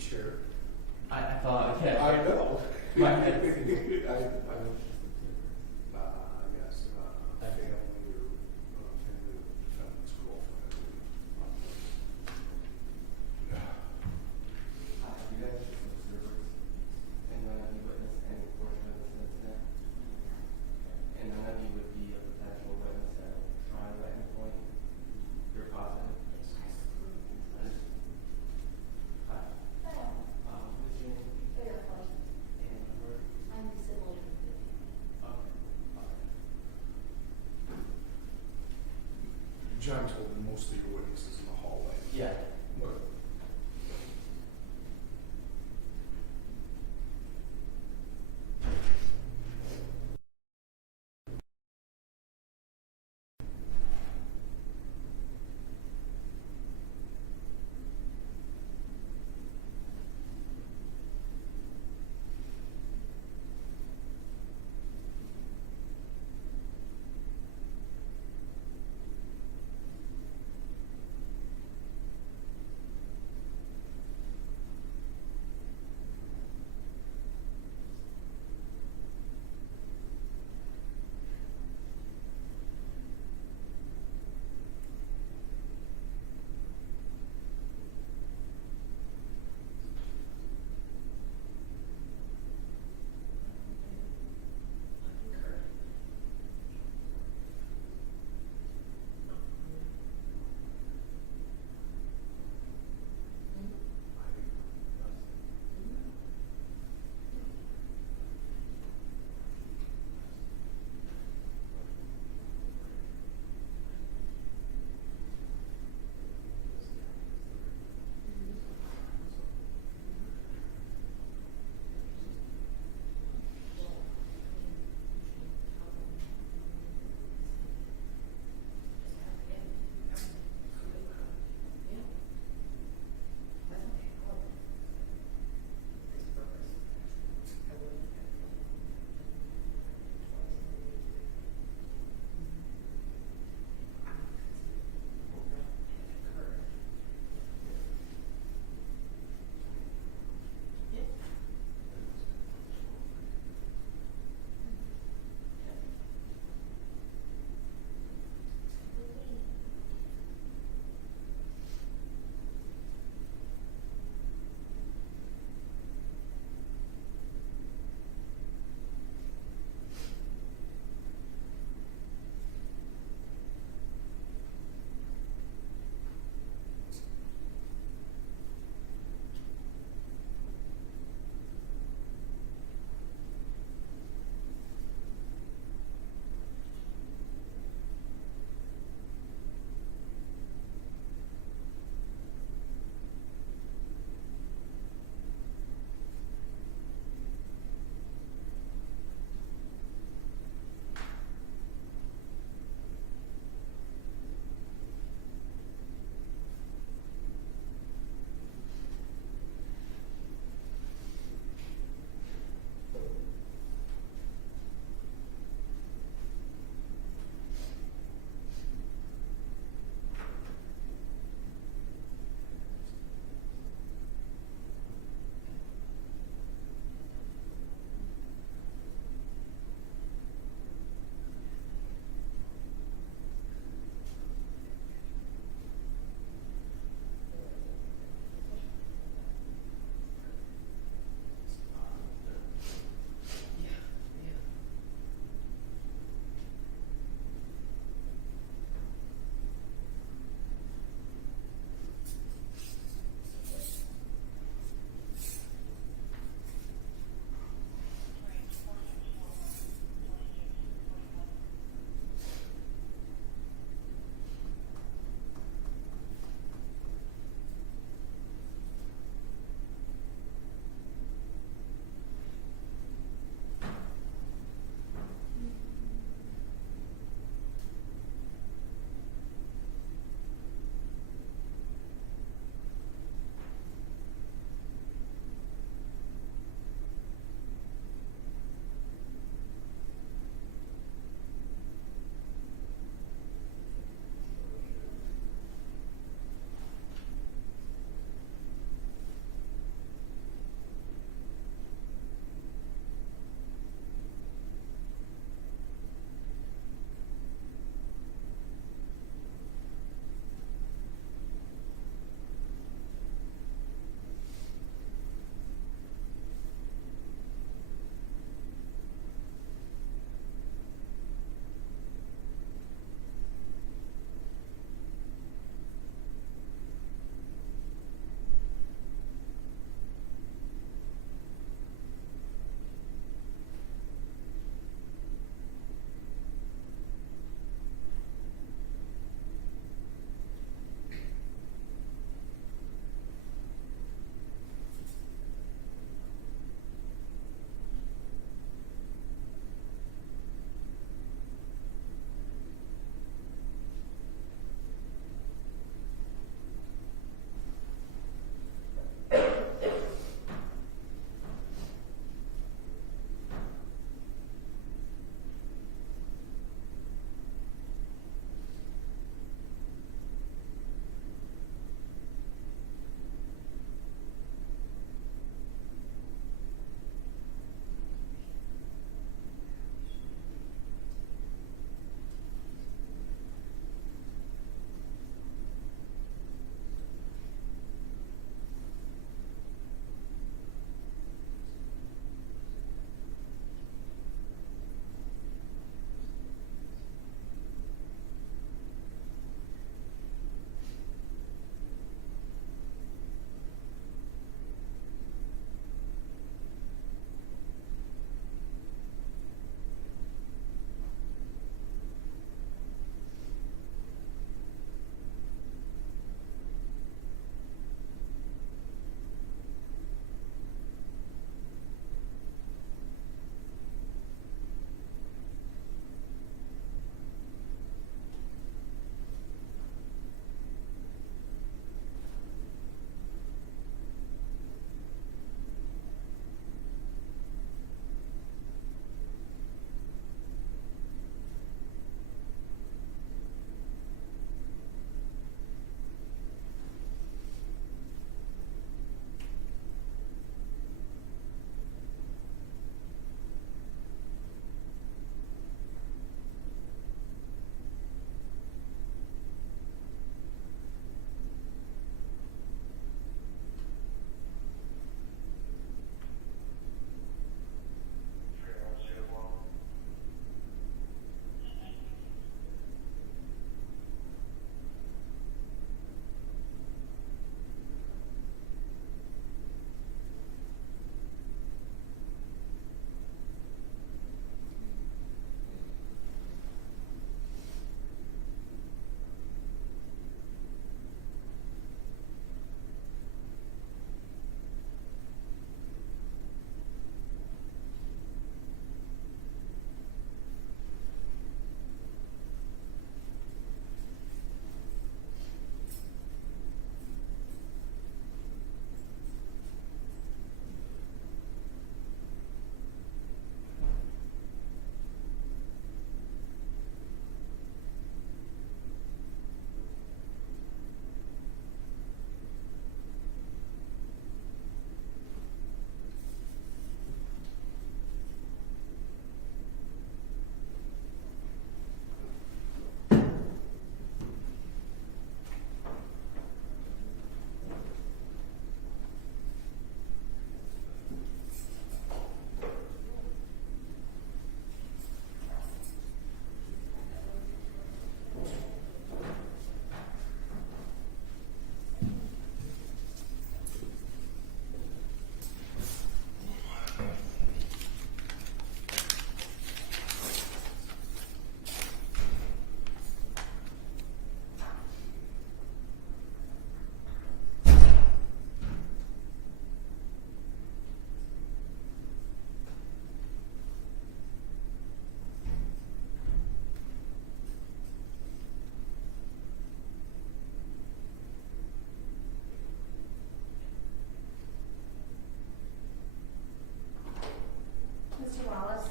Chair. I thought, yeah. I know. My head. Yes. Family or family defendant's girlfriend, I believe. You guys are just observers, and none of you witnessed any portion of this incident, and none of you would be a potential witness at a trial at any point. You're positive? Hi. What's your name? And number? Okay. John told me most of your witnesses in the hallway. Yeah. What?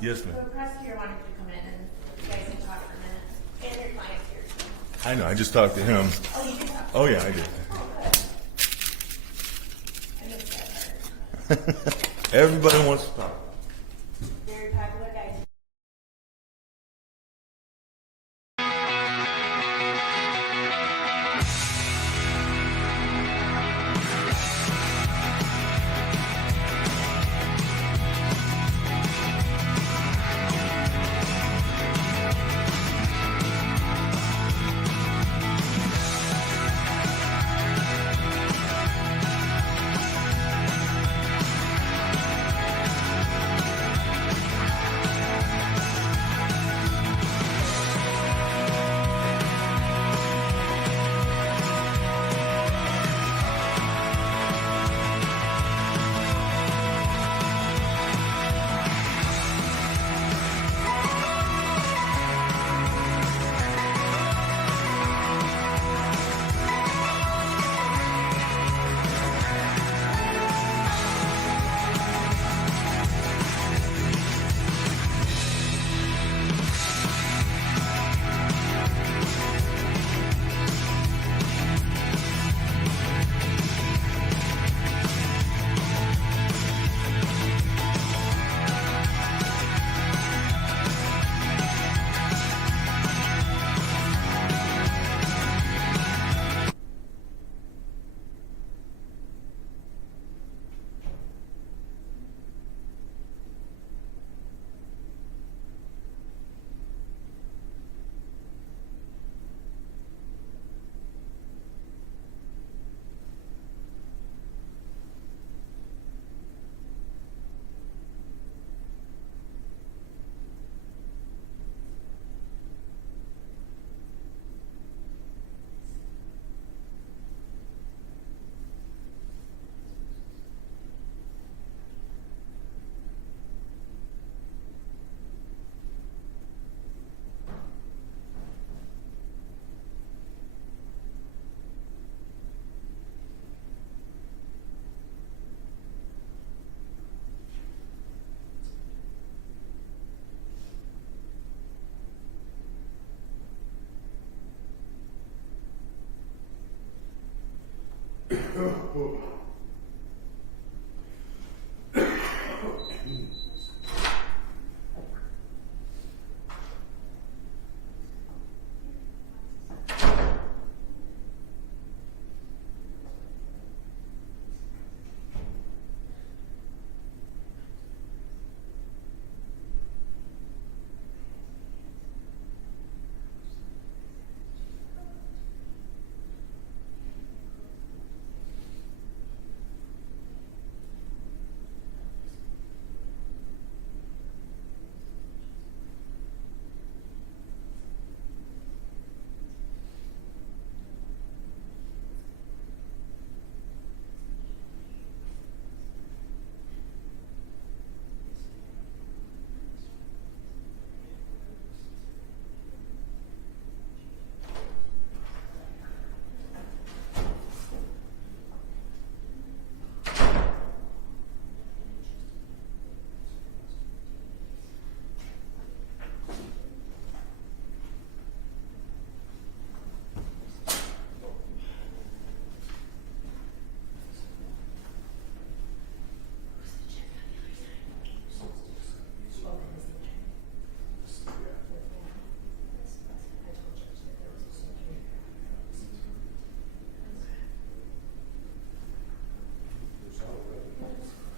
Yes, ma'am. The prosecutor wanted you to come in and you guys can talk for a minute. And your client's here. So. I know. I just talked to him. Oh, you did talk. Oh yeah, I did. Oh, good. I missed that part. Everybody wants to talk. Very popular guy.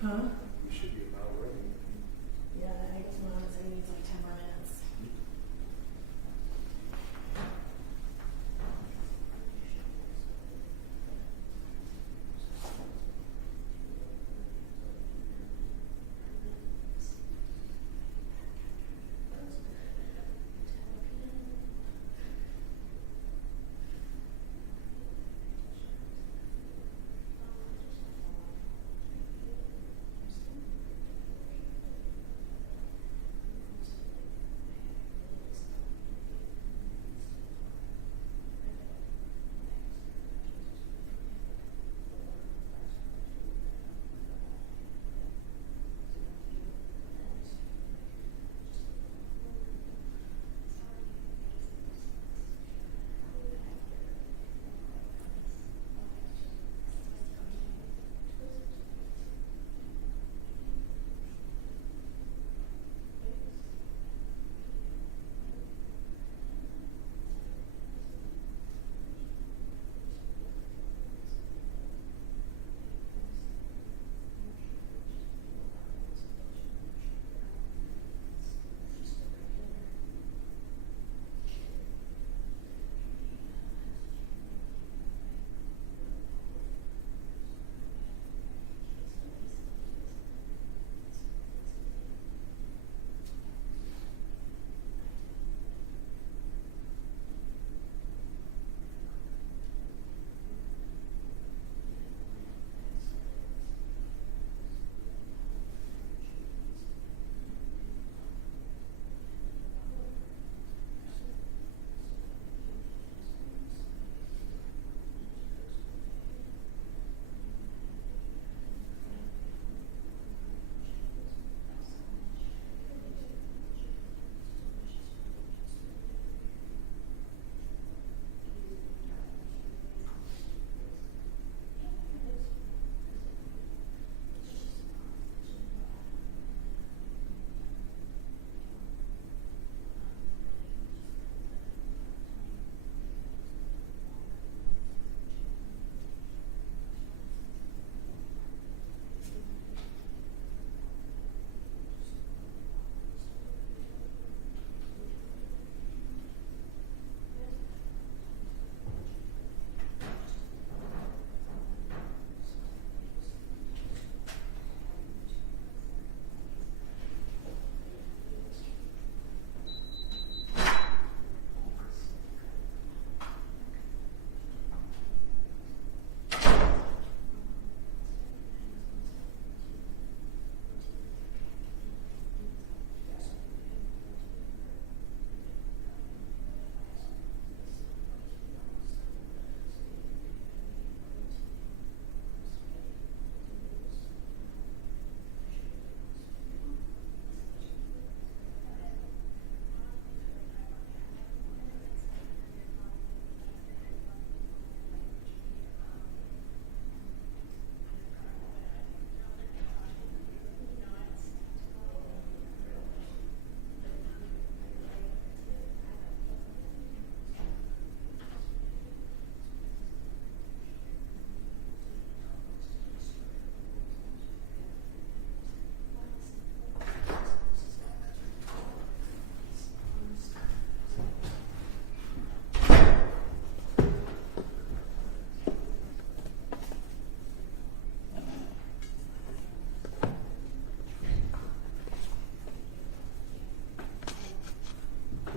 Huh? We should be about ready. Yeah, I guess one of them needs like 10 more minutes.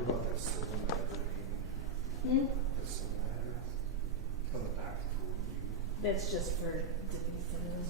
about that silver ladder? Hmm? That silver ladder on the back door view. That's just for dipping cinnamon.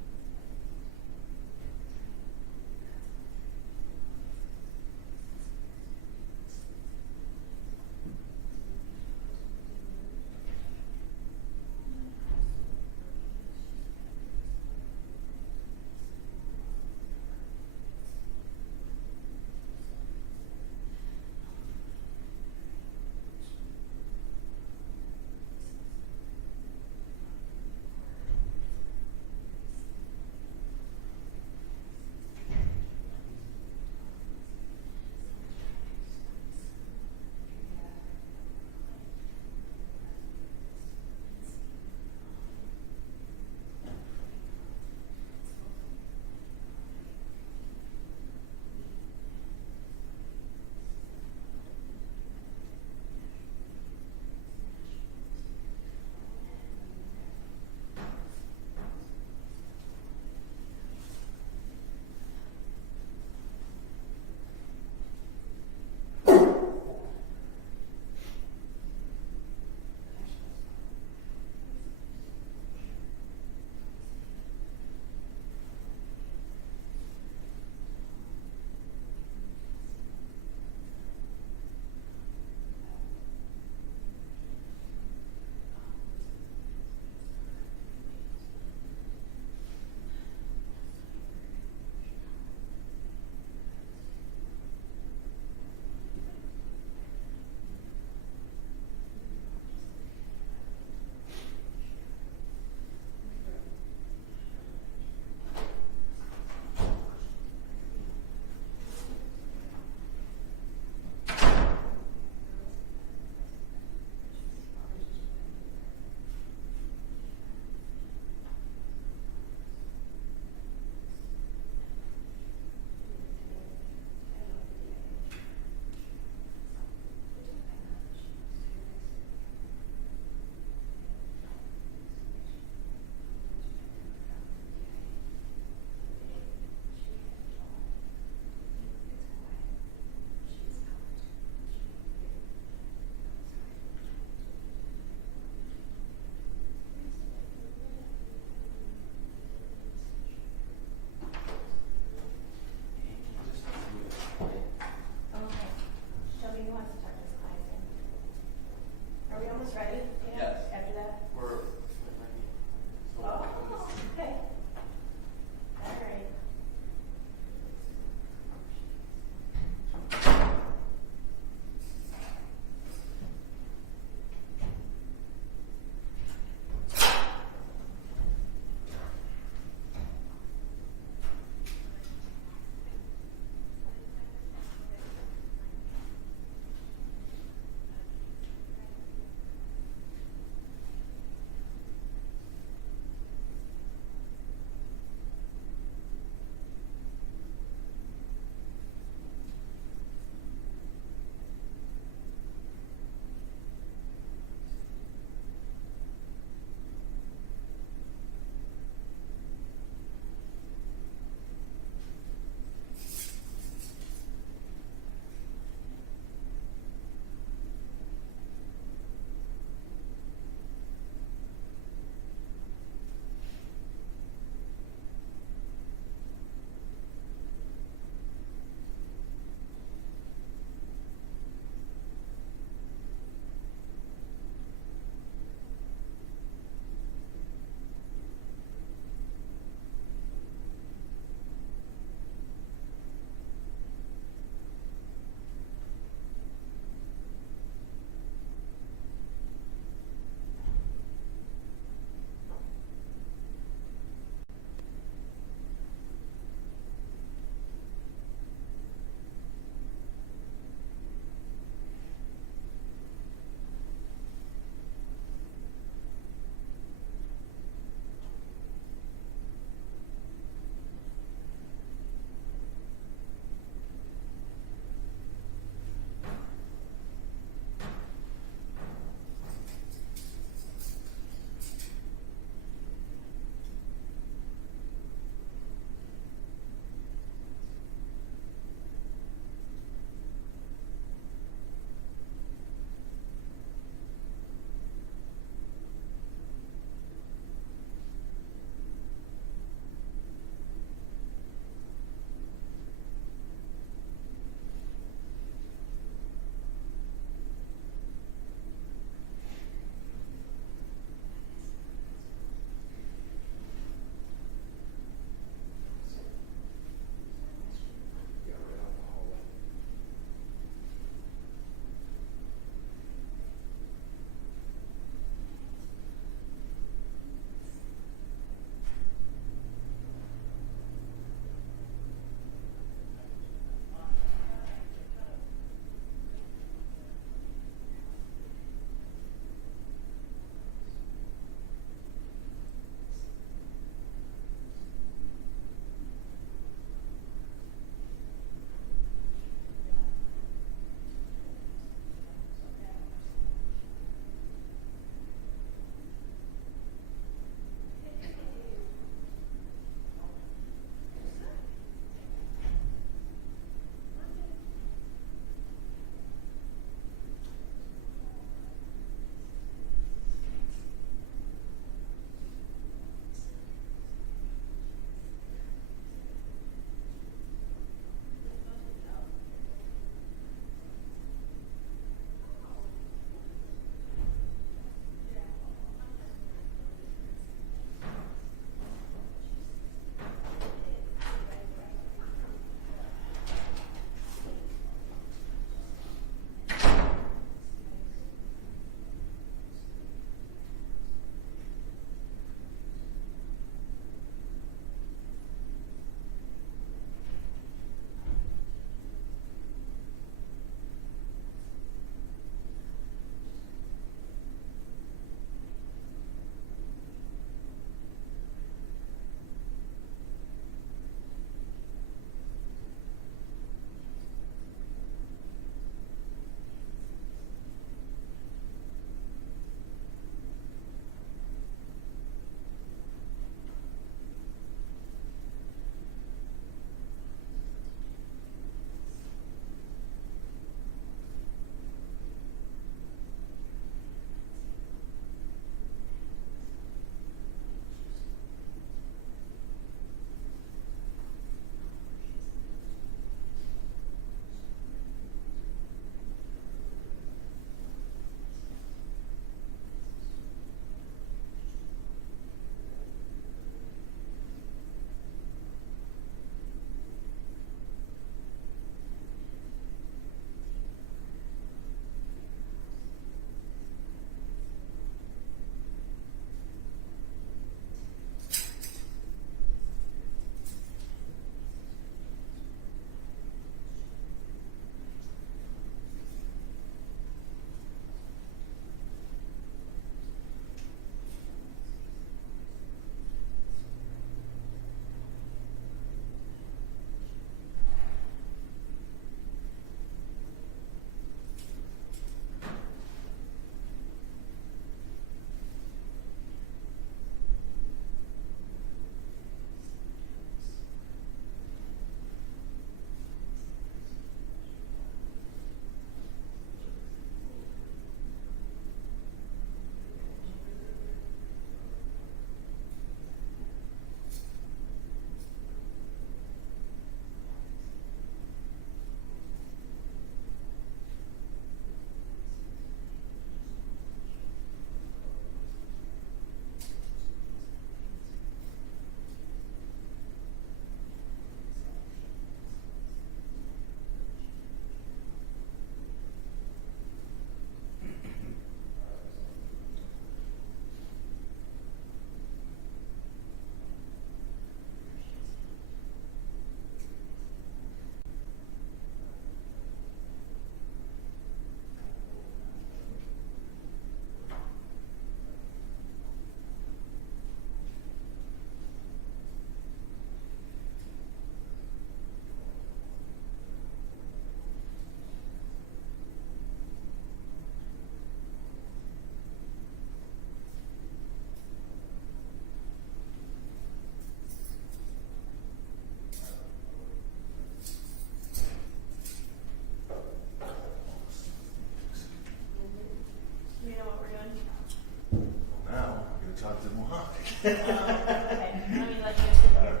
Okay, let me let you sit there.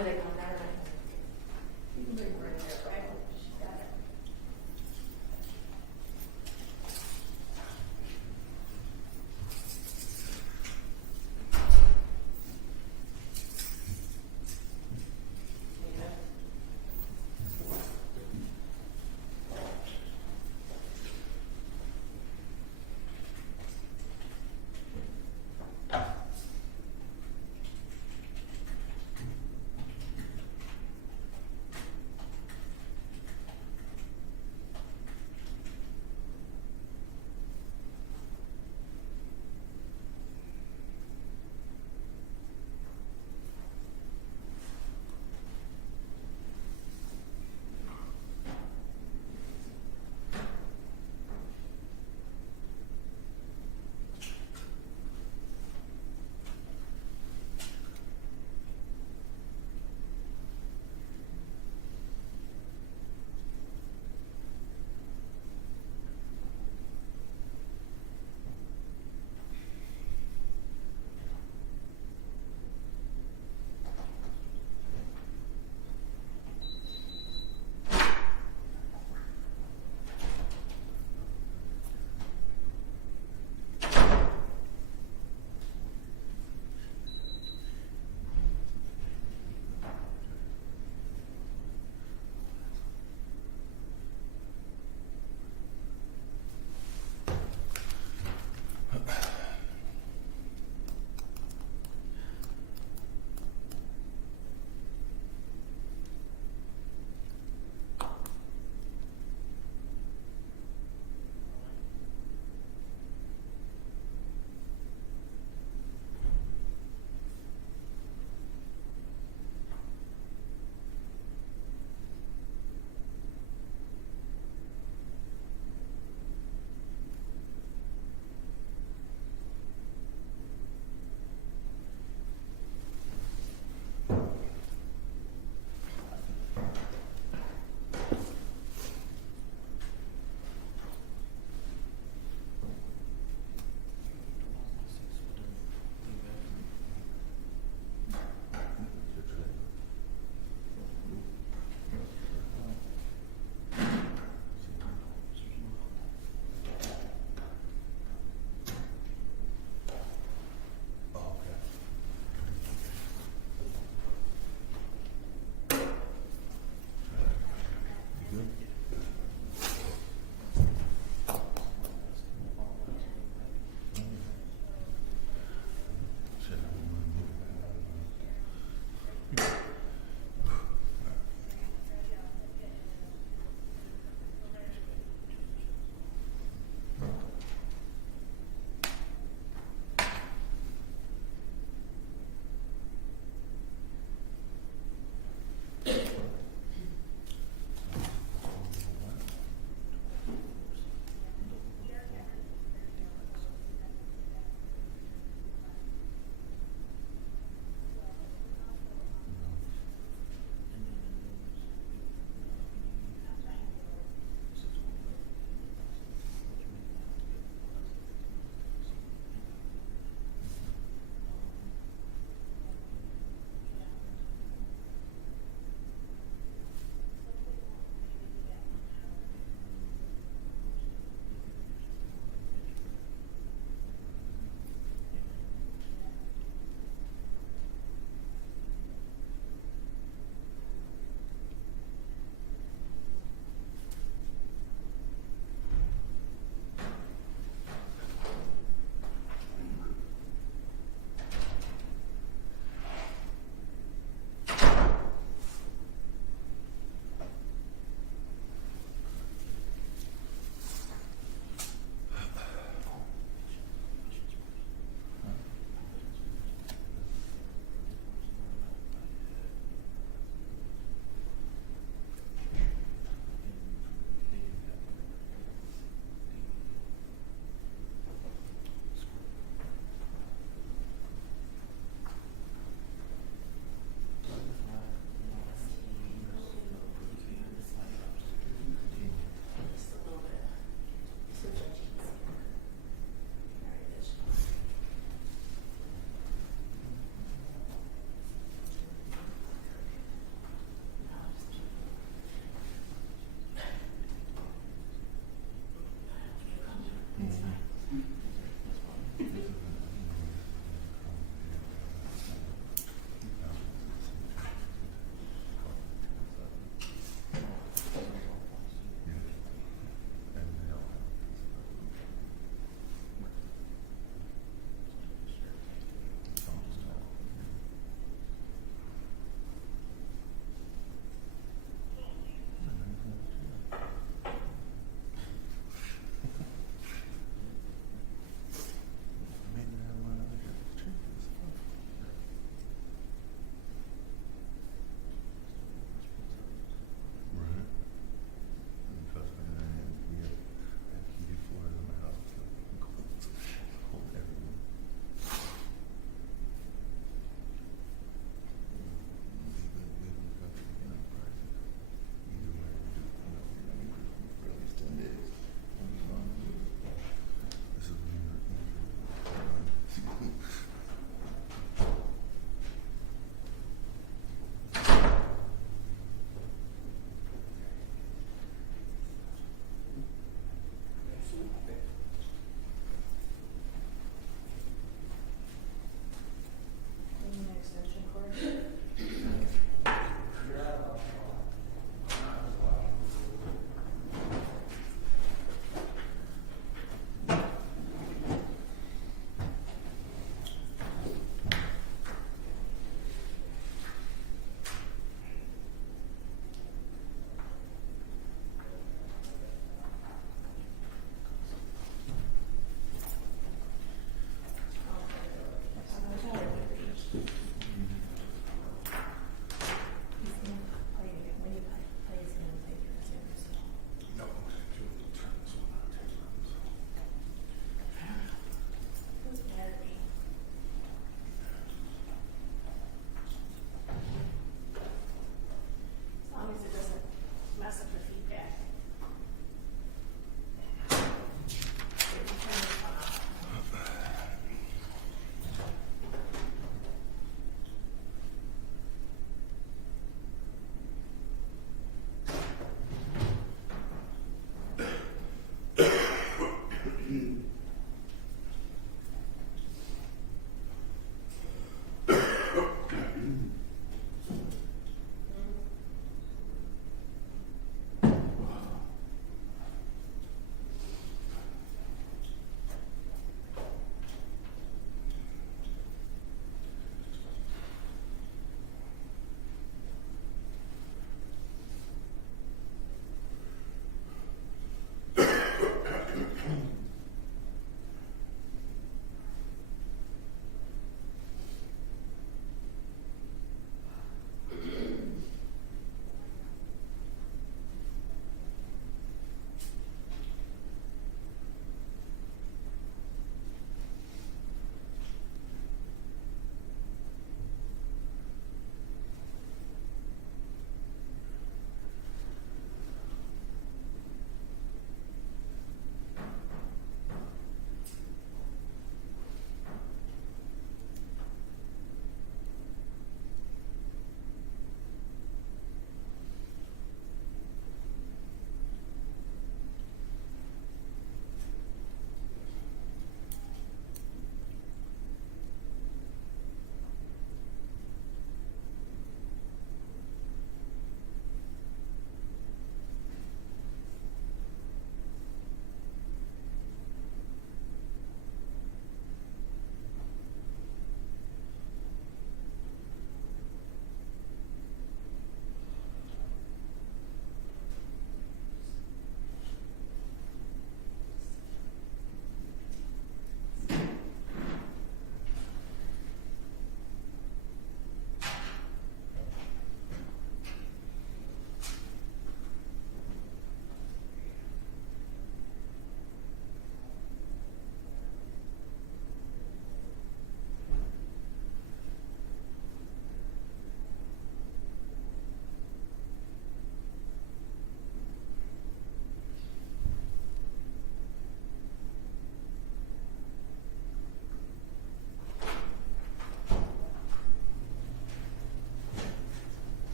After they come down, you can bring right there, right? She's got it.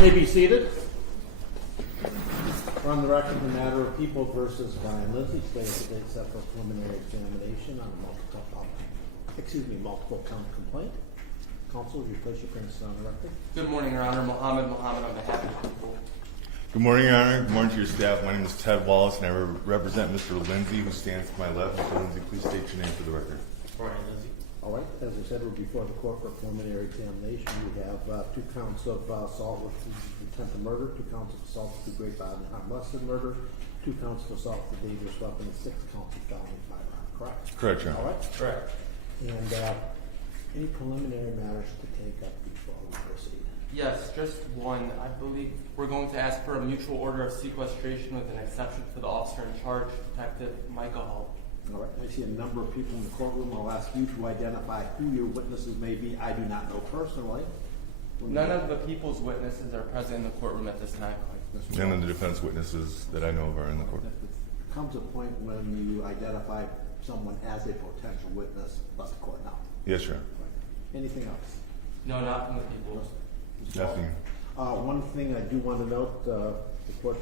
May be seated. We're on the record in the matter of People versus Lindsay, stating that they set for preliminary examination on a multiple count complaint. Counsel, will you place your appearance on the record? Good morning, Your Honor. Mohammed on behalf of the people. Good morning, Your Honor. Good morning to your staff. My name is Ted Wallace, and I represent Mr. Lindsay, who stands to my left. Mr. Lindsay, please state your name for the record. Morning, Lindsay. All right, as I said, we're before the court for preliminary examination. We have 2 counts of assault with intent to murder, 2 counts of assault with great bodily harm less than murder, 2 counts of assault with a dangerous weapon, and 6 counts of felony firearm, correct? Correct, Your Honor. All right. Correct. And any preliminary matters to take up before we proceed? Yes, just one. I believe we're going to ask for a mutual order of sequestration with an exception for the officer in charge, Detective Micah Hall. All right, I see a number of people in the courtroom. I'll ask you to identify who your witnesses may be. I do not know personally. None of the people's witnesses are present in the courtroom at this time. None of the defense witnesses that I know of are in the court. There comes a point when you identify someone as a potential witness, let the court know. Yes, Your Honor. Anything else? No, not from the people. Nothing. One thing I do want to note, the court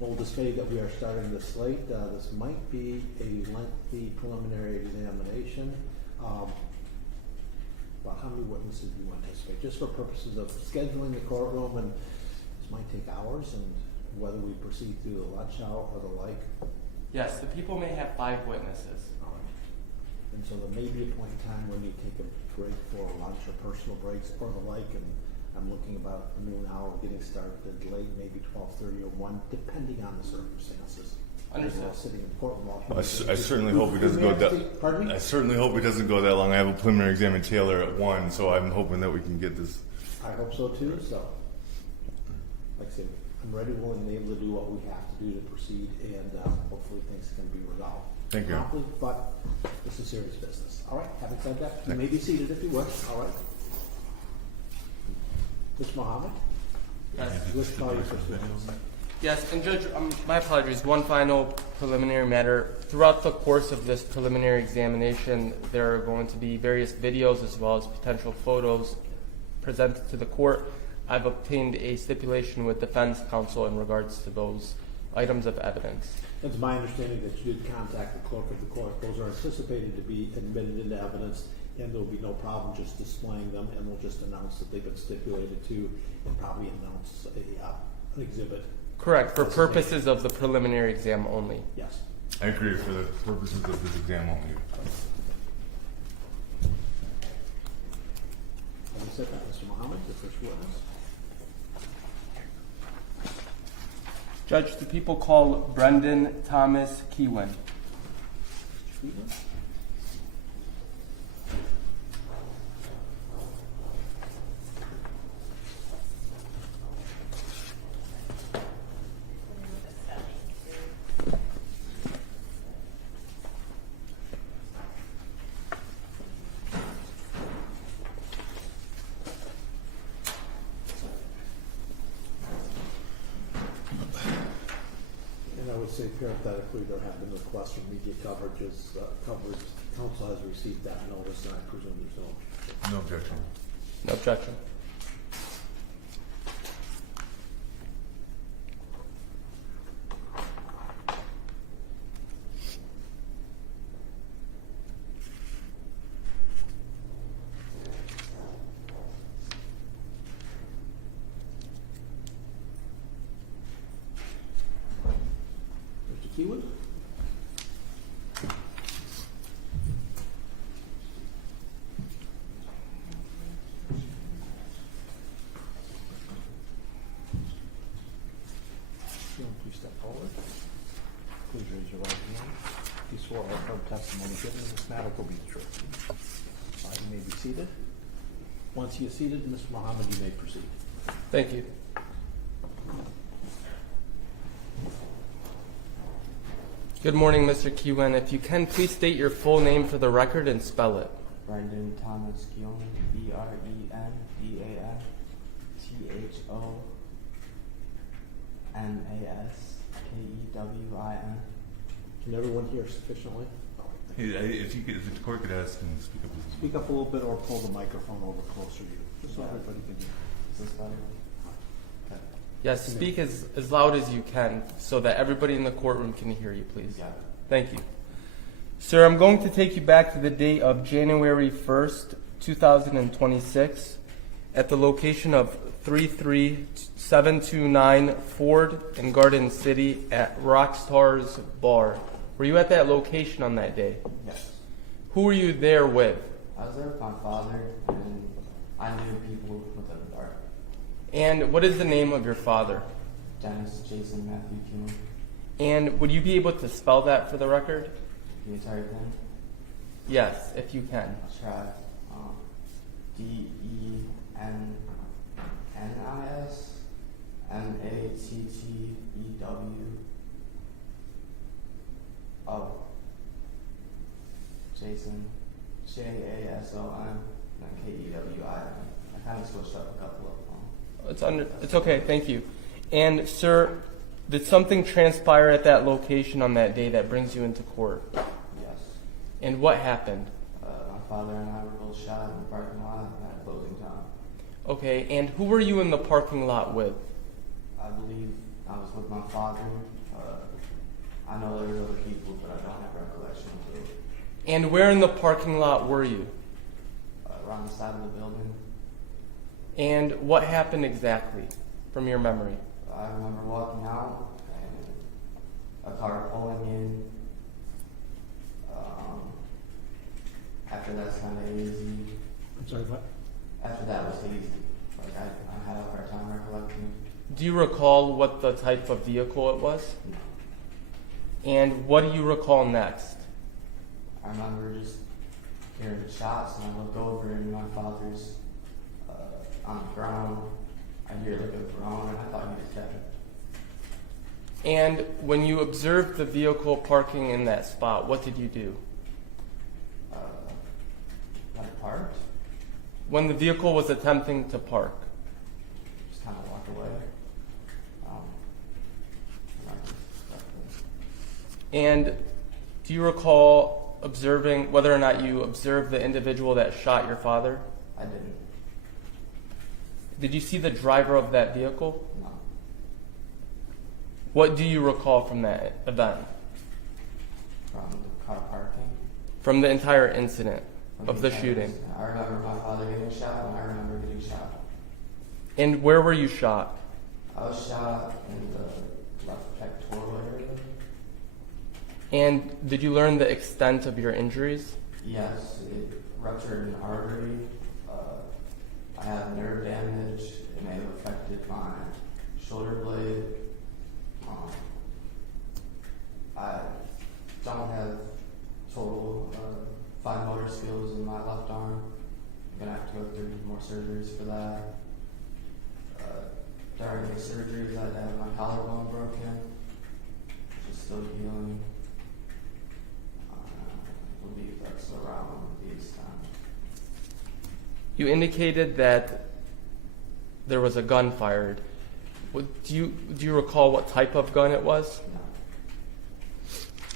will display that we are starting this slate. This might be a lengthy preliminary examination. About how many witnesses do you anticipate? Just for purposes of scheduling the courtroom, and this might take hours, and whether we proceed through the lunch hour or the like. Yes, the people may have 5 witnesses. All right. And so there may be a point in time when you take a break for lunch or personal breaks or the like, and I'm looking about a noon hour, getting started late, maybe 12:30 or 1, depending on the circumstances. Understood. While sitting in the courtroom. I certainly hope it doesn't go that. Pardon me? I certainly hope it doesn't go that long. I have a preliminary exam in Taylor at 1, so I'm hoping that we can get this. I hope so too, so. Like I said, I'm ready, willing, and able to do what we have to do to proceed, and hopefully things can be resolved. Thank you. Promptly, but this is serious business. All right, having said that, you may be seated if you wish. All right. Mr. Mohammed? Yes. Let's call your first witness. Yes, and Judge, my apologies. One final preliminary matter. Throughout the course of this preliminary examination, there are going to be various videos as well as potential photos presented to the court. I've obtained a stipulation with defense counsel in regards to those items of evidence. It's my understanding that you did contact the clerk of the court. Those are anticipated to be admitted into evidence, and there will be no problem just displaying them, and we'll just announce that they've been stipulated to, and probably announce an exhibit. Correct, for purposes of the preliminary exam only. Yes. I agree for the purposes of this exam only. Having said that, Mr. Mohammed, the first witness. Judge, the people call Brendan Thomas Kiwin. Kiwin. Say parenthetically, there have been requests for media coverage. Council has received that notice, and I presume there's no objection. No objection. No objection. Kiwin? Please step forward. Please raise your right hand. You swore all heard testimony given in this matter will be the truth. You may be seated. Once you're seated, Mr. Mohammed, you may proceed. Thank you. Good morning, Mr. Kiwin. If you can, please state your full name for the record and spell it. Brendan Thomas Kiwin, BrendanThomasKewin. Can everyone hear sufficiently? Hey, if the court could ask him to speak up. Speak up a little bit or pull the microphone over closer to you, just so everybody can hear. Is this better? Okay. Yes, speak as loud as you can so that everybody in the courtroom can hear you, please. Got it. Thank you. Sir, I'm going to take you back to the date of January 1st, 2026 at the location of 33729 Ford in Garden City at Rockstarz Bar. Were you at that location on that day? Yes. Who were you there with? I was there with my father, and I knew people within the bar. And what is the name of your father? Dennis, Jason, Matthew, Kiwin. And would you be able to spell that for the record? The entire thing. Yes, if you can. I'll try. DENNIS MATTEW. Jason, JASON, and then KEWIN. I kind of switched up a couple of them. It's okay, thank you. And sir, did something transpire at that location on that day that brings you into court? Yes. And what happened? My father and I were both shot in the parking lot at closing time. Okay, and who were you in the parking lot with? I believe I was with my father. I know there were other people, but I don't have recollection of it. And where in the parking lot were you? Around the side of the building. And what happened exactly from your memory? I remember walking out and a car pulling in. After that's kind of hazy. I'm sorry, what? After that was hazy. Like I had a hard time recollecting. Do you recall what the type of vehicle it was? No. And what do you recall next? I remember just hearing shots, and I look over, and my father's on the ground. I hear like a groan, and I thought he was dead. And when you observed the vehicle parking in that spot, what did you do? Like parked, When the vehicle was attempting to park? just kind of walked away. And do you recall observing whether or not you observed the individual that shot your father? I didn't. Did you see the driver of that vehicle? No. What do you recall from that event? From the car parking. From the entire incident From of the entire shooting? incident. I remember my father getting shot, and I remember getting shot. And where were you shot? I was shot in the left pectoral area. And did you learn the extent of your injuries? Yes, it ruptured an artery. I had nerve damage. It may have affected my shoulder blade. I don't have total fine motor skills in my left arm. I'm gonna have to go through more surgeries for that. During the surgeries, I'd have my collarbone broken, which is still healing. I believe that's around these times. You indicated that there was a gun fired. Do you recall what type of gun it was? No,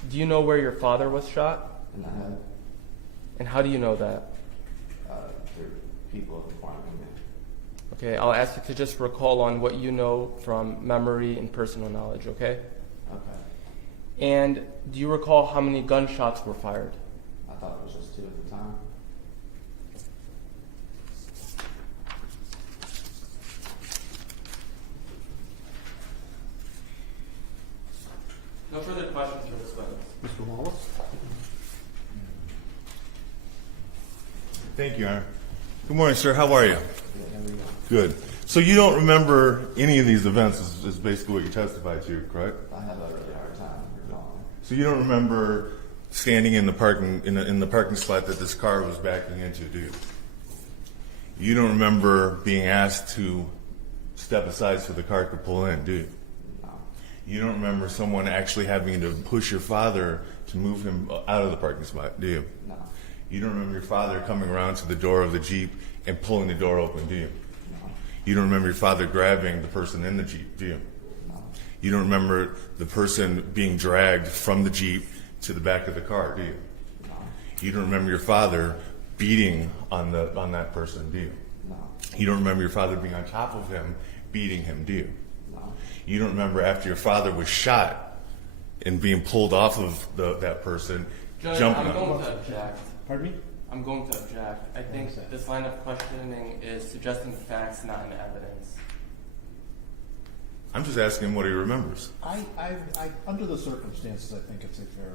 Do you know where your father was shot? in the head, And how do you know that? through people informing me. Okay, I'll ask you to just recall on what you know from memory and personal knowledge, okay? Okay. And do you recall how many gunshots were fired? I thought it was just 2 at the time. No further questions for this witness. Mr. Wallace? Thank you, Aaron. Good morning, sir. How are you? Yeah, there we go. Good. So you don't remember any of these events is basically what you testified to, correct? I have a really hard time recalling. So you don't remember standing in the parking slot that this car was backing into, do you? You don't remember being asked to step aside so the car could pull in, do you? No. You don't remember someone actually having to push your father to move him out of the parking spot, do you? No. You don't remember your father coming around to the door of the Jeep and pulling the door open, do you? No. You don't remember your father grabbing the person in the Jeep, do you? No. You don't remember the person being dragged from the Jeep to the back of the car, do you? No. You don't remember your father beating on that person, do you? No. You don't remember your father being on top of him, beating him, do you? No. You don't remember after your father was shot and being pulled off of that person, Judge, jumping I'm going on. to object. Pardon me? I'm going to object. I think Why is that? this line of questioning is suggesting facts, not an evidence. I'm just asking him what he remembers. I, under the circumstances, I think it's a fair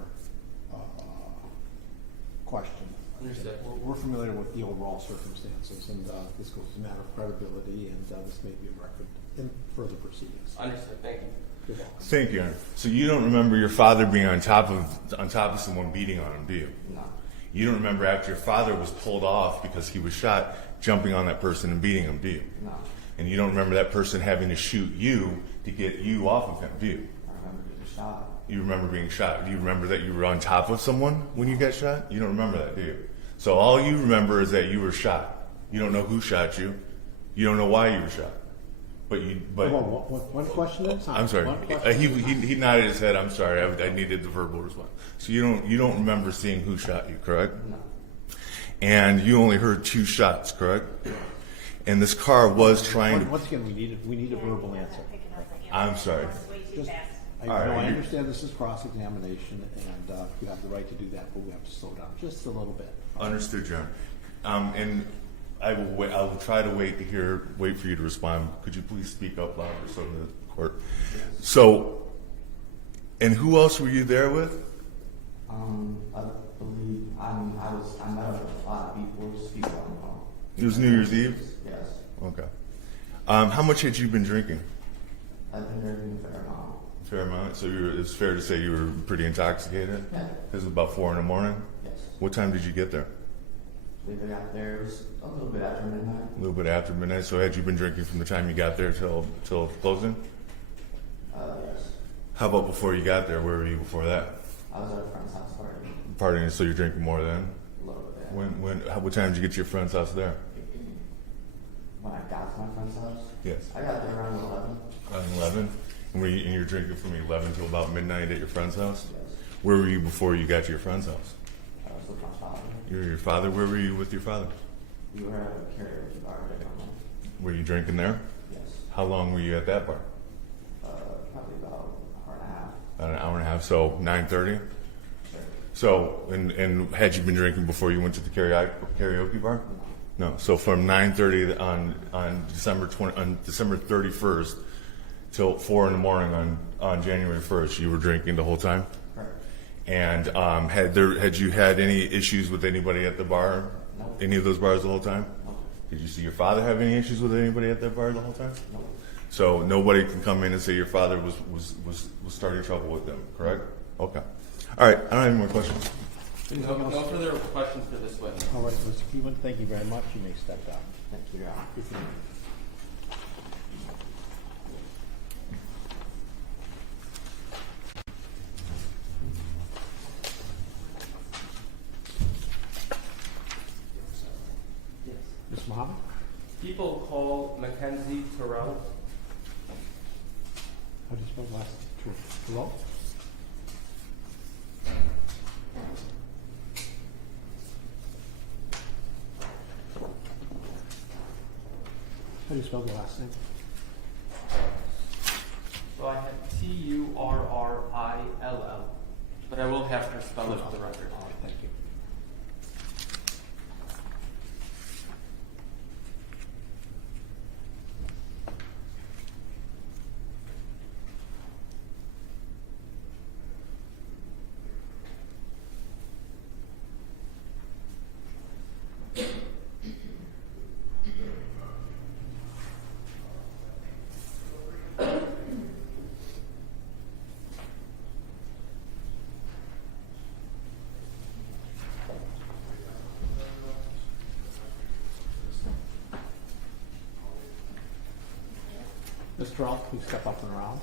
question. Understood. We're familiar with the overall circumstances, and this goes to a matter of credibility, and this may be a record in further proceedings. Understood. Thank you. You're welcome. Thank you, Aaron. So you don't remember your father being on top of someone beating on him, do you? No. You don't remember after your father was pulled off because he was shot, jumping on that person and beating him, do you? No. And you don't remember that person having to shoot you to get you off of him, do you? I remember getting shot. You remember being shot. Do you remember that you were on top of someone when you got shot? You don't remember that, do you? So all you remember is that you were shot. You don't know who shot you. You don't know why you were shot. But One question at a time. I'm sorry. One question. He nodded his head. I'm sorry. I needed the verbal response. So you don't remember seeing who shot you, correct? No. And you only heard 2 shots, correct? And this car was trying to. Once again, we need a verbal answer. I'm sorry. Just, I All right, know, I you- understand this is cross-examination, and you have the right to do that, but we have to slow down just a little bit. Understood, John. And I will wait. I will try to wait for you to respond. Could you please speak up louder so the court? So, and who else were you there with? I believe I met up with a lot of people, just people I know. It was New Year's Eve. Yes. Okay. How much had you been drinking? I've been drinking a fair amount. Fair amount. So it's fair to say you were pretty intoxicated. Yeah. It was about 4 a.m. Yes. What time did you get there? I believe I got there, it was a little bit after midnight. A little bit after midnight. So had you been drinking from the time you got there till closing? Yes. How about before you got there? Where were you before that? I was at a friend's house party. Partying. So you're drinking more then? A little bit. What time did you get to your friend's house there? When I got to my friend's house, Yes. I got there around 11. Around 11? And you're drinking from 11 till about midnight at your friend's house? Yes. Where were you before you got to your friend's house? I was with my father. You were your father? Where were you with your father? We were at a karaoke bar at my home. Were you drinking there? Yes. How long were you at that bar? Probably about an hour and a half. About an hour and a half, so 9:30? Sure. So, and had you been drinking before you went to the karaoke bar? No. So from 9:30 on December 31st till 4 a.m. on January 1st, you were drinking the whole time? Right. And had you had any issues with anybody at the bar? No. Any of those bars the whole time? No. Did you see your father have any issues with anybody at that bar the whole time? No. So nobody can come in and say your father was starting trouble with them, correct? Okay. All right. I don't have any more questions. No further questions for this witness. All right, Mr. Kiwin, thank you very much. You may step down. Thank you, Your Honor. Ms. Muhammad? People call McKenzie Terrell. How do you spell the last name? Hello? How do you spell the last name? So I have Turrill, but I will have her spell it for the record. All right, thank you. Ms. Terrell, please step up and around.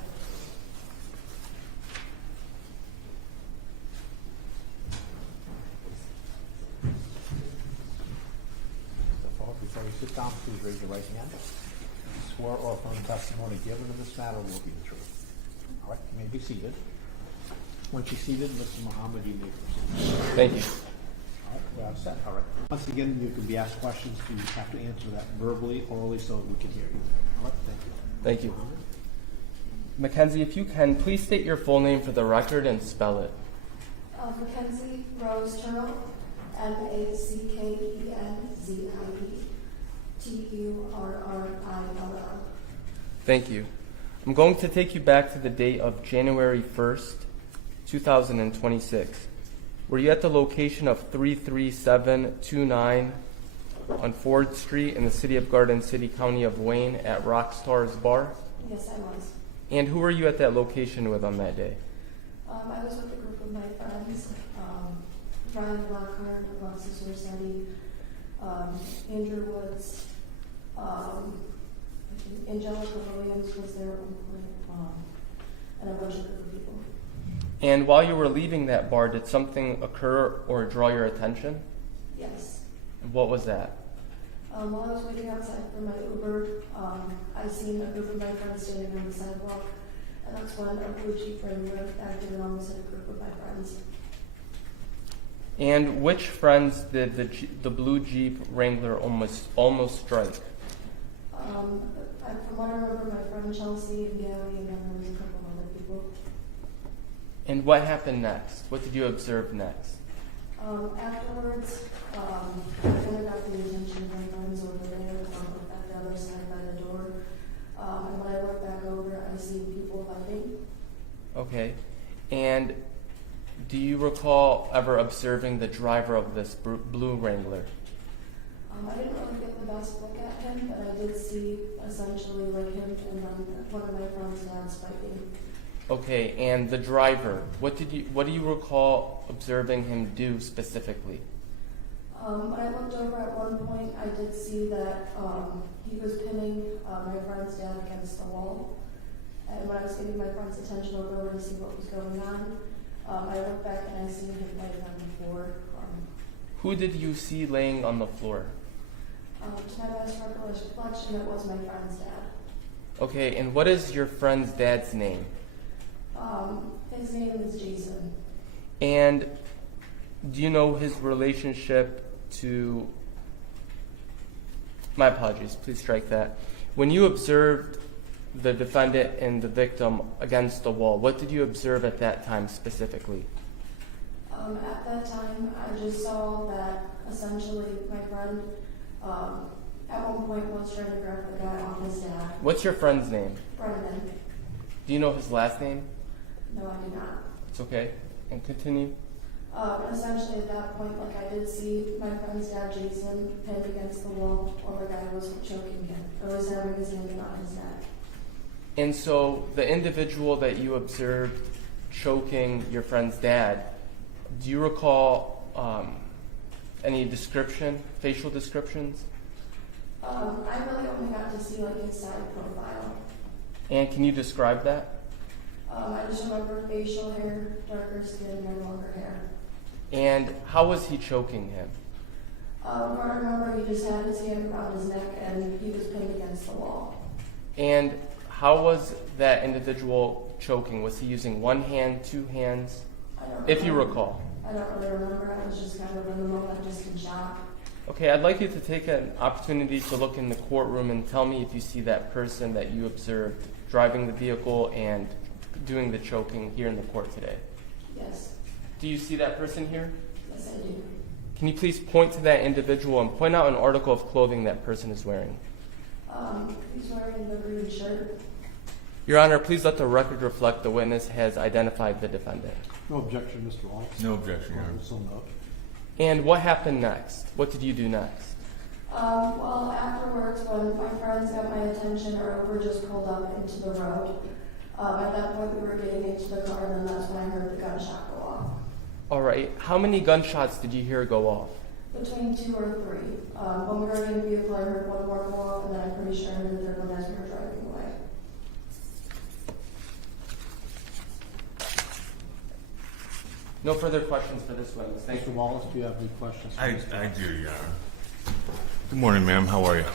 Step forward. Before you sit down, please raise your right hand. Swear or affirm testimony given in this matter will be the truth. All right, you may be seated. Once you're seated, Mr. Muhammad, you may proceed. Thank you. All right, we're all set. All right. Once again, you can be asked questions. You have to answer that verbally, orally, so we can hear you. All right, thank you. Thank you. McKenzie, if you can, please state your full name for the record and spell it. McKenzie Rose Terrell, McKenzie Turrill. Thank you. I'm going to take you back to the date of January 1st, 2026. Were you at the location of 33729 on Ford Street in the city of Garden City, County of Wayne at Rockstarz Bar? Yes, I was. And who were you at that location with on that day? I was with a group of my friends, Ryan Lockhart, who loves his horse study, Andrew Woods, Angelica Williams was there at one point, and a bunch of other people. And while you were leaving that bar, did something occur or draw your attention? Yes. What was that? While I was waiting outside for my Uber, I seen a group of my friends standing on the sidewalk, and that's when a blue Jeep Wrangler acted and almost hit a group of my friends. And which friends did the blue Jeep Wrangler almost strike? From what I remember, my friend Chelsea and Gabby, and then there was a couple other people. And what happened next? What did you observe next? Afterwards, I kind of got the attention of my friends over there at the other side by the door. And when I looked back over, I seen people fighting. Okay. And do you recall ever observing the driver of this blue Wrangler? I didn't really get the best look at him, but I did see essentially like him and then one of my friends' dads fighting. Okay, and the driver, what do you recall observing him do specifically? When I looked over at one point, I did see that he was pinning my friend's dad against the wall. And when I was getting my friend's attention over to see what was going on, I looked back and I seen him laying on the floor. Who did you see laying on the floor? To my best recollection, it was my friend's dad. Okay, and what is your friend's dad's name? His name is Jason. And do you know his relationship to... My apologies, please strike that. When you observed the defendant and the victim against the wall, what did you observe at that time specifically? At that time, I just saw that essentially my friend at one point was trying to grab the guy off his dad. What's your friend's name? Brendan. Do you know his last name? No, I do not. It's okay. And continue. Essentially at that point, like I did see my friend's dad, Jason, pinned against the wall while the guy was choking him, or was having his hand on his neck. And so the individual that you observed choking your friend's dad, do you recall any description, facial descriptions? I really only got to see like his side profile. And can you describe that? I just remember facial hair, darker skin, and longer hair. And how was he choking him? What I remember, he just had his hand around his neck and he was pinned against the wall. And how was that individual choking? Was he using one hand, two hands? If you recall. I don't really remember. I was just kind of in the moment, just in shock. Okay, I'd like you to take an opportunity to look in the courtroom and tell me if you see that person that you observed driving the vehicle and doing the choking here in the court today. Yes. Do you see that person here? Yes, I do. Can you please point to that individual and point out an article of clothing that person is wearing? He's wearing the green shirt. Your Honor, please let the record reflect the witness has identified the defendant. No objection, Mr. Wallace. No objection, Your Honor. So no. And what happened next? What did you do next? Well, afterwards, when my friends got my attention, our Uber just pulled up into the road. At that point, we were getting into the car, and then that's when I heard the gunshot go off. All right. How many gunshots did you hear go off? Between 2 or 3. When we were in the vehicle, I heard one more go off, and then I'm pretty sure I heard the third one as we were driving away. No further questions for this witness. Thank Mr. you. Wallace, do you have any questions? I do, Your Honor. Good morning, ma'am. How are you?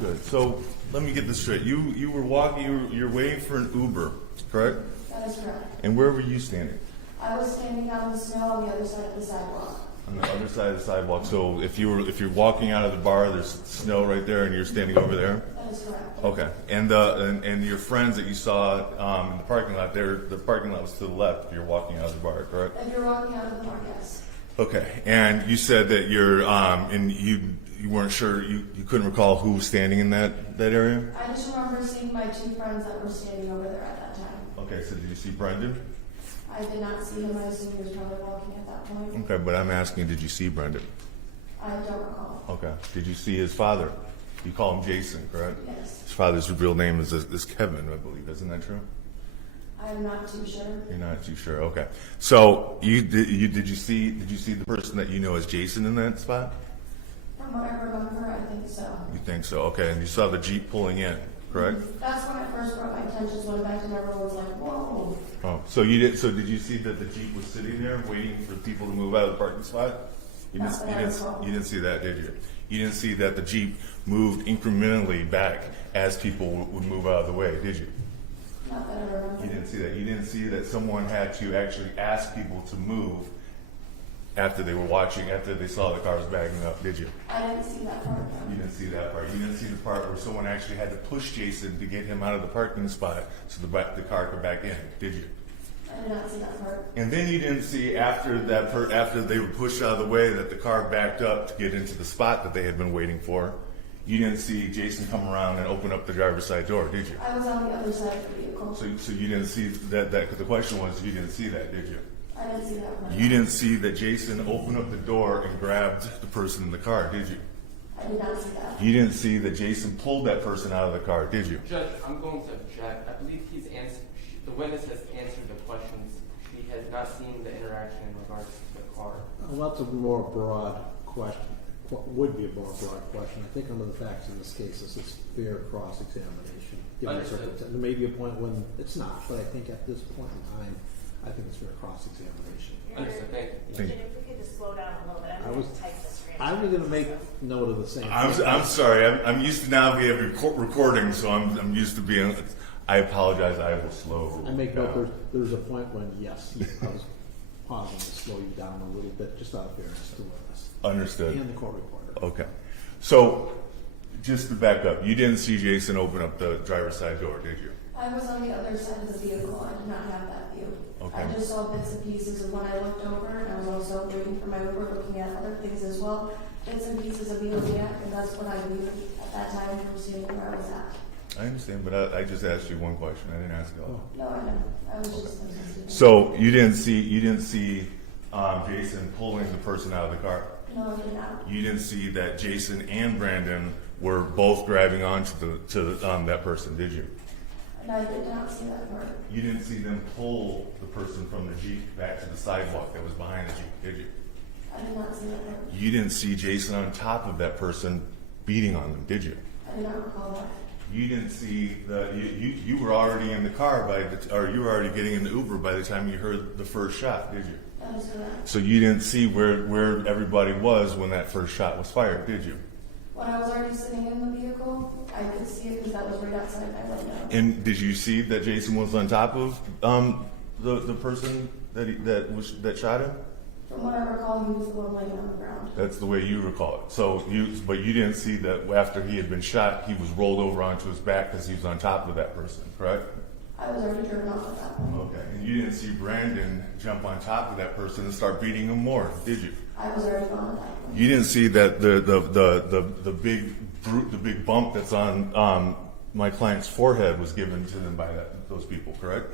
Good. So let me get this straight. You were walking. You're waiting for an Uber, correct? That is correct. And where were you standing? I was standing out in the snow on the other side of the sidewalk. On the other side of the sidewalk. So if you're walking out of the bar, there's snow right there, and you're standing over there. That is correct. Okay. And your friends that you saw in the parking lot, the parking lot was to the left. If you're walking out of the bar, correct? If you're walking out of the bar, yes. Okay. And you said that and you weren't sure, you couldn't recall who was standing in that area. I just remember seeing my two friends that were standing over there at that time. Okay. So did you see Brendan? I did not see him. I assume he was probably walking at that point. Okay. But I'm asking, did you see Brendan? I don't recall. Okay. Did you see his father? You call him Jason, correct? Yes. His father's real name is Kevin, I believe. Isn't that true? I'm not too sure. You're not too sure. Okay. So did you see the person that you know as Jason in that spot? From what I remember, I think so. You think so? Okay. And you saw the Jeep pulling in, correct? That's when I first brought my attention to it back, and everyone was like, "Whoa!" Oh, so you did. So did you see that the Jeep was sitting there waiting for people to move out of the parking spot? You didn't see that, did you? You didn't see that the Jeep moved incrementally back as people would move out of the way, did you? Not that I remember. You didn't see that. You didn't see that someone had to actually ask people to move after they were watching, after they saw the cars backing up, did you? I didn't see that part. You didn't see that part. You didn't see the part where someone actually had to push Jason to get him out of the parking spot so the car could back in, did you? I did not see that part. And then you didn't see after they were pushed out of the way that the car backed up to get into the spot that they had been waiting for. You didn't see Jason come around and open up the driver's side door, did you? I was on the other side of the vehicle. So you didn't see that. The question was, you didn't see that, did you? I didn't see that part. You didn't see that Jason opened up the door and grabbed the person in the car, did you? I did not see that. You didn't see that Jason pulled that person out of the car, did you? Judge, I'm going to object. I believe the witness has answered the questions. She has not seen the interaction in regards to the car. Well, that's a more broad question. Would be a more broad question. I think under the facts in this case, this is fair cross-examination. Given the Understood. circumstance. There may be a point when it's not, but I think at this point in time, I think it's fair cross-examination. Understood. Thank you. Thank you. If we could just slow down a little bit, I'm I going was- to type this transcript. I was going to make note of the same I'm sorry. I'm used to now being recording, so I'm used to being. I apologize. I will slow. I make note down. there's a point when, yes, I was pausing to slow you down a little bit, just out of fairness to witness. Understood. And the court reporter. Okay. So, just to back up, you didn't see Jason open up the driver's side door, did you? I was on the other side of the vehicle. I did not have that view. Okay. I just saw bits and pieces of when I looked over, and I was also waiting for my Uber, looking at other things as well. Bits and pieces of me looking at, and that's what I viewed at that time from seeing where I was at. I understand, but I just asked you one question. I didn't ask you all. No, I know. I was just listening. So you didn't see Jason pulling the person out of the car. No, I did not. You didn't see that Jason and Brandon were both grabbing onto that person, did you? And I did not see that part. You didn't see them pull the person from the Jeep back to the sidewalk that was behind the Jeep, did you? I did not see that part. You didn't see Jason on top of that person beating on them, did you? I did not recall that. You didn't see you were already in the car or you were already getting in the Uber by the time you heard the first shot, did you? That is correct. So you didn't see where everybody was when that first shot was fired, did you? When I was already sitting in the vehicle, I could see it because that was right outside my window. And did you see that Jason was on top of the person that shot him? From what I recall, he was the one laying on the ground. That's the way you recall it. So but you didn't see that after he had been shot, he was rolled over onto his back because he was on top of that person, correct? I was already driven off at that point. Okay. And you didn't see Brandon jump on top of that person and start beating him more, did you? I was already gone at that point. You didn't see that the big bump that's on my client's forehead was given to them by those people, correct?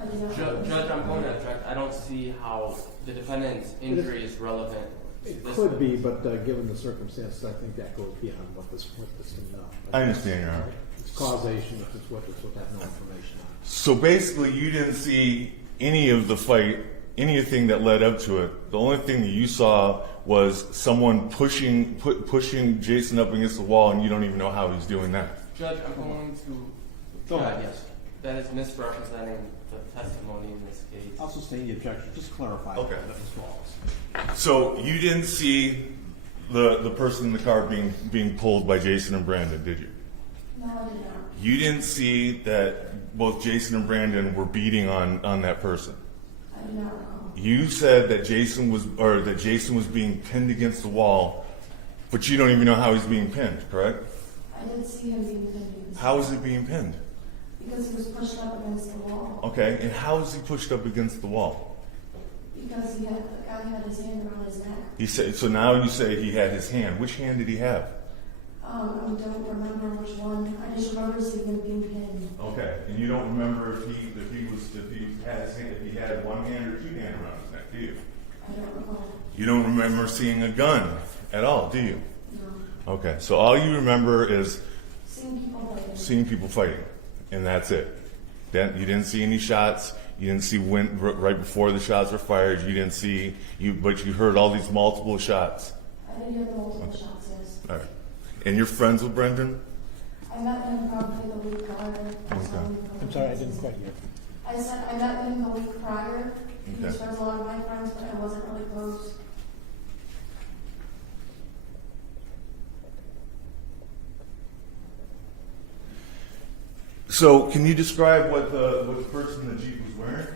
I did not. Judge, I'm going to object. I don't see how the defendant's injury is relevant to It this could be, witness. but given the circumstances, I think that goes beyond what this witness can know. I understand, Your Honor. It's causation if this witness would have no information on it. So basically, you didn't see any of the fight, anything that led up to it. The only thing that you saw was someone pushing Jason up against the wall, and you don't even know how he's doing that. Judge, I'm going to. Go ahead. Yes. That is misrepresenting the testimony in this case. I'll sustain the objection. Just clarify. Okay. That was false. So you didn't see the person in the car being pulled by Jason and Brandon, did you? No, I did not. You didn't see that both Jason and Brandon were beating on that person. I did not recall. You said that Jason was being pinned against the wall, but you don't even know how he's being pinned, correct? I didn't see him being pinned against How is he being pinned? because he was pushed up against the wall. Okay, and how is he pushed up against the wall? Because the guy had his hand around his neck. He said, so now you say he had his hand. Which hand did he have? I don't remember which one. I just remember seeing him being pinned. Okay, and you don't remember if he had one hand or two hands around his neck, do you? I don't recall. You don't remember seeing a gun at all, do you? No. Okay, so all you remember is Seeing people fighting. and that's it. Then you didn't see any shots. You didn't see when right before the shots were fired. You didn't see but you heard all these multiple shots. I did hear the multiple shots, yes. All right, and you're friends with Brendan? I met him probably the week prior. I'm sorry, I didn't quite hear. I said I met him the week prior. He was Okay. friends with a lot of my friends, but I wasn't really close. So, can you describe what the person in the Jeep was wearing?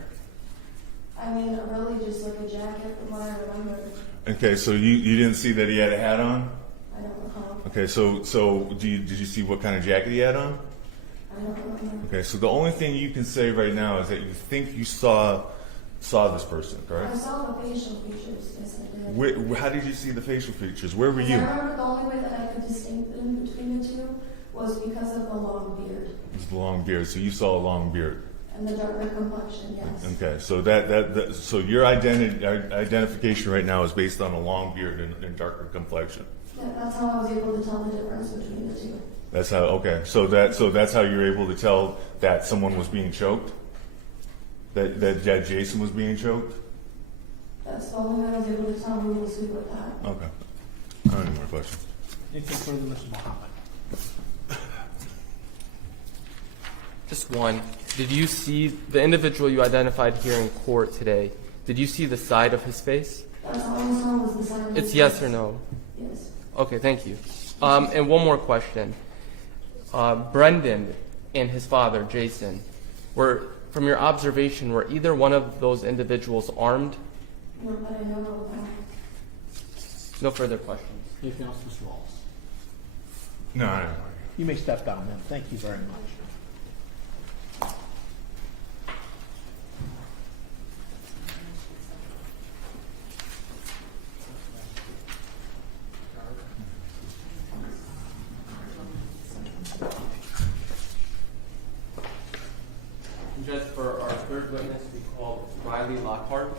I mean, really just like a jacket from what I remember. Okay, so you didn't see that he had a hat on? I don't recall. Okay, so did you see what kind of jacket he had on? I don't remember. Okay, so the only thing you can say right now is that you think you saw this person, I correct? saw the facial features, yes I did. How did you see the facial features? Where were I you? remember the only way that I could distinguish them between the two was because of the long beard It was the long beard, so you saw a long beard. and the darker complexion, yes. Okay, so so your identification right now is based on a long beard and darker complexion. Yeah, that's how I was able to tell the difference between the two. That's how. Okay, so that's how you're able to tell that someone was being choked. That Jason was being choked. That's the only way I was able to tell who was who with that. Okay. I don't have any more questions. Anything further, Mr. Muhammad? Just one. Did you see the individual you identified here in court today? Did you see the side of his face? That's all I saw was the side of It's his yes face. or no. Yes. Okay, thank you. And one more question. Brendan and his father, Jason, from your observation, were either one of those individuals armed? No, but I don't know that. No further questions. Anything else, Mr. Wallace? No, I don't. You may step down then. Thank you very much. Judge, for our third witness, we call Riley Lockhart.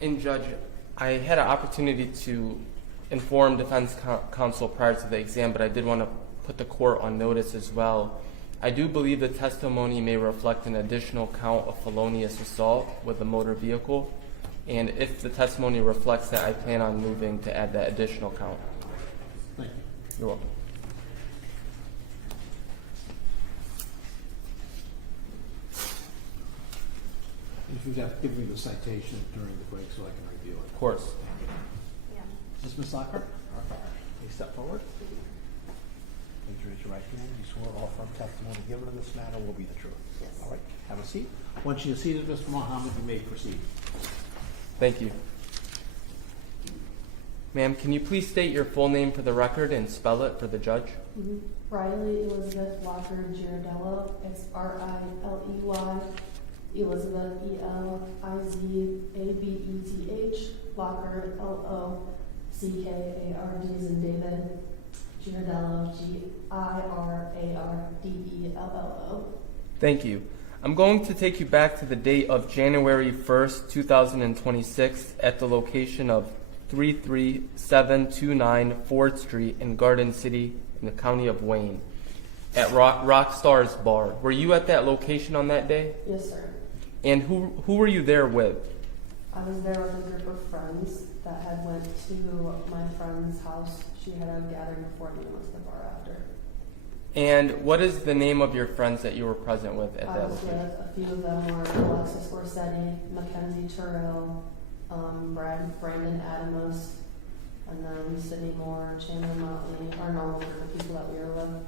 And Judge, I had an opportunity to inform defense counsel prior to the exam, but I did want to put the court on notice as well. I do believe the testimony may reflect an additional count of felonious assault with a motor vehicle, and if the testimony reflects that, I plan on moving to add that additional count. Thank you. You're welcome. If you got, give me the citation during the break so I can review it. Of course. Yeah. Is this Ms. Lockhart? Please step forward. Please raise your right hand. You swear all firm testimony given in this matter will be the truth. Yes. All right. Have a seat. Once you're seated, Mr. Muhammad, you may proceed. Thank you. Ma'am, can you please state your full name for the record and spell it for the judge? Riley Elizabeth Lockhart Giardello. It's Riley. Elizabeth Elizabeth Lockhart Lockard as in David Girardello, Girardello. Thank you. I'm going to take you back to the date of January 1st, 2026 at the location of 33729 Ford Street in Garden City in the county of Wayne at Rockstarz Bar. Were you at that location on that day? Yes, sir. And who were you there with? I was there with a group of friends that had went to my friend's house. She had a gathering before me and went to the bar after. And what is the name of your friends that you were present with at I that was location? with a few of them were Alexis Gorsetti, McKenzie, Terrell, Brandon Adamus, and then Sydney Moore, Chandler Motley, are normal group of people that we were with.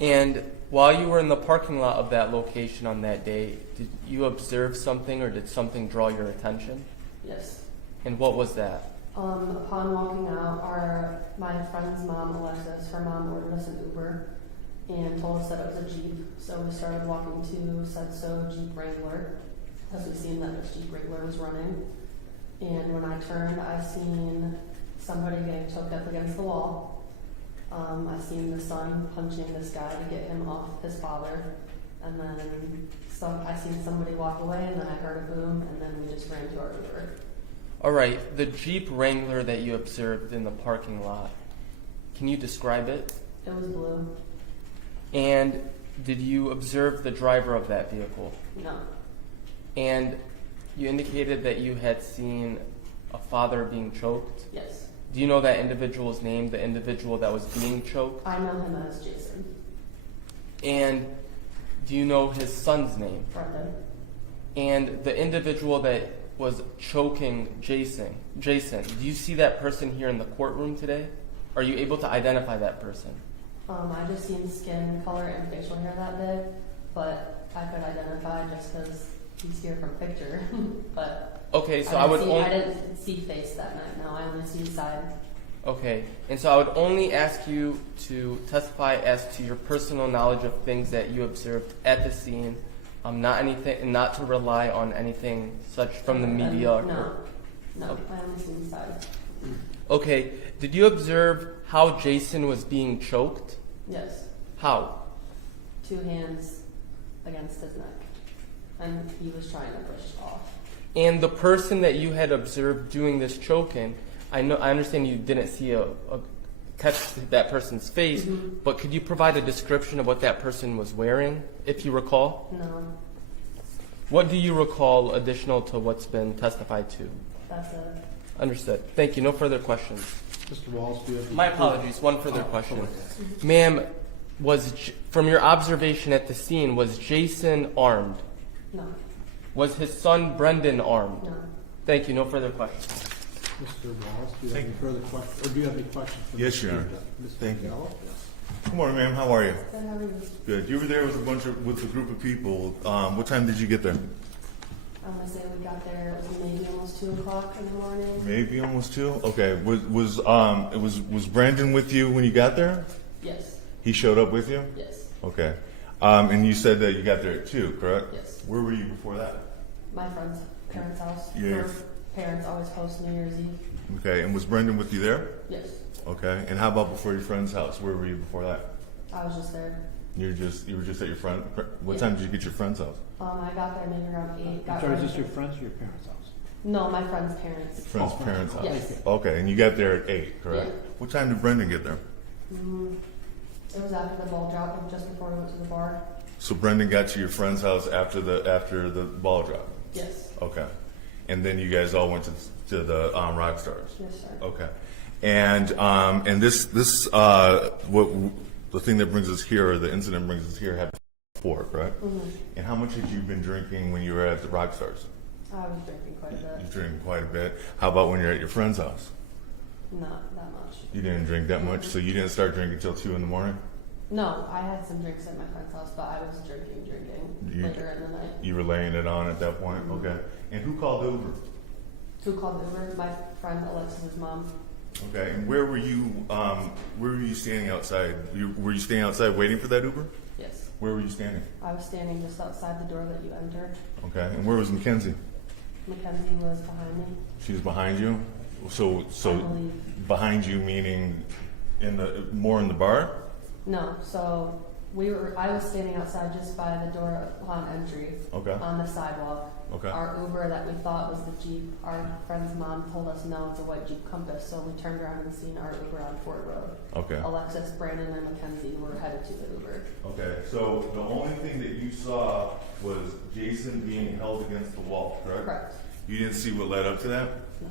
And while you were in the parking lot of that location on that day, did you observe something or did something draw your attention? Yes. And what was that? Upon walking out, my friend's mom, Alexis, her mom ordered us an Uber and told us that it was a Jeep. So we started walking to said Jeep Wrangler because we seen that this Jeep Wrangler was running. And when I turned, I seen somebody getting choked up against the wall. I seen the son punching this guy to get him off his father. And then I seen somebody walk away, and then I heard a boom, and then we just ran to our Uber. All right, the Jeep Wrangler that you observed in the parking lot, can you describe it? It was blue. And did you observe the driver of that vehicle? No. And you indicated that you had seen a father being choked. Yes. Do you know that individual's name, the individual that was being choked? I know him as Jason. And do you know his son's name? Brendan. And the individual that was choking Jason, do you see that person here in the courtroom today? Are you able to identify that person? I just seen skin color and facial hair that day, but I could identify just because he's here from picture. But okay, so I didn't see face that night. No, I only see side. Okay, and so I would only ask you to testify as to your personal knowledge of things that you observed at the scene, not to rely on anything such from the media. No, I only see side. Okay, did you observe how Jason was being choked? Yes. How? 2 hands against his neck, and he was trying to push off. And the person that you had observed doing this choking, I understand you didn't see catch that person's face, but could you provide a description of what that person was wearing, if you recall? No. What do you recall additional to what's been testified to? That's it. Understood. Thank you. No further questions. Mr. Walls, do you have any? My apologies. One further question. Ma'am, from your observation at the scene, was Jason armed? No. Was his son Brendan armed? No. Thank you. No further questions. Mr. Walls, do you have any further questions, or do you have any questions? For Yes, Mr. Your Honor. Mr. Thank you. Gallo? Good morning, ma'am. How are you? Then how are you? Good. You were there with a group of people. What time did you get there? I'm gonna say we got there. It was maybe almost 2 o'clock in the morning. Maybe almost 2. Okay. Was Brandon with you when you got there? Yes. He showed up with you? Yes. Okay. And you said that you got there at 2, correct? Yes. Where were you before that? My friend's parents' house. Yeah. Her parents always host New Year's Eve. Okay. And was Brendan with you there? Yes. Okay. And how about before your friend's house? Where were you before that? I was just there. You were just at your friend. What Yeah. time did you get your friend's house? I got there maybe around 8. I'm sorry, is this your friend's or your parents' house? No, my friend's parents. Friend's Oh, parents' house. Yes. Okay. And you got there at 8, correct? Yeah. What time did Brendan get there? It was after the ball drop, just before we went to the bar. So Brendan got to your friend's house after the ball drop. Yes. Okay. And then you guys all went to the Rockstars. Yes, sir. Okay. And this what the thing that brings us here, or the incident brings us here, happened before, correct? Mm-hmm. And how much had you been drinking when you were at the Rockstars? I was drinking quite a You bit. drinking quite a bit. How about when you're at your friend's house? Not that much. You didn't drink that much, so you didn't start drinking until 2 in the morning. No, I had some drinks at my friend's house, but I was drinking later in the night. You were laying it on at that point. Okay. And who called Uber? Who called Uber? My friend Alexis's mom. Okay. And where were you? Where were you standing outside? Were you standing outside waiting for that Uber? Yes. Where were you standing? I was standing just outside the door that you entered. Okay. And where was McKenzie? McKenzie was behind me. She was behind you. So I believe. behind you meaning more in the bar? No, so I was standing outside just by the door upon entry. Okay. On the sidewalk. Okay. Our Uber that we thought was the Jeep, our friend's mom told us no, it's a white Jeep Compass, so we turned around and seen our Uber on Ford Road. Okay. Alexis, Brandon, and McKenzie were headed to the Uber. Okay, so the only thing that you saw was Jason being held against the wall, correct? Correct. You didn't see what led up to that? No.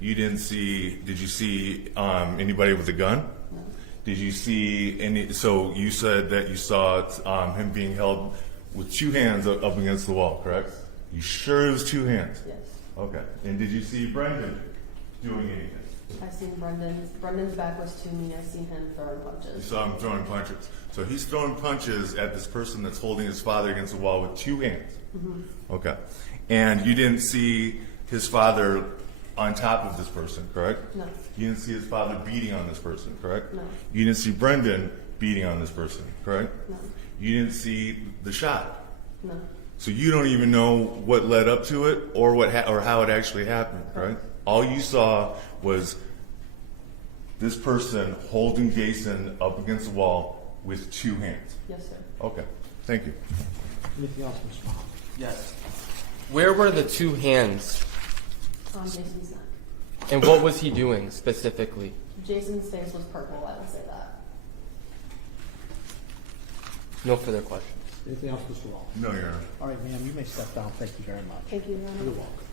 You didn't see, did you see anybody with a gun? No. Did you see any, so you said that you saw him being held with two hands up against the wall, correct? You sure it was two hands? Yes. Okay, and did you see Brendan doing anything? I seen Brendan's back was to me, I seen him throwing You punches. saw him throwing punches. So he's throwing punches at this person that's holding his father against the wall with two hands. Mm-hmm. Okay. And you didn't see his father on top of this person, correct? No. You didn't see his father beating on this person, correct? No. You didn't see Brendan beating on this person, correct? No. You didn't see the shot. No. So you don't even know what led up to it or or how it actually happened, right? All you saw was this person holding Jason up against the wall with two hands. Yes, sir. Okay, thank you. Anything else, Mr. Mahoney? Yes. Where were the two hands, On Jason's neck. and what was he doing specifically? Jason's face was purple, I will say that. No further questions. Anything else, Mr. Wall? No, Your Honor. All right, ma'am, you may step down. Thank you very much. Thank you, Your Honor. You're welcome.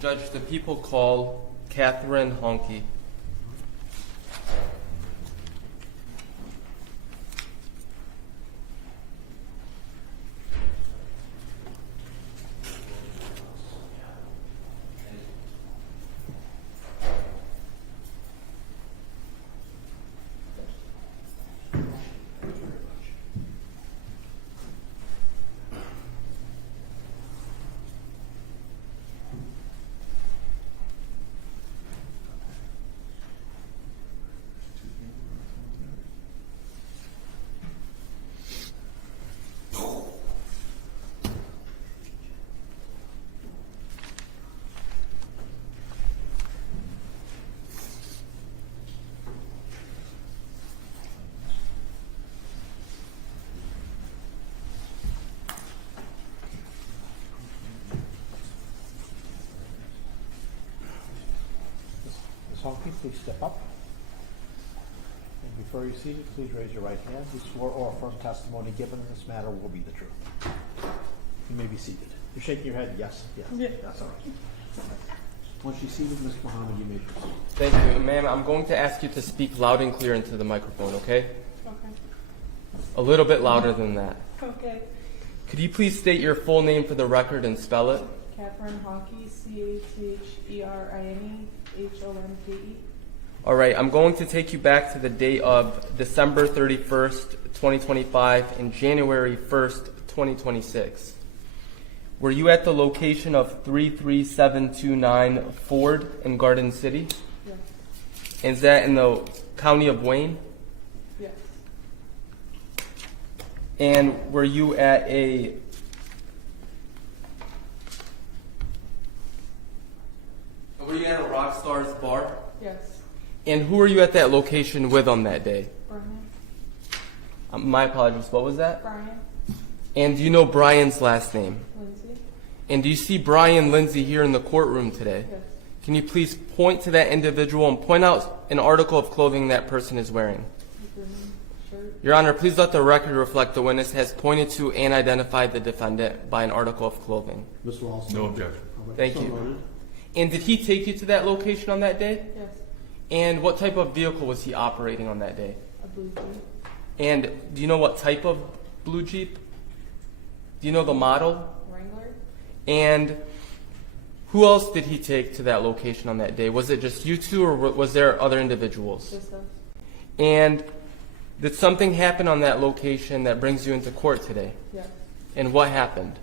Judge, the people call Katherine Honky. Ms. Honky, please step up. And before you're seated, please raise your right hand. You swore or affirm testimony given in this matter will be the truth. You may be seated. You're shaking your head, yes? Yes. Yeah. That's all right. Once you're seated, Ms. Muhammad, you may proceed. Thank you. Ma'am, I'm going to ask you to speak loud and clear into the microphone, okay? Okay. A little bit louder than that. Okay. Could you please state your full name for the record and spell it? Katherine Honky, CATHERINE, All right, I'm going to take you back to the date of December 31st, 2025 and January 1st, 2026. Were you at the location of 33729 Ford in Garden City? Yes. Is that in the county of Wayne? Yes. And were you at a Rockstarz Bar? Yes. And who were you at that location with on that day? Brian. My apologies, what was that? Brian. And do you know Brian's last name? Lindsay. And do you see Brian Lindsay here in the courtroom today? Yes. Can you please point to that individual and point out an article of clothing that person is wearing? Green shirt. Your Honor, please let the record reflect the witness has pointed to and identified the defendant by an article of clothing. Mr. Walsh? No objection. All right, Thank so you. noted. And did he take you to that location on that day? Yes. And what type of vehicle was he operating on that day? A blue Jeep. And do you know what type of blue Jeep? Do you know the model? Wrangler. And who else did he take to that location on that day? Was it just you two or was there other individuals? Just us. And did something happen on that location that brings you into court today? Yes. And what happened?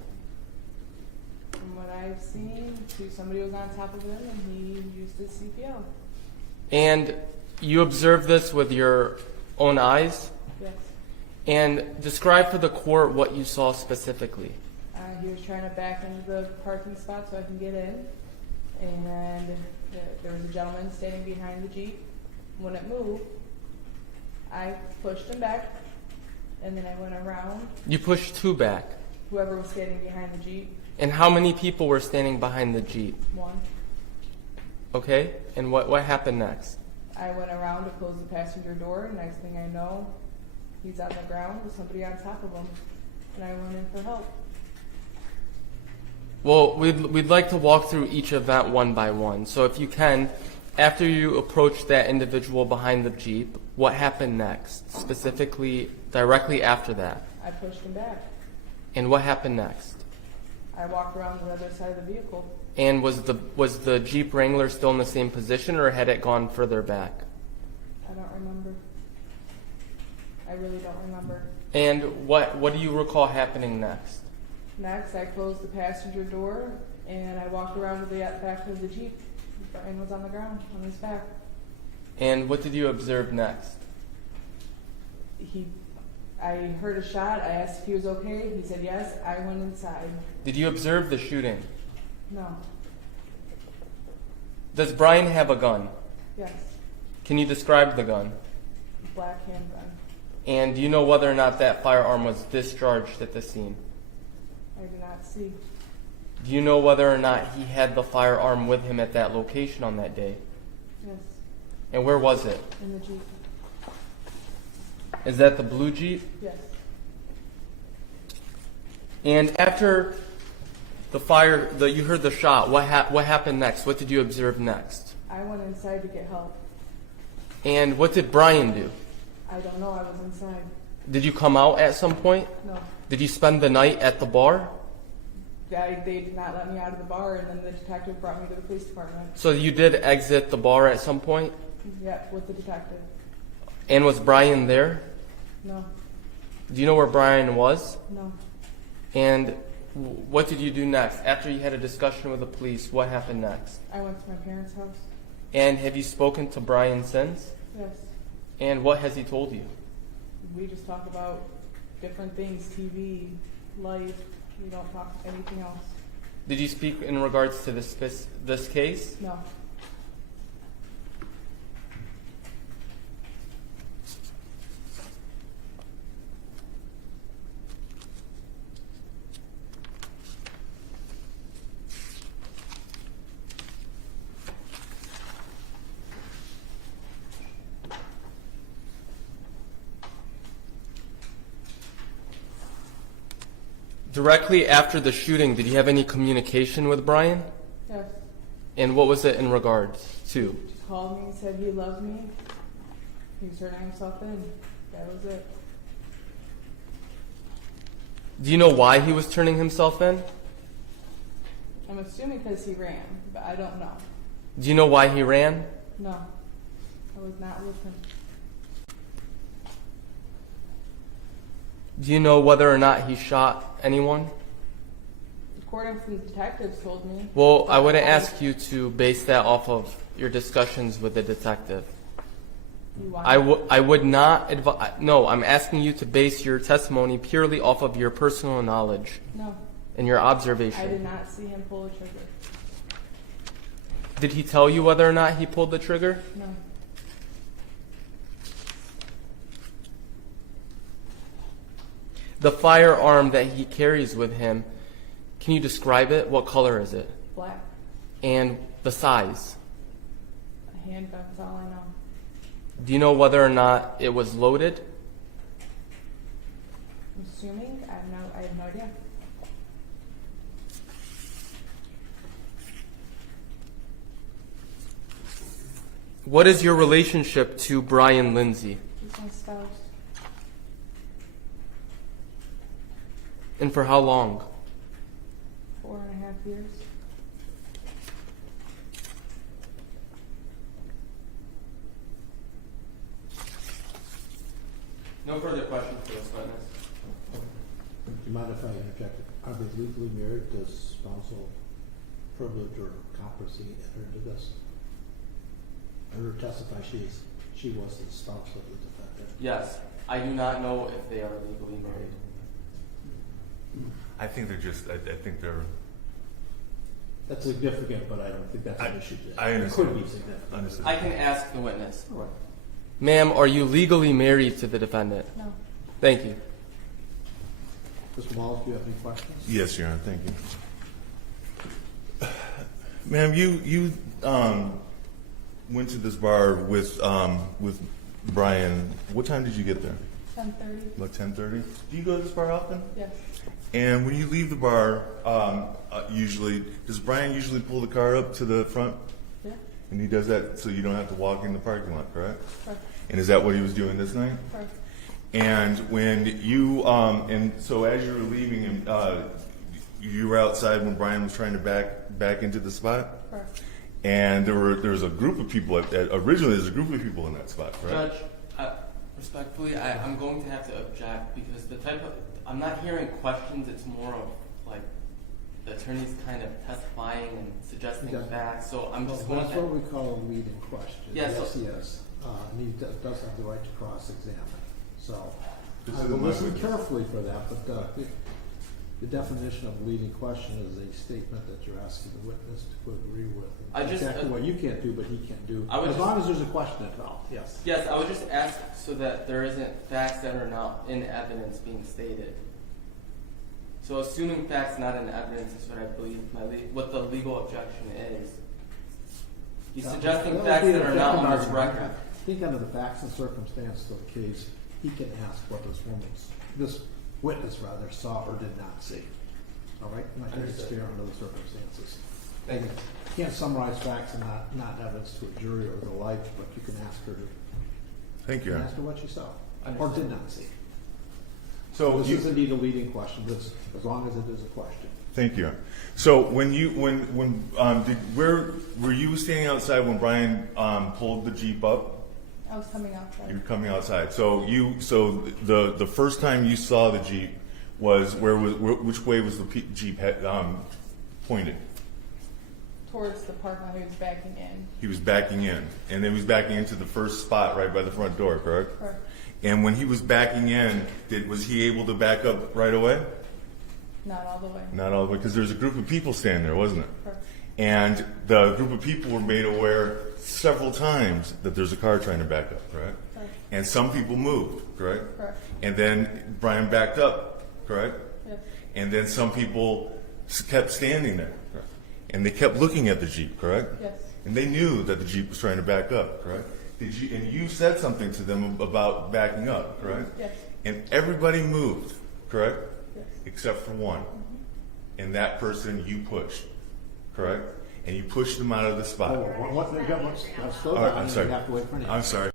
From what I I've seen, somebody was on top of him and he used his CPO. And you observed this with your own eyes? Yes. And describe for the court what you saw specifically. He was trying to back into the parking spot so I can get in. And there was a gentleman standing behind the Jeep. When it moved, I pushed him back, and then I went around. You pushed two back. Whoever was standing behind the Jeep, And how many people were standing behind the Jeep? one. Okay, and what happened next? I went around to close the passenger door, and next thing I know, he's on the ground with somebody on top of him. And I went in for help. Well, we'd like to walk through each event one by one. So if you can, after you approached that individual behind the Jeep, what happened next? Specifically, directly after that. I pushed him back. And what happened next? I walked around the other side of the vehicle. And was the Jeep Wrangler still in the same position, or had it gone further back? I don't remember. I really don't remember. And what do you recall happening next? Next, I closed the passenger door, and I walked around to the back of the Jeep. Brian was on the ground, on his back. And what did you observe next? I heard a shot. I asked if he was okay. He said yes. I went inside. Did you observe the shooting? No. Does Brian have a gun? Yes. Can you describe the gun? Black handgun. And do you know whether or not that firearm was discharged at the scene? I do not see. Do you know whether or not he had the firearm with him at that location on that day? Yes. And where was it? In the Jeep. Is that the blue Jeep? Yes. And after you heard the shot, what happened next? What did you observe next? I went inside to get help. And what did Brian do? I don't know. I was inside. Did you come out at some point? No. Did you spend the night at the bar? They did not let me out of the bar, and then the detective brought me to the police department. So you did exit the bar at some point? Yep, with the detective. And was Brian there? No. Do you know where Brian was? No. And what did you do next? After you had a discussion with the police, what happened next? I went to my parents' house. And have you spoken to Brian since? Yes. And what has he told you? We just talk about different things, TV, life. We don't talk anything else. Did you speak in regards to this case? No. Directly after the shooting, did you have any communication with Brian? Yes. And what was it in regards to? He just called me and said he loved me. He was turning himself in. That was it. Do you know why he was turning himself in? I'm assuming because he ran, but I don't know. Do you know why he ran? No. I was not with him. Do you know whether or not he shot anyone? According to the detectives told me. Well, I wouldn't ask you to base that off of your discussions with the detective. You want I would not advise. No, I'm asking you to base your testimony purely off of your personal knowledge No. and your observation. I did not see him pull the trigger. Did he tell you whether or not he pulled the trigger? No. The firearm that he carries with him, can you describe it? What color is it? Black. And the size? A handgun is all I know. Do you know whether or not it was loaded? I'm assuming. I have no idea. What is your relationship to Brian Lindsay? He's my spouse. And for how long? 4.5 years. No further questions for this witness. Do you mind if I interject? Are they legally married? Does spousal privilege or competency entered into this? I heard her testify she was the spouse of the defendant. Yes, I do not know if they are legally married. I think they're just. I think they're. That's significant, but I don't think that's an issue. I It understand. could be significant. Understood. I can ask the witness. All right. Ma'am, are you legally married to the defendant? No. Thank you. Mr. Wallace, do you have any questions? Yes, Your Honor. Thank you. Ma'am, you went to this bar with Brian. What time did you get there? 10:30. About 10:30. Do you go to this bar often? Yes. And when you leave the bar, usually does Brian usually pull the car up to the front? Yeah. And he does that so you don't have to walk in the parking lot, correct? Correct. And is that what he was doing this night? Correct. And when you and so as you were leaving, you were outside when Brian was trying to back into the spot. Correct. And there was a group of people originally. There's a group of people in that spot, right? Judge, respectfully, I'm going to have to object because I'm not hearing questions. It's more of like the attorney's kind of testifying and suggesting Yeah. facts. So I'm just Well, going that's what to. we call a leading question. Yes, Yes, so- yes. And he does have the right to cross-examine. So This I is will my listen witness. carefully for that, but the definition of leading question is a statement that you're asking the witness to agree with. I just- Exactly what you can't do, but he can't do. I would As just- long as there's a question involved, yes. Yes, I would just ask so that there isn't facts that are not in evidence being stated. So assuming facts not in evidence is what I believe what the legal objection is. He's suggesting That would facts be that an are not on effective this argument. record. I think under the facts and circumstances of the case, he can ask what this witness saw or did not see. All right? And I think it's fair under the circumstances. Thank you. You can't summarize facts and not evidence to a jury or the like, but you can ask her Thank you. Your Honor. ask her what she saw or Understood. did not see. So This you, is indeed a leading question, but as long as it is a question. thank you. So when where were you standing outside when Brian pulled the Jeep up? I was coming outside. You were coming outside. So the first time you saw the Jeep was which way was the Jeep pointed? Towards the parking lot, he was backing in. He was backing in, and then he was backing into the first spot right by the front door, correct? Correct. And when he was backing in, was he able to back up right away? Not all the way. Not all the way, because there's a group of people standing there, wasn't it? Correct. And the group of people were made aware several times that there's a car trying to back up, correct? Correct. And some people moved, correct? Correct. And then Brian backed up, correct? Yes. And then some people kept standing there, correct? And they kept looking at the Jeep, correct? Yes. And they knew that the Jeep was trying to back up, correct? And you said something to them about backing up, correct? Yes. And everybody moved, correct? Yes. Except for one. And that person you pushed, correct? And you pushed them out of the spot. Slow All right, down, I'm you sorry. have to wait for an I'm answer. sorry.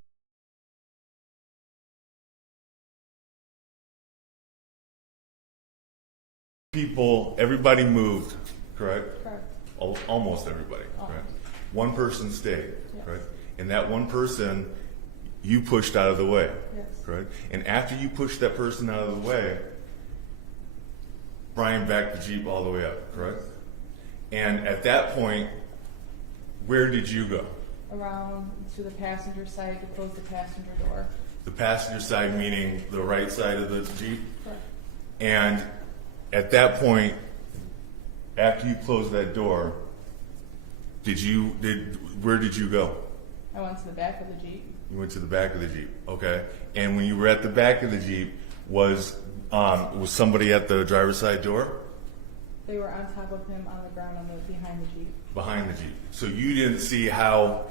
Everybody moved, correct? Correct. Almost everybody, correct? One person stayed, Yes. correct? And that one person you pushed out of the way, Yes. correct? And after you pushed that person out of the way, Brian backed the Jeep all the way up, correct? And at that point, where did you go? Around to the passenger side to close the passenger door. The passenger side, meaning the right side of the Jeep? Correct. And at that point, after you closed that door, where did you go? I went to the back of the Jeep. You went to the back of the Jeep, okay? And when you were at the back of the Jeep, was somebody at the driver's side door? They were on top of him on the ground behind the Jeep. Behind the Jeep. So you didn't see how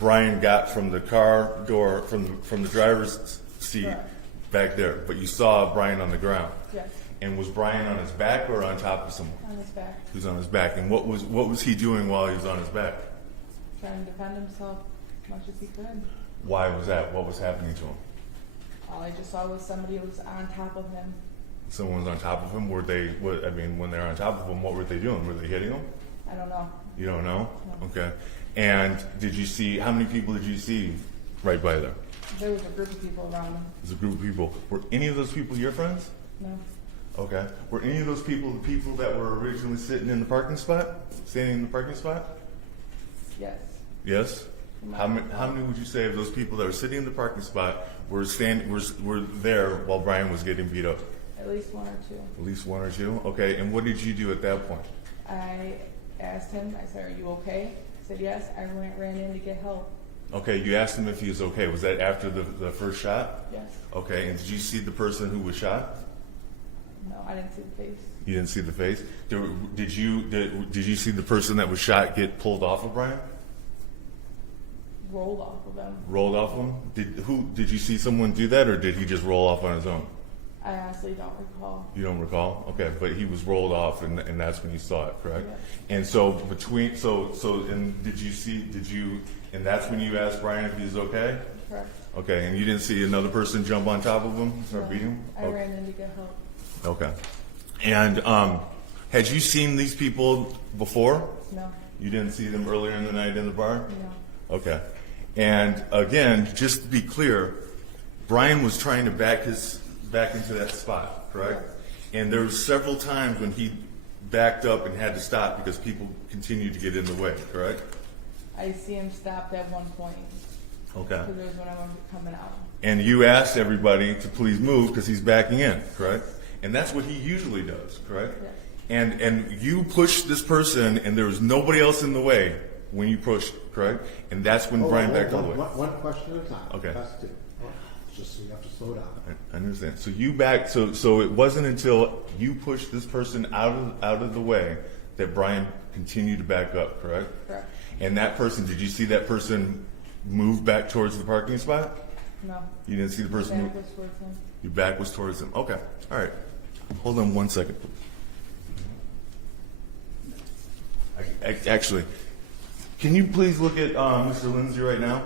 Brian got from the car door, from the driver's seat Correct. back there, but you saw Brian on the ground. Yes. And was Brian on his back or on top of someone? On his back. He was on his back. And what was he doing while he was on his back? Trying to defend himself as much as he could. Why was that? What was happening to him? All I just saw was somebody was on top of him. Someone was on top of him. When they're on top of him, what were they doing? Were they hitting him? I don't know. You don't know? No. Okay. And how many people did you see right by there? There was a group of people around him. There's a group of people. Were any of those people your friends? No. Okay. Were any of those people the people that were originally sitting in the parking spot? Standing in the parking spot? Yes. Yes? How many would you say of those people that were sitting in the parking spot were there while Brian was getting beat up? At least one or two. At least one or two? Okay. And what did you do at that point? I asked him, I said, "Are you okay?" He said, "Yes." I ran in to get help. Okay, you asked him if he was okay. Was that after the first shot? Yes. Okay, and did you see the person who was shot? No, I didn't see the face. You didn't see the face? Did you see the person that was shot get pulled off of Brian? Rolled off of him. Rolled off of him? Did you see someone do that, or did he just roll off on his own? I honestly don't recall. You don't recall? Okay, but he was rolled off, and that's when you saw it, correct? Yeah. And so and that's when you asked Brian if he was okay? Correct. Okay, and you didn't see another person jump on top of him, start No, beating him? I ran in to get help. Okay. And had you seen these people before? No. You didn't see them earlier in the night in the bar? No. Okay. And again, just to be clear, Brian was trying to back into that spot, correct? And there were several times when he backed up and had to stop because people continued to get in the way, correct? I see him stopped at one point. Okay. Because it was when I was coming out. And you asked everybody to please move because he's backing in, correct? And that's what he usually does, correct? Yes. And you pushed this person, and there was nobody else in the way when you pushed, correct? And that's when Brian backed all the way. One question at a time. Okay. That's two. Just so you have to slow down. I understand. So you backed. So it wasn't until you pushed this person out of the way that Brian continued to back up, correct? Correct. And that person, did you see that person move back towards the parking spot? No. You didn't see the person My move? back was towards him. Your back was towards him. Okay. All right. Hold on 1 second. Actually, can you please look at Mr. Lindsay right now?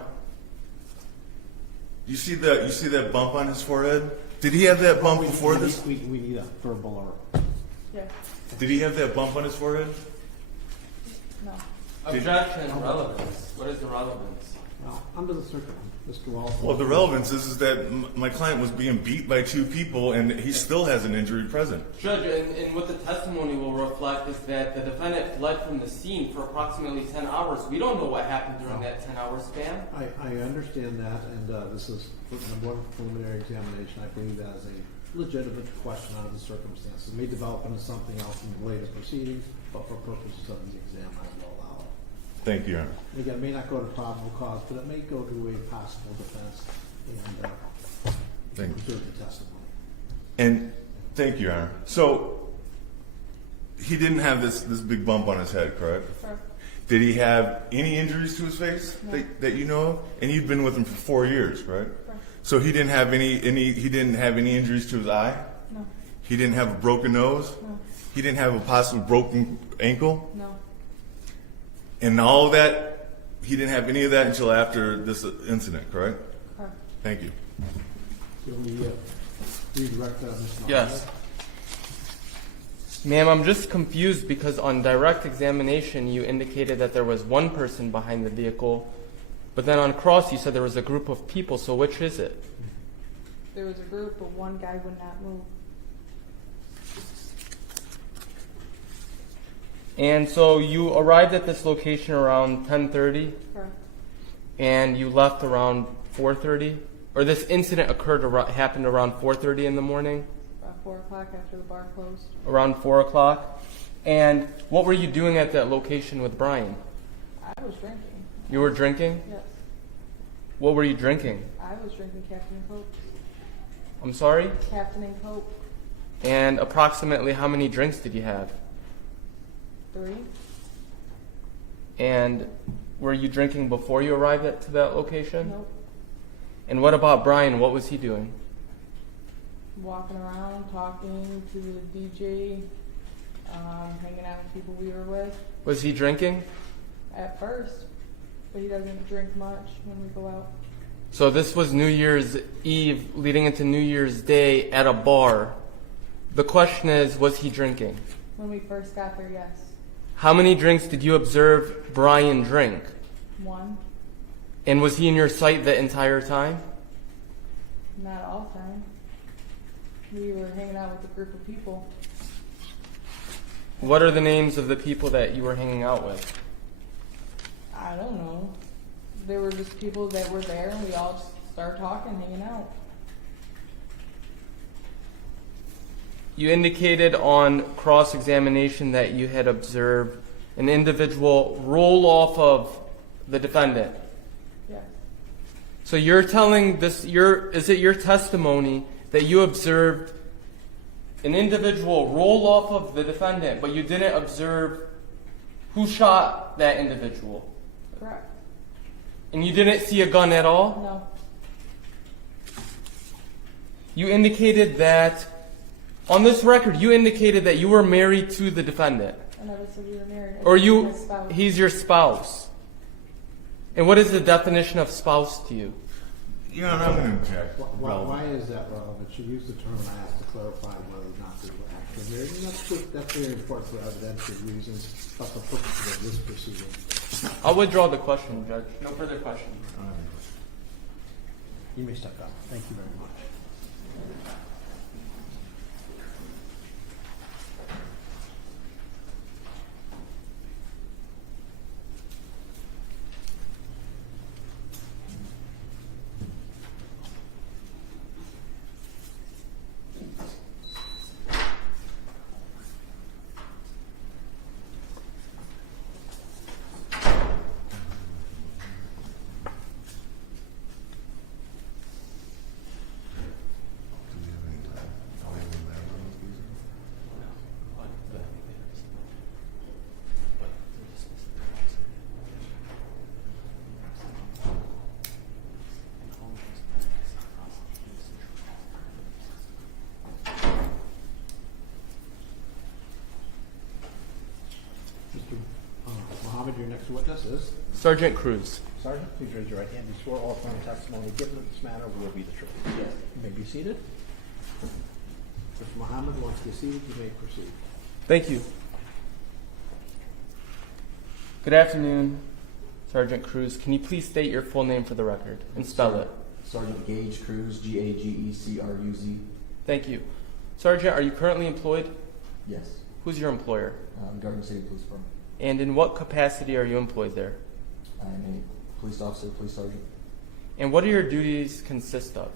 You see that bump on his forehead? Did he have that bump before this? We need a verbal or. Yeah. Did he have that bump on his forehead? No. Objection, relevance. What is the relevance? Well, under the circumstances, Mr. Wallace. Well, the relevance is that my client was being beat by two people, and he still has an injury present. Judge, and what the testimony will reflect is that the defendant fled from the scene for approximately 10 hours. We don't know what happened during that 10-hour span. I understand that, and this is number one preliminary examination. I believe that is a legitimate question under the circumstances. It may develop into something else in the later proceedings, but for purposes of the exam, I will allow it. Thank you, Your Honor. Again, it may not go to probable cause, but it may go to a possible defense and Thank you. observe the testimony. And thank you, Your Honor. So he didn't have this big bump on his head, correct? Correct. Did he have any injuries to his face No. that you know of? And you've been with him for 4 years, right? Correct. So he didn't have any injuries to his eye? No. He didn't have a broken nose? No. He didn't have a possible broken ankle? No. And all of that, he didn't have any of that until after this incident, correct? Correct. Thank you. Will we redirect Mr. Yes. Ma'am, I'm just confused because on direct examination you indicated that there was one person behind the vehicle, but then on cross you said there was a group of people, so which is it? There was a group, but one guy would not move. And so you arrived at this location around 10:30, Correct. and you left around 4:30, or this incident happened around 4:30 in the morning, About 4 o'clock after the bar closed. around 4 o'clock. And what were you doing at that location with Brian? I was drinking. You were drinking? Yes. What were you drinking? I was drinking Captain and Coke. I'm sorry? Captain and Coke. And approximately how many drinks did you have? 3. And were you drinking before you arrived to that location? Nope. And what about Brian? What was he doing? Walking around, talking to the DJ, hanging out with people we were with Was he drinking? at first, but he doesn't drink much when we go out. So this was New Year's Eve leading into New Year's Day at a bar. The question is, was he drinking? When we first got there, yes. How many drinks did you observe Brian drink? 1. And was he in your sight the entire time? Not all time. We were hanging out with a group of people. What are the names of the people that you were hanging out with? I don't know. There were just people that were there, and we all just started talking, hanging out. You indicated on cross-examination that you had observed an individual roll off of the defendant. Yeah. So you're telling this, is it your testimony that you observed an individual roll off of the defendant, but you didn't observe who shot that individual? Correct. And you didn't see a gun at all? No. You indicated that, on this record, you indicated that you were married to the defendant. I never said we were married. I Or said you, my spouse. he's your spouse. And what is the definition of spouse to you? You know, I'm going to object. Why is that relevant? She used the term asked to clarify whether or not they were actually married. And that's good. That's very important for evidentiary reasons, but the purpose of this proceeding. I'll withdraw the question, Judge. No further questions. You may step down. Thank you very much. Mohammed, your next witness is Sergeant Cruz. Sergeant. Please raise your right hand. You swear all affirmative testimony given in this matter will be the truth. Yes. You may be seated. Mr. Mohammed, once you're seated, you may proceed. Thank you. Good afternoon, Sergeant Cruz. Can you please state your full name for the record and spell it? Sergeant Gage Cruz, Gagecruz. Thank you. Sergeant, are you currently employed? Yes. Who's your employer? Garden City Police Department. And in what capacity are you employed there? I'm a police officer, police sergeant. And what do your duties consist of?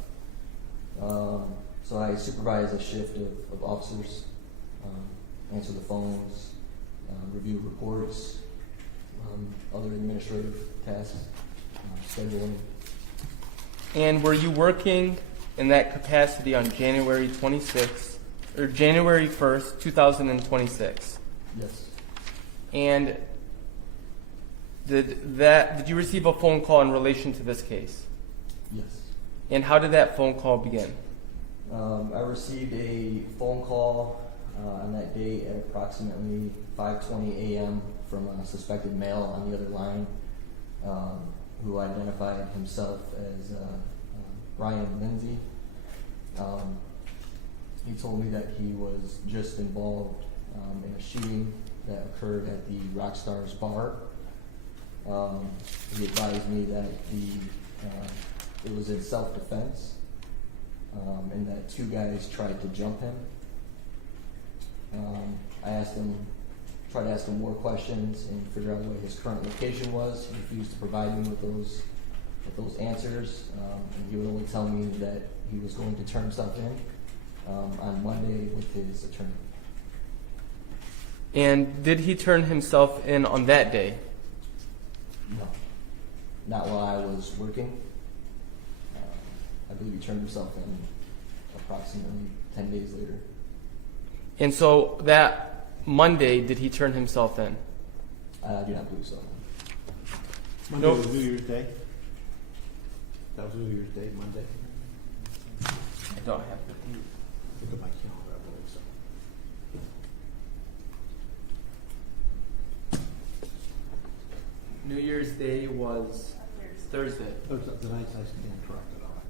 So I supervise a shift of officers, answer the phones, review reports, other administrative tasks, scheduling. And were you working in that capacity on January 26th or January 1st, 2026? Yes. And did you receive a phone call in relation to this case? Yes. And how did that phone call begin? I received a phone call on that day at approximately 5:20 a.m. from a suspected male on the other line who identified himself as Ryan Lindsay. He told me that he was just involved in a shooting that occurred at the Rockstarz Bar. He advised me that it was in self-defense and that two guys tried to jump him. I tried to ask him more questions and figure out what his current location was. He refused to provide me with those answers, and he would only tell me that he was going to turn himself in on Monday with his attorney. And did he turn himself in on that day? No, not while I was working. I believe he turned himself in approximately 10 days later. And so that Monday, did he turn himself in? I do not believe so. Monday Nope. was New Year's Day. That was New Year's Day, Monday. I don't have the Look at my calendar, I believe so. New Year's Day was Thursday. The night I stand corrected on it.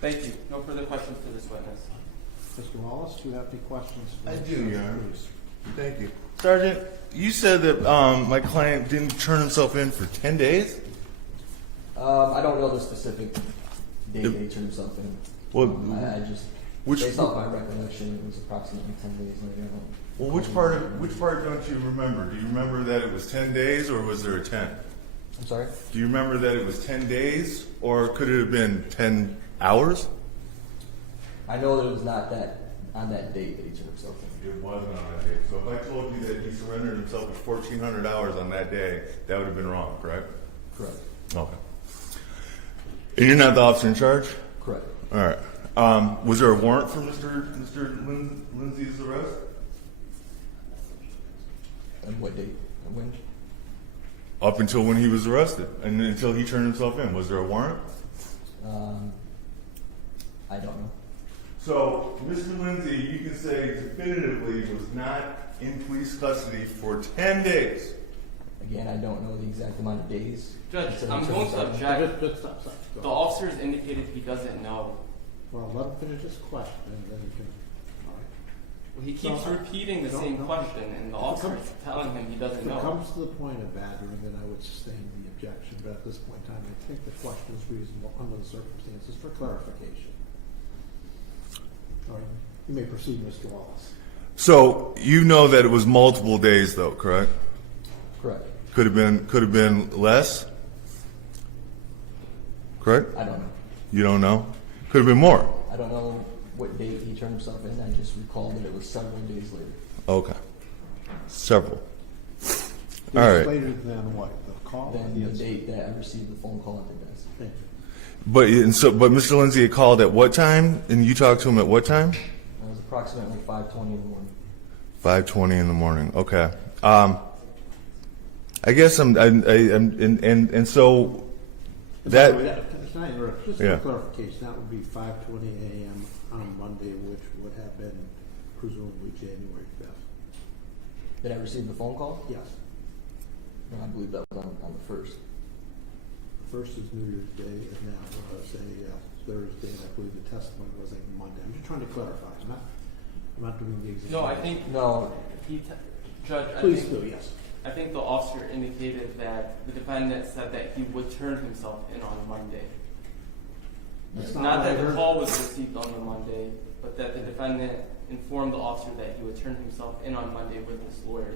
Thank you. No further questions for this witness. Mr. Wallace, do you have any questions? for I do, Sergeant Your Honor. Cruz? Thank you. Sergeant, you said that my client didn't turn himself in for 10 days? I don't know the specific date that he turned himself in. Well, I just Based off my recollection, it was approximately 10 days later. Well, which part don't you remember? Do you remember that it was 10 days or was there a 10? I'm sorry? Do you remember that it was 10 days or could it have been 10 hours? I know that it was not that on that date that he turned himself in. It wasn't on that day. So if I told you that he surrendered himself with 1,400 hours on that day, that would have been wrong, correct? Correct. Okay. And you're not the officer in charge? Correct. All right. Was there a warrant for Mr. Lindsay's arrest? And what date? And when? Up until when he was arrested and until he turned himself in. Was there a warrant? I don't know. So, Mr. Lindsay, you can say definitively was not in police custody for 10 days. Again, I don't know the exact amount of days. Judge, until he I'm turned going to himself in. object. Just stop. The Go. officer's indicated he doesn't know. Well, let him finish his question, and then you can, all right. Well, he keeps So, repeating the no, same no. question, and the If it officer's comes- telling him he doesn't If it know. comes to the point of battering, then I would sustain the objection, but at this point in time, I think the question is reasonable under the circumstances for clarification. All right, you may proceed, Mr. Wallace. So, you know that it was multiple days though, correct? Correct. Could have been less? Correct? I don't know. You don't know? Could have been more. I don't know what date he turned himself in. I just recall that it was several days later. Okay. Several. Days All right. later than what, the call? Then the date that I received the phone call at the desk. Thank you. But Mr. Lindsay had called at what time? And you talked to him at what time? It was approximately 5:20 in the morning. 5:20 in the morning. Okay. I guess and so that. Can I interrupt? Just Yeah. for clarification, that would be 5:20 a.m. on Monday, which would have been presumably January 5th. Did I receive the phone call? Yes. No, I believe that was on the 1st. The first is New Year's Day, and that was a Thursday, and I believe the testimony was a Monday. I'm just trying to clarify. I'm not doing the exact. No, I think No, Judge. Please do, yes. I think the officer indicated that the defendant said that he would turn himself in on Monday. That's Not what I that the heard. call was received on the Monday, but that the defendant informed the officer that he would turn himself in on Monday with his lawyer.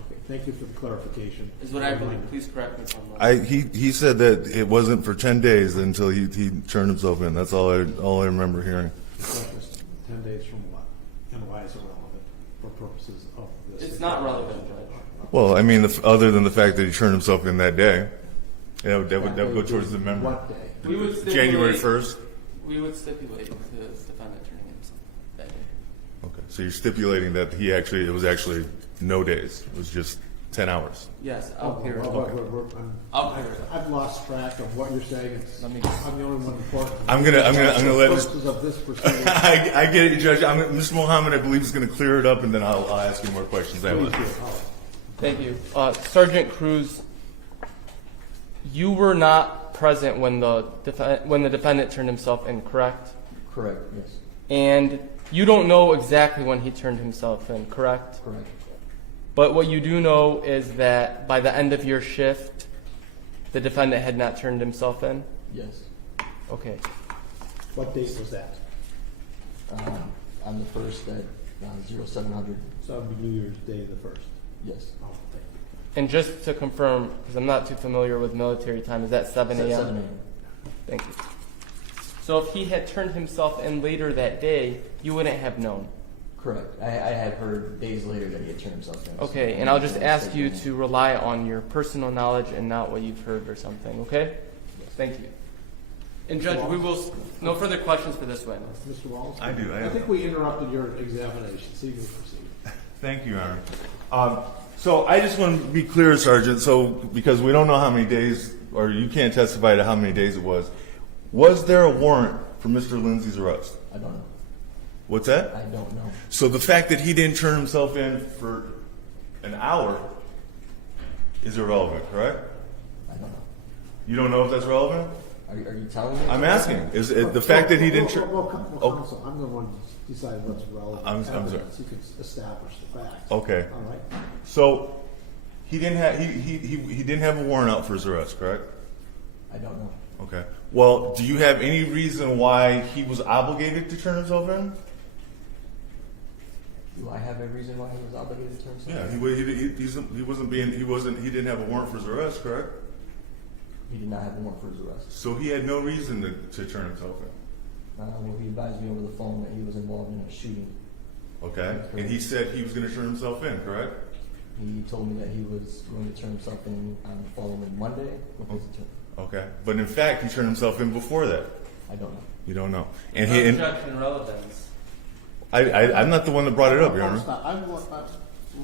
Okay, thank you for the clarification. Is what I believe. Please correct me if I'm wrong. He said that it wasn't for 10 days until he turned himself in. That's all I remember hearing. The question is 10 days from what? And why is it relevant for purposes of this? It's not relevant, Judge. Well, I mean, other than the fact that he turned himself in that day, that would go towards the memory. What day? We would stipulate, January 1st. We would stipulate to the defendant turning himself that day. Okay, so you're stipulating that it was actually no days. It was just 10 hours. Yes, I'll clear it. I've lost track of what you're saying. I'm the only one important. I'm gonna let Mr. Purposes of this proceeding. I get it, Judge. Mr. Mohammed, I believe, is going to clear it up, and then I'll ask you more questions. I Please will. do. Thank you. Sergeant Cruz, you were not present when the defendant turned himself in, correct? correct, yes. And you don't know exactly when he turned himself in, correct? Correct. But what you do know is that by the end of your shift, the defendant had not turned himself in? Yes. Okay. What date was that? On the 1st at 0700. So that would be New Year's Day, the 1st. Yes. Oh, thank you. And just to confirm, because I'm not too familiar with military time, is that 7 It's at a.m.? 7 a.m. Thank you. So if he had turned himself in later that day, you wouldn't have known? Correct. I had heard days later that he had turned himself in. Okay, and I'll just ask you to rely on your personal knowledge and not what you've heard or something, okay? Thank you. And Judge, we will, no further questions for this witness. Mr. Wallace? I do. I think we interrupted your examination. So you can proceed. Thank you, Your Honor. So I just want to be clear, Sergeant, because we don't know how many days, or you can't testify to how many days it was. Was there a warrant for Mr. Lindsay's arrest? I don't know. What's that? I don't know. So the fact that he didn't turn himself in for an hour is irrelevant, correct? I don't know. You don't know if that's relevant? Are you telling me? I'm asking. Is it the fact that he didn't turn? Counsel, I'm the one to decide what's relevant. I'm sorry. evidence. You can establish the facts. Okay. All right. So he didn't have a warrant out for his arrest, correct? I don't know. Okay. Well, do you have any reason why he was obligated to turn himself in? Do I have a reason why he was obligated to turn himself Yeah, in? he didn't have a warrant for his arrest, correct? He did not have a warrant for his arrest. So he had no reason to turn himself in. Well, he advised me over the phone that he was involved in a shooting. Okay. And he said he was going to turn himself in, correct? He told me that he was going to turn himself in on the following Monday with his attorney. Okay. But in fact, he turned himself in before that. I don't know. You don't know. And Objection relevance. I'm not the one that brought it up, Your Honor. Stop. I will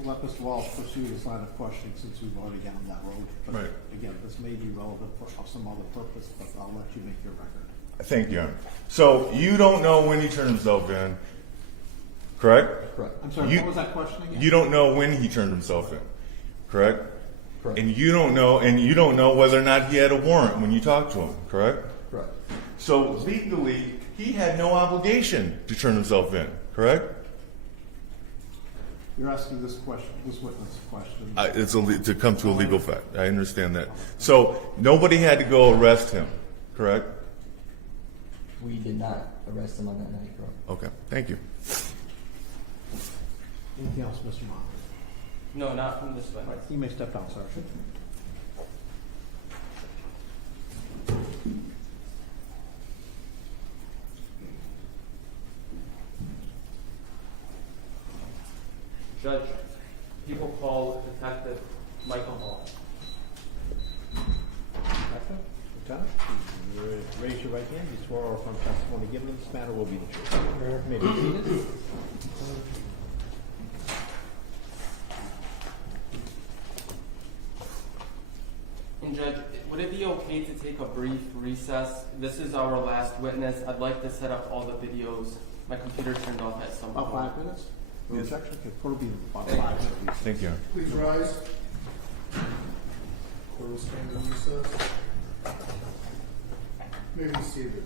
let Mr. Walsh pursue his line of questioning since we've already gone that road. But Right. again, this may be relevant for some other purpose, but I'll let you make your record. Thank you, Your Honor. So you don't know when he turned himself in, correct? Correct. I'm sorry, You- what was that question again? You don't know when he turned himself in, correct? Correct. And you don't know whether or not he had a warrant when you talked to him, correct? Correct. So legally, he had no obligation to turn himself in, correct? You're asking this question, this witness a question. It's to come to a legal fact. I understand that. So nobody had to go arrest him, correct? We did not arrest him on that night, correct? Okay, thank you. Anything else, Mr. Mock? No, not from this witness. You may step down, sir. Judge, people call Detective Michael Hall. Lieutenant, raise your right hand. You swear or affirm testimony given in this matter will be the truth. You may be seated. And Judge, would it be okay to take a brief recess? This is our last witness. I'd like to set up all the videos. My computer turned off at some About point. 5 minutes? Yes. Objection, okay, probably about 5 minutes. Thank you. Please rise. Court will stand in recess. May be seated.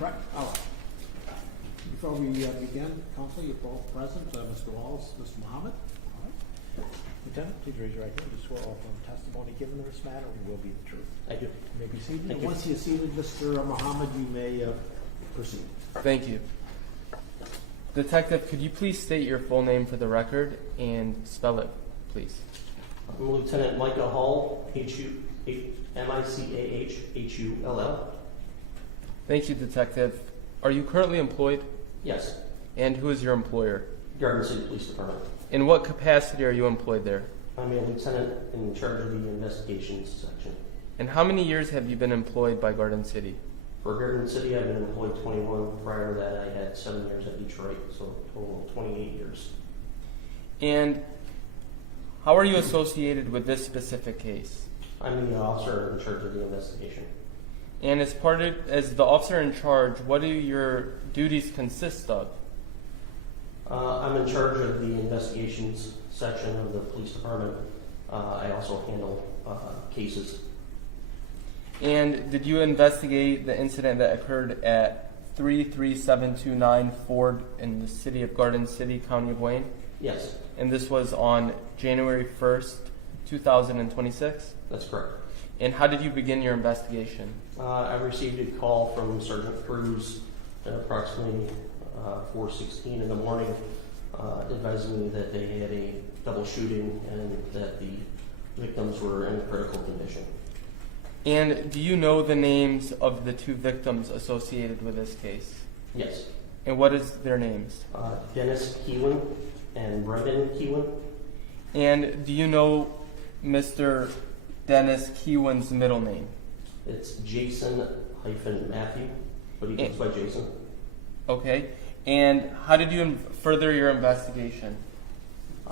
Right, all right. Before we begin, counsel, you're both present, Mr. Walls, Mr. Mohammed. All right. Lieutenant, please raise your right hand. You swear all from testimony given in this matter will be the truth. I do. You may be seated. Thank you. Once you're seated, Mr. Mohammed, you may proceed. Thank you. Detective, could you please state your full name for the record and spell it, please? I'm Lieutenant Micah Hall, Micahhull. Thank you, Detective. Are you currently employed? Yes, And who is your employer? Garden City Police Department. In what capacity are you employed there? I'm a lieutenant in charge of the investigations section. And how many years have you been employed by Garden City? For Garden City, I've been employed 21. Prior to that, I had 7 years at Detroit, so a total of 28 years. And how are you associated with this specific case? I'm the officer in charge of the investigation. And as the officer in charge, what do your duties consist of? I'm in charge of the investigations section of the police department. I also handle cases. And did you investigate the incident that occurred at 33729 Ford in the city of Garden City, County of Wayne? Yes, And this was on January 1st, 2026? that's correct. And how did you begin your investigation? I received a call from Sergeant Cruz at approximately 4:16 in the morning, advising me that they had a double shooting and that the victims were in critical condition. And do you know the names of the two victims associated with this case? Yes, And what is their names? Dennis Kiwin and Brendan Kiwin. And do you know Mr. Dennis Kiwin's middle name? It's Jason-Matthew, but he goes by Jason. Okay. And how did you further your investigation?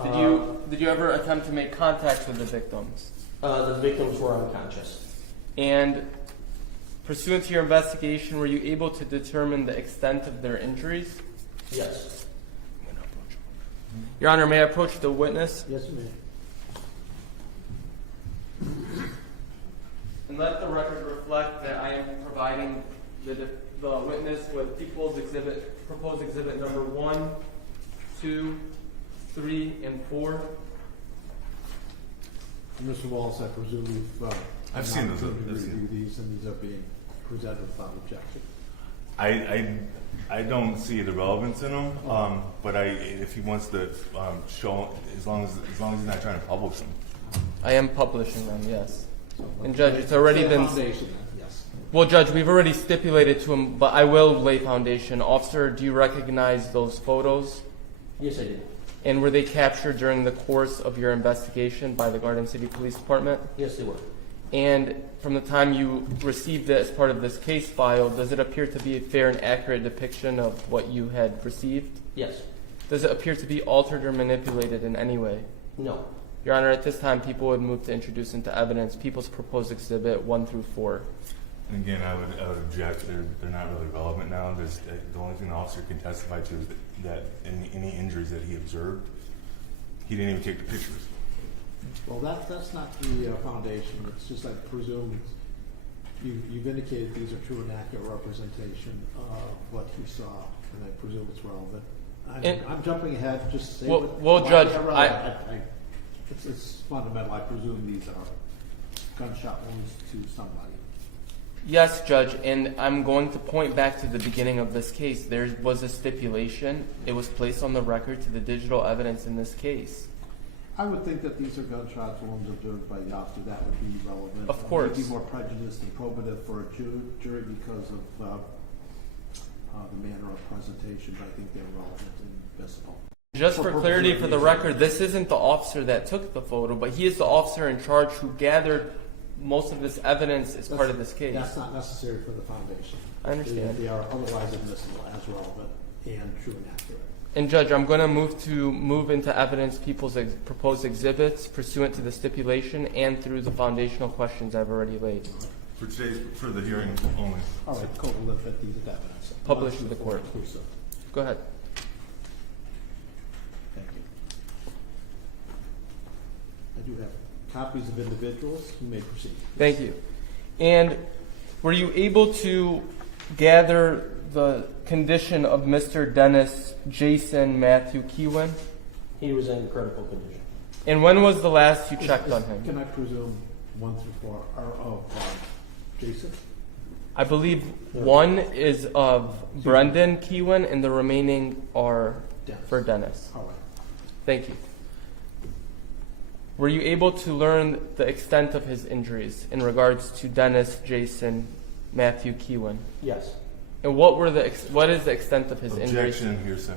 Did you ever attempt to make contact with the victims? The victims were unconscious. And pursuant to your investigation, were you able to determine the extent of their injuries? Yes. Your Honor, may I approach the witness? Yes, ma'am. And let the record reflect that I am providing the witness with proposed exhibit number 1, 2, 3, and 4. Mr. Wallace, I presume you've I've seen those. review these, and these are being presented without objection. I don't see the relevance in them, but if he wants to show, as long as he's not trying to publish them. I am publishing them, yes. And Judge, it's already been... Foundation, then, yes. Well, Judge, we've already stipulated to him, but I will lay foundation. Officer, do you recognize those photos? Yes, I did. And were they captured during the course of your investigation by the Garden City Police Department? Yes, they were. And from the time you received it as part of this case file, does it appear to be a fair and accurate depiction of what you had received? Yes. Does it appear to be altered or manipulated in any way? No. Your Honor, at this time, people would move to introduce into evidence People's Proposed Exhibit 1 through 4. And again, I would object. They're not really relevant now. The only thing the officer can testify to is that any injuries that he observed, he didn't even take the pictures. Well, that's not the foundation. It's just, I presume, you've indicated these are true and accurate representation of what you saw, and I presume it's relevant. I'm jumping ahead just to say... Well, Judge, it's fundamental. I presume these are gunshot wounds to somebody. Yes, Judge, and I'm going to point back to the beginning of this case. There was a stipulation. It was placed on the record to the digital evidence in this case. I would think that these are gunshot wounds observed by the officer. That would be relevant. Of course. It would be more prejudiced and probative for a jury because of the manner of presentation, but I think they're relevant and visible. Just for clarity for the record, this isn't the officer that took the photo, but he is the officer in charge who gathered most of this evidence as part of this case. That's not necessary for the foundation. I understand. They are otherwise admissible as relevant and true and accurate. And Judge, I'm going to move into evidence People's proposed exhibits pursuant to the stipulation and through the foundational questions I've already laid. For the hearing only. All right, cool. We'll look at these evidence. Publish to the court. Inclusive. Go ahead. Thank you. I do have copies of individuals. You may proceed. Thank you. And were you able to gather the condition of Mr. Dennis Jason Matthew Kiwin? He was in critical condition. And when was the last you checked on him? Can I presume 1 through 4 are of Jason? I believe one is of Brendan Kiwin and the remaining are for Dennis. All right. Thank you. Were you able to learn the extent of his injuries in regards to Dennis Jason Matthew Kiwin? Yes. And what is the extent of his injuries? Objection, hearsay.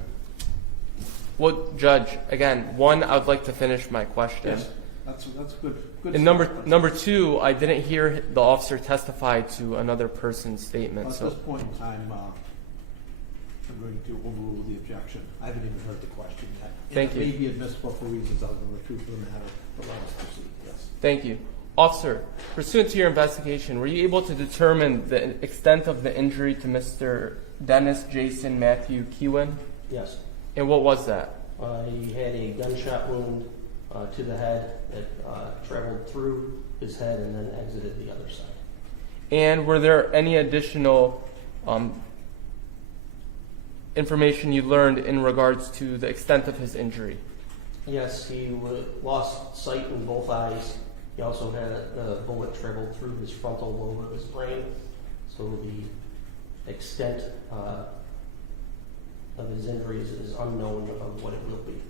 Well, Judge, again, one, I would like to finish my question. Yes, that's good. Good And start. number two, I didn't hear the officer testify to another person's statement. At So this point in time, I'm going to overrule the objection. I haven't even heard the question yet. Thank you. It may be admissible for reasons other than the truth of the matter, but let us proceed, yes. thank you. Officer, pursuant to your investigation, were you able to determine the extent of the injury to Mr. Dennis Jason Matthew Kiwin? Yes. And what was that? He had a gunshot wound to the head that traveled through his head and then exited the other side. And were there any additional information you learned in regards to the extent of his injury? Yes, he lost sight in both eyes. He also had a bullet traveled through his frontal lobe of his brain. So the extent of his injuries is unknown of what it will be.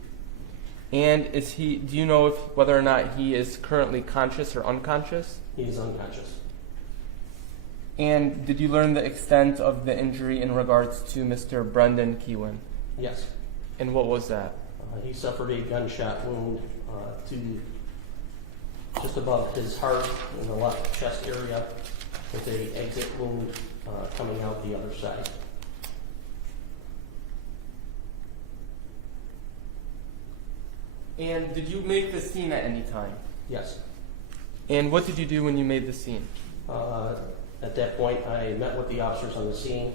And do you know whether or not he is currently conscious or unconscious? He is unconscious. And did you learn the extent of the injury in regards to Mr. Brendan Kiwin? Yes. And what was that? He suffered a gunshot wound to just above his heart in the left chest area with a exit wound coming out the other side. And did you make the scene at any time? Yes. And what did you do when you made the scene? At that point, I met with the officers on the scene,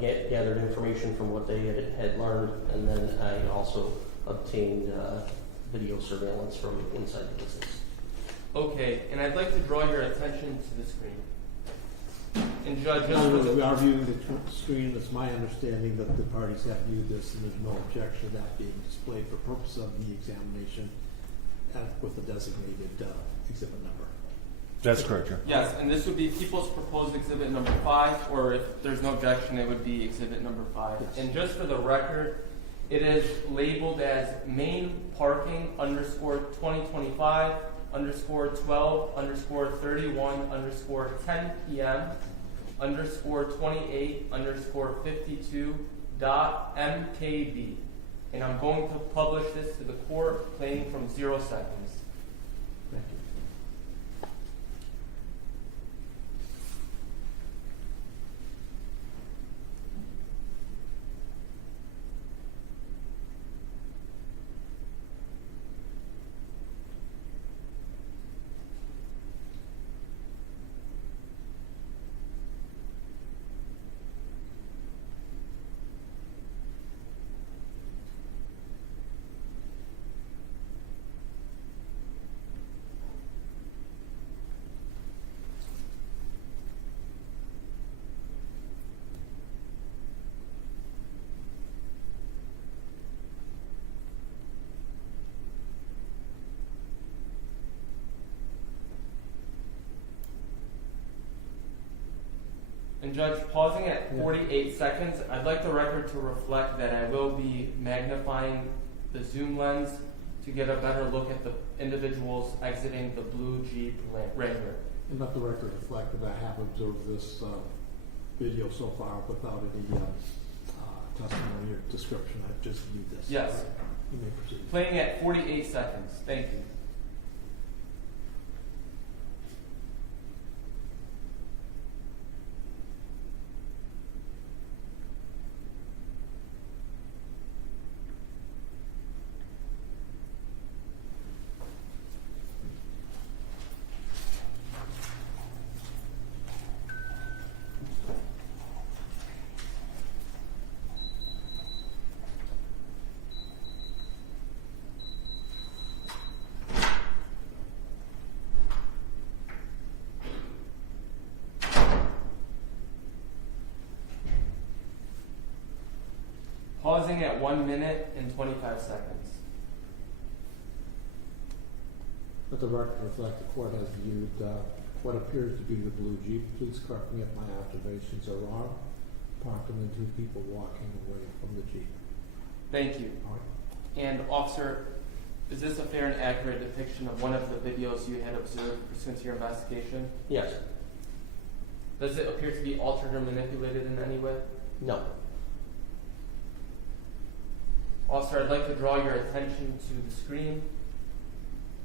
gathered information from what they had learned, and then I also obtained video surveillance from inside the business. Okay, and I'd like to draw your attention to the screen. And Judge, We are viewing the screen. It's my understanding that the parties have viewed this and there's no objection to that being displayed for purpose of the examination with the designated exhibit number. That's correct, Your yes, and this would be People's Proposed Exhibit number 5, or if there's no objection, it would be Exhibit number 5. Yes. And just for the record, it is labeled as main parking _ 2025 _ 12 _ 31 _ 10 p.m. _ 28 _ 52 .mkb. And I'm going to publish this to the court, playing from 0 seconds. Thank you. And Judge, pausing at 48 seconds, I'd like the record to reflect that I will be magnifying the zoom lens to get a better look at the individuals exiting the blue Jeep Wrangler. And let the record reflect that I have observed this video so far without any testimony or description. I've just viewed this. Yes. You may proceed. Playing at 48 seconds. Thank you. Pausing at 1 minute and 25 seconds. Let the record reflect the court has viewed what appears to be the blue Jeep. Please correct me if my observations are wrong. Approximately 2 people walking away from the Jeep. Thank you. All right. And officer, is this a fair and accurate depiction of one of the videos you had observed pursuant to your investigation? Yes. Does it appear to be altered or manipulated in any way? No. Officer, I'd like to draw your attention to the screen.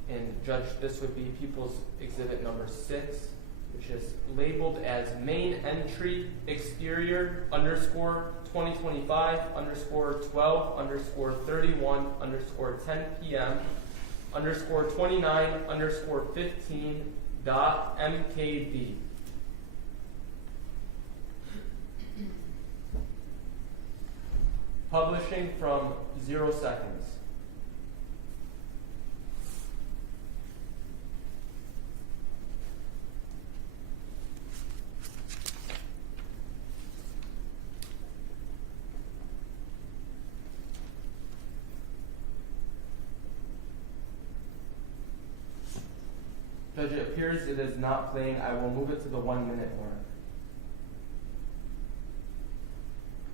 And Judge, this would be People's Exhibit number 6, which is labeled as main entry exterior underscore 2025 underscore 12 underscore 31 underscore 10 p.m. underscore 29 underscore 15 dot MKD. Publishing from 0 seconds. Judge, it appears it is not playing. I will move it to the 1 minute mark.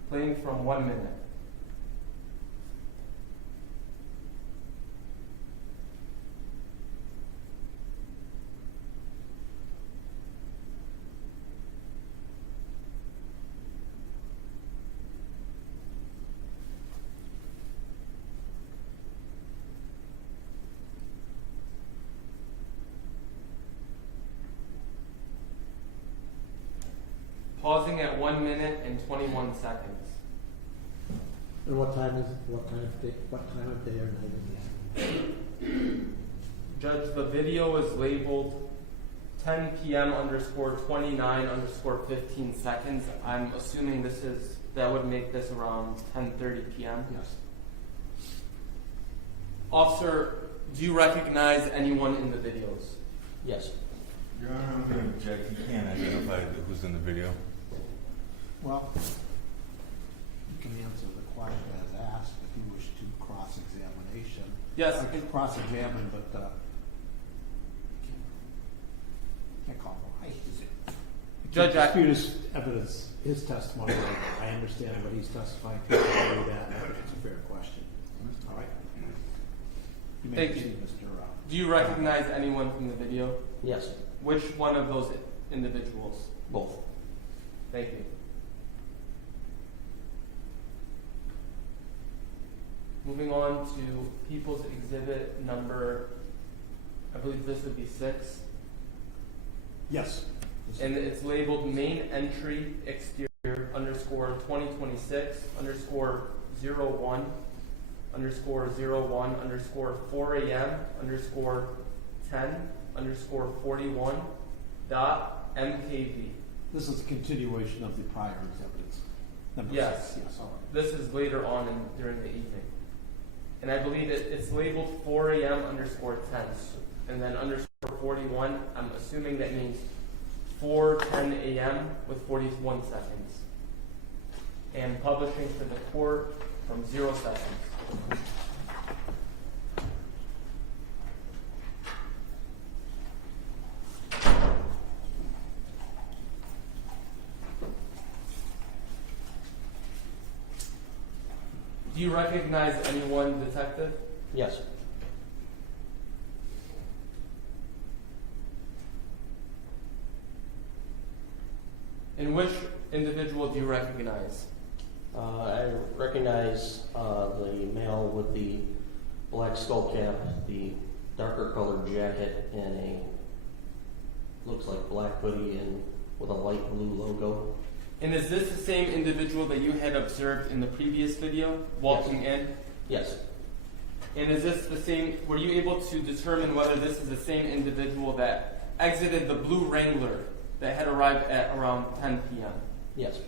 Playing from 1 minute. Pausing at 1 minute and 21 seconds. And what time is it? What time of day or night is it? Judge, the video is labeled 10 p.m. underscore 29 underscore 15 seconds. I'm assuming that would make this around 10:30 p.m. Yes. Officer, do you recognize anyone in the videos? Yes. Your Honor, I'm going to object. You can't identify who's in the video. Well, you can answer the question as asked if you wish to cross-examination. Yes. I can cross-examine, but can't call him. Is it? Judge, dispute his evidence, his testimony. I understand what he's testifying to. I do that, and I think it's a fair question. All right. You may Thank proceed, you. Mr. Do you recognize anyone from the video? Yes. Which one of those individuals? Both. Thank you. Moving on to People's Exhibit number, I believe this would be 6. Yes. And it's labeled main entry exterior underscore 2026 underscore 01 underscore 01 underscore 4 a.m. underscore 10 underscore 41 dot MKV. This is a continuation of the prior evidence. Number Yes. 6. Yes, all right. This is later on during the evening. And I believe it's labeled 4 a.m. underscore 10. And then underscore 41, I'm assuming that means 4:10 a.m. with 41 seconds. And publishing to the court from 0 seconds. Do you recognize anyone, Detective? Yes. And which individual do you recognize? I recognize the male with the black skull cap, the darker colored jacket, and a looks like black hoodie and with a light blue logo. And is this the same individual that you had observed in the previous video, walking in? Yes. And is this the same, were you able to determine whether this is the same individual that exited the blue Wrangler that had arrived at around 10 p.m.? Yes.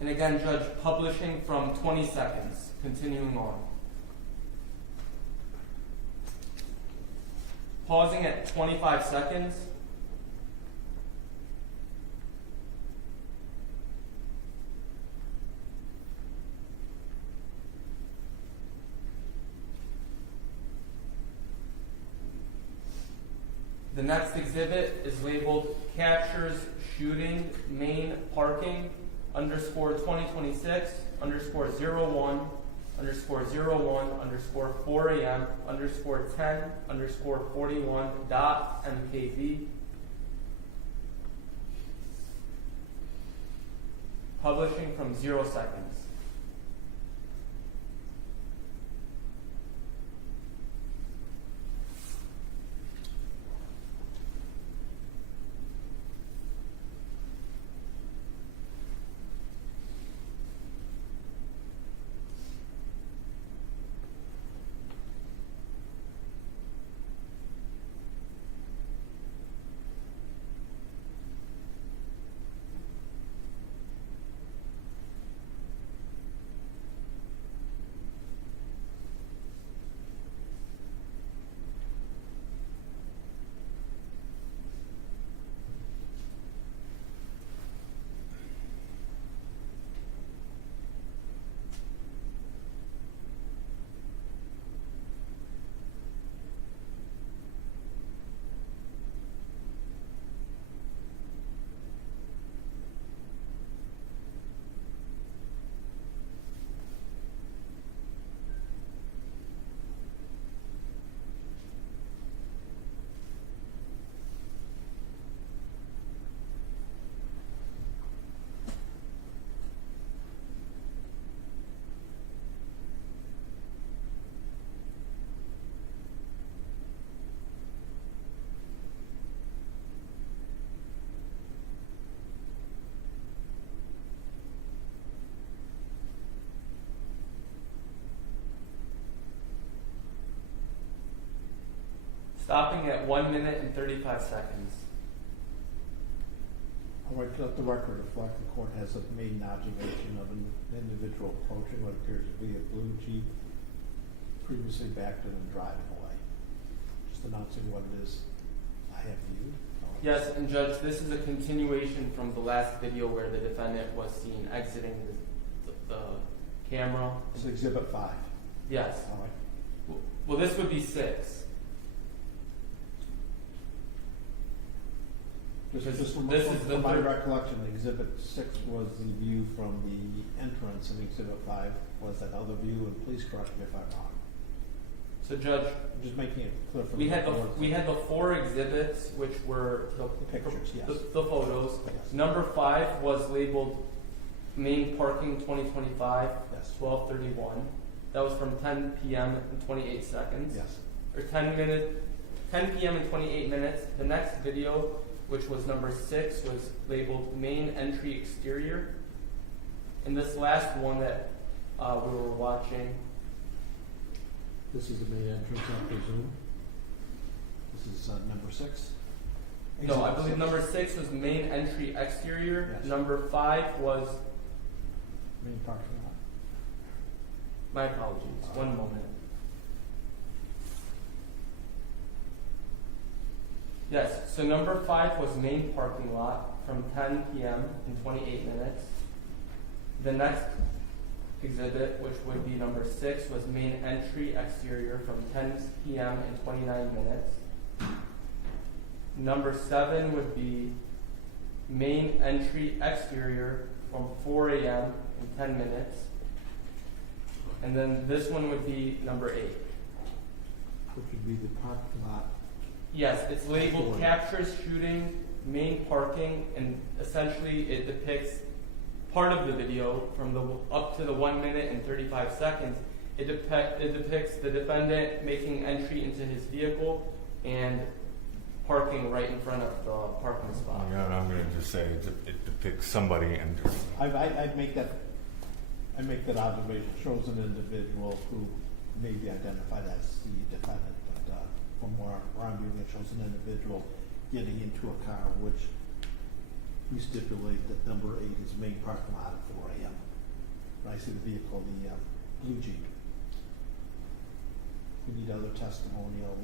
And again, Judge, publishing from 20 seconds, continuing on. pausing at 25 seconds. The next exhibit is labeled captures shooting main parking underscore 2026 underscore 01 underscore 01 underscore 4 a.m. underscore 10 underscore 41 dot MKV. Publishing from 0 seconds. Stopping at 1 minute and 35 seconds. I'd like to let the record reflect the court has made an observation of an individual approaching what appears to be a blue Jeep, previously backed in and driving away. Just announcing what it is I have viewed. Yes, and Judge, this is a continuation from the last video where the defendant was seen exiting the camera. It's Exhibit 5. Yes. All right. Well, this would be 6. Just from, this is the from my third. recollection, Exhibit 6 was the view from the entrance, and Exhibit 5 was that other view, and please correct me if I'm wrong. So, Judge, I'm just making it clear for we the had board. we had the 4 exhibits, which were the Pictures, yes. the photos. Yes. Number 5 was labeled main parking 2025, Yes. 12:31. That was from 10 p.m. and 28 seconds. Yes. Or 10 p.m. and 28 minutes. The next video, which was number 6, was labeled main entry exterior. And this last one that we were watching. This is the main entrance, I presume. This is number 6. No, I Exhibit believe 6. number 6 was main entry exterior. Yes. Number 5 was, Main parking lot. my apologies, one moment. Yes, so number 5 was main parking lot from 10 p.m. and 28 minutes. The next exhibit, which would be number 6, was main entry exterior from 10 p.m. and 29 minutes. Number 7 would be main entry exterior from 4 a.m. and 10 minutes. And then this one would be number 8. Which would be the parking lot. Yes, it's labeled Forward. captures shooting main parking, and essentially it depicts part of the video from the up to the 1 minute and 35 seconds. It depicts the defendant making entry into his vehicle and parking right in front of the parking spot. Yeah, and I'm going to just say it depicts somebody and I'd make that observation. Shows an individual who may be identified as the defendant, but from where I'm viewing it, shows an individual getting into a car, which we stipulate that number 8 is main parking lot at 4 a.m. When I see the vehicle, the blue Jeep. We need other testimonial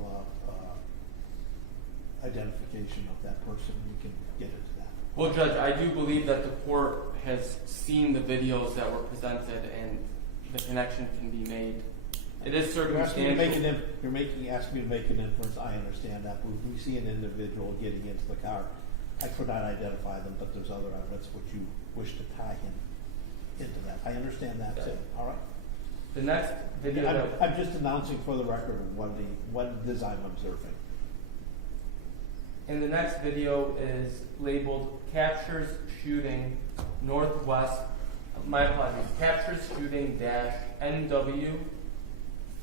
identification of that person, we can get into that. Well, Judge, I do believe that the court has seen the videos that were presented and the connection can be made. It is You're asking me to circumstantial. asking me to make an inference. I understand that. When we see an individual getting into the car, I could not identify them, but there's other evidence which you wish to tie him into that. I understand that too. All right. The next video that I'm just announcing for the record what it is I'm observing. And the next video is labeled Captures Shooting Northwest, my apologies, Captures Shooting dash NW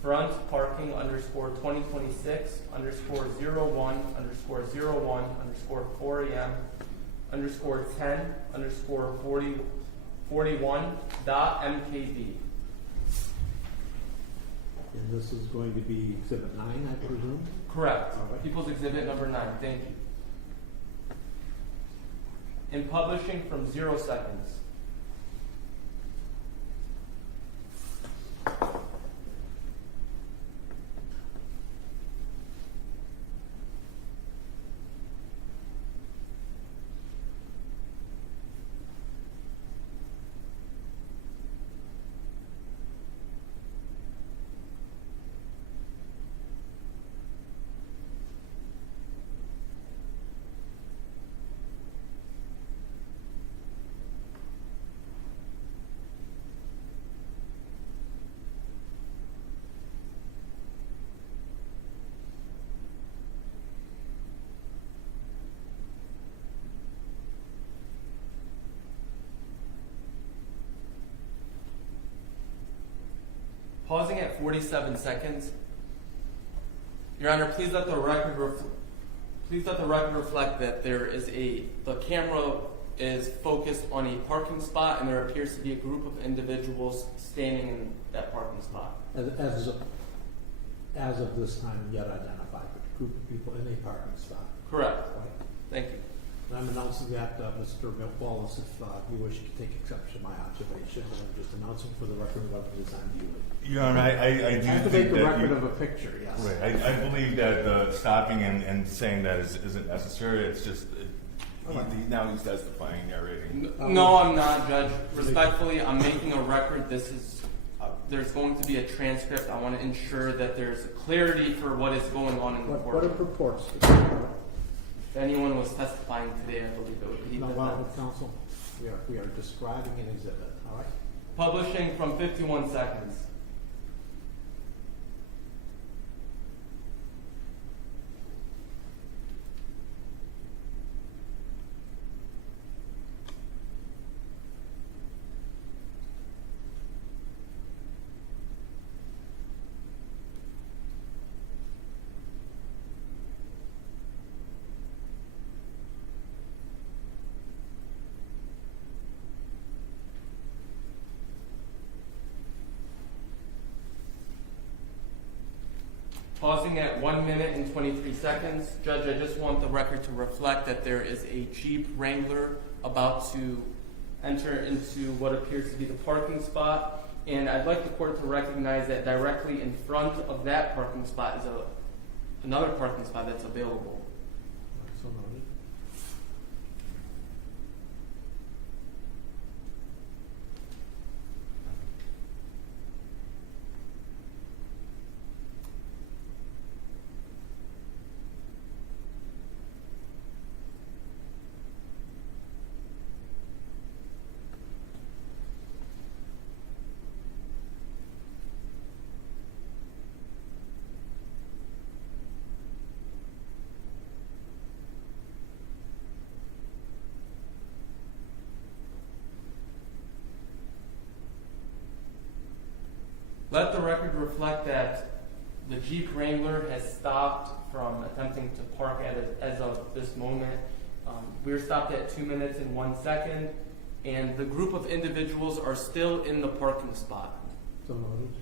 front parking underscore 2026 underscore 01 underscore 01 underscore 4 AM underscore 10 underscore 41 dot MKB. And this is going to be Exhibit 9, I presume? Correct. All right. People's Exhibit number 9. Thank you. In publishing from 0 seconds. Pausing at 47 seconds. Your Honor, please let the record reflect that the camera is focused on a parking spot, and there appears to be a group of individuals standing in that parking spot. As of this time, yet identified, a group of people in a parking spot. Correct. Right. Thank you. And I'm announcing that, Mr. Wallace, if you wish to take exception to my observation, and I'm just announcing for the record what it is I'm viewing. Your Honor, I do I have to think make a that record you, of a picture, yes. right. I believe that stopping and saying that isn't necessary. It's just now he's testifying, narrating. No, I'm not, Judge. Respectfully, I'm making a record. There's going to be a transcript. I want to ensure that there's clarity for what is going on in the What it court. purports to be. If anyone was testifying today, I believe it would be No, the well, defense. counsel, we are describing an exhibit, all right? Publishing from 51 seconds. Pausing at 1 minute and 23 seconds. Judge, I just want the record to reflect that there is a Jeep Wrangler about to enter into what appears to be the parking spot. And I'd like the court to recognize that directly in front of that parking spot is another parking spot that's available. So noted. Let the record reflect that the Jeep Wrangler has stopped from attempting to park at it as of this moment. We're stopped at 2 minutes and 1 second, and the group of individuals are still in the parking spot. So noted.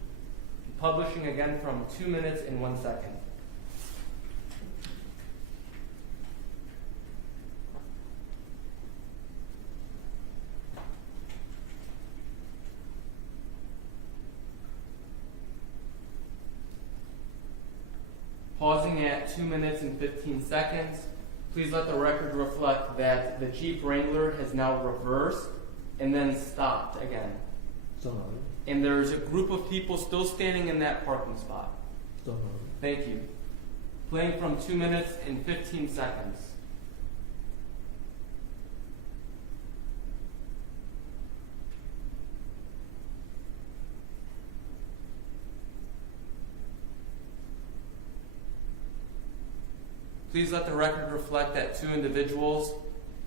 Publishing again from 2 minutes and 1 second. Pausing at 2 minutes and 15 seconds. Please let the record reflect that the Jeep Wrangler has now reversed and then stopped again. So noted. And there's a group of people still standing in that parking spot. So noted. Thank you. Playing from 2 minutes and 15 seconds. Please let the record reflect that two individuals,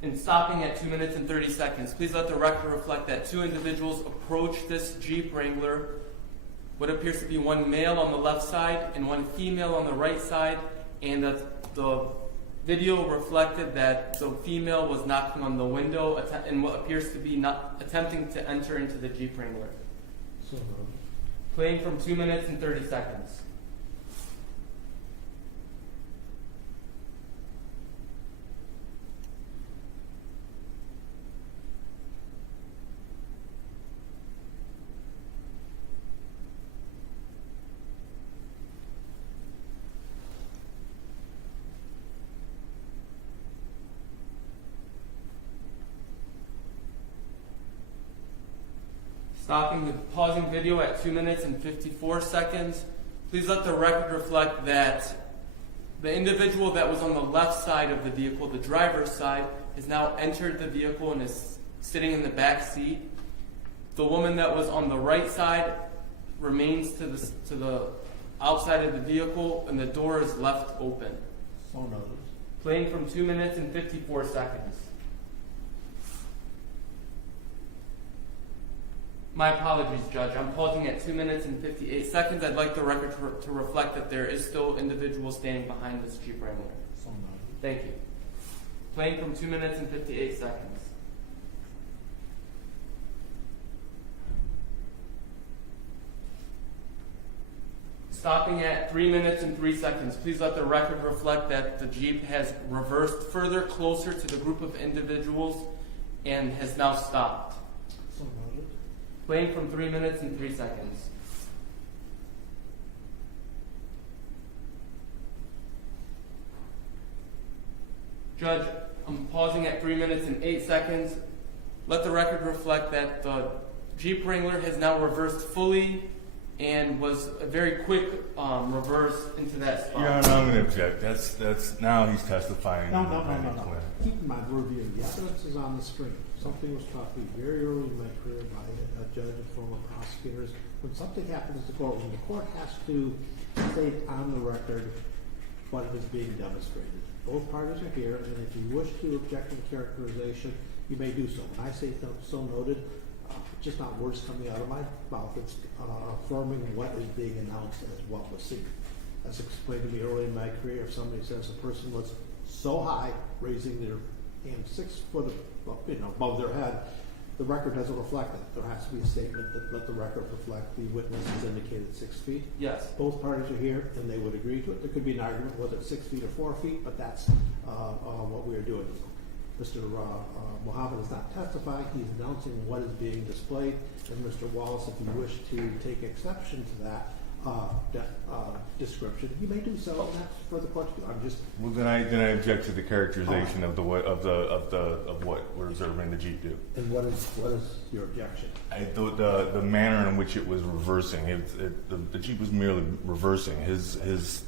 and stopping at 2 minutes and 30 seconds, please let the record reflect that two individuals approached this Jeep Wrangler, what appears to be one male on the left side and one female on the right side, and that the video reflected that the female was knocking on the window and what appears to be not attempting to enter into the Jeep Wrangler. So noted. Playing from 2 minutes and 30 seconds. Pausing video at 2 minutes and 54 seconds. Please let the record reflect that the individual that was on the left side of the vehicle, the driver's side, has now entered the vehicle and is sitting in the back seat. The woman that was on the right side remains to the outside of the vehicle, and the door is left open. So noted. Playing from 2 minutes and 54 seconds. My apologies, Judge. I'm pausing at 2 minutes and 58 seconds. I'd like the record to reflect that there is still individuals standing behind this Jeep Wrangler. So noted. Thank you. Playing from 2 minutes and 58 seconds. Stopping at 3 minutes and 3 seconds. Please let the record reflect that the Jeep has reversed further closer to the group of individuals and has now stopped. So noted. Playing from 3 minutes and 3 seconds. Judge, I'm pausing at 3 minutes and 8 seconds. Let the record reflect that the Jeep Wrangler has now reversed fully and was a very quick reverse into that spot. Your Honor, I'm going to object. That's now he's testifying. No. Keep in mind, we're reviewing. The evidence is on the screen. Something was taught to me very early in my career by a judge and former prosecutors. When something happens in the courtroom, the court has to state on the record what is being demonstrated. Both parties are here, and if you wish to object to the characterization, you may do so. When I say so noted, just not words coming out of my mouth. It's affirming what is being announced as what was seen. As explained to me early in my career, if somebody says a person was so high, raising their hand 6 foot above their head, the record doesn't reflect it. There has to be a statement that let the record reflect the witness has indicated 6 feet. Yes. Both parties are here, and they would agree to it. There could be an argument whether it's 6 feet or 4 feet, but that's what we are doing. Mr. Mohammed is not testifying. He's announcing what is being displayed. And Mr. Wallace, if you wish to take exception to that description, you may do so, and that's for the court to do. I'm just. Well, then I object to the characterization of what we're observing the Jeep do. And what is your objection? The manner in which it was reversing. The Jeep was merely reversing. His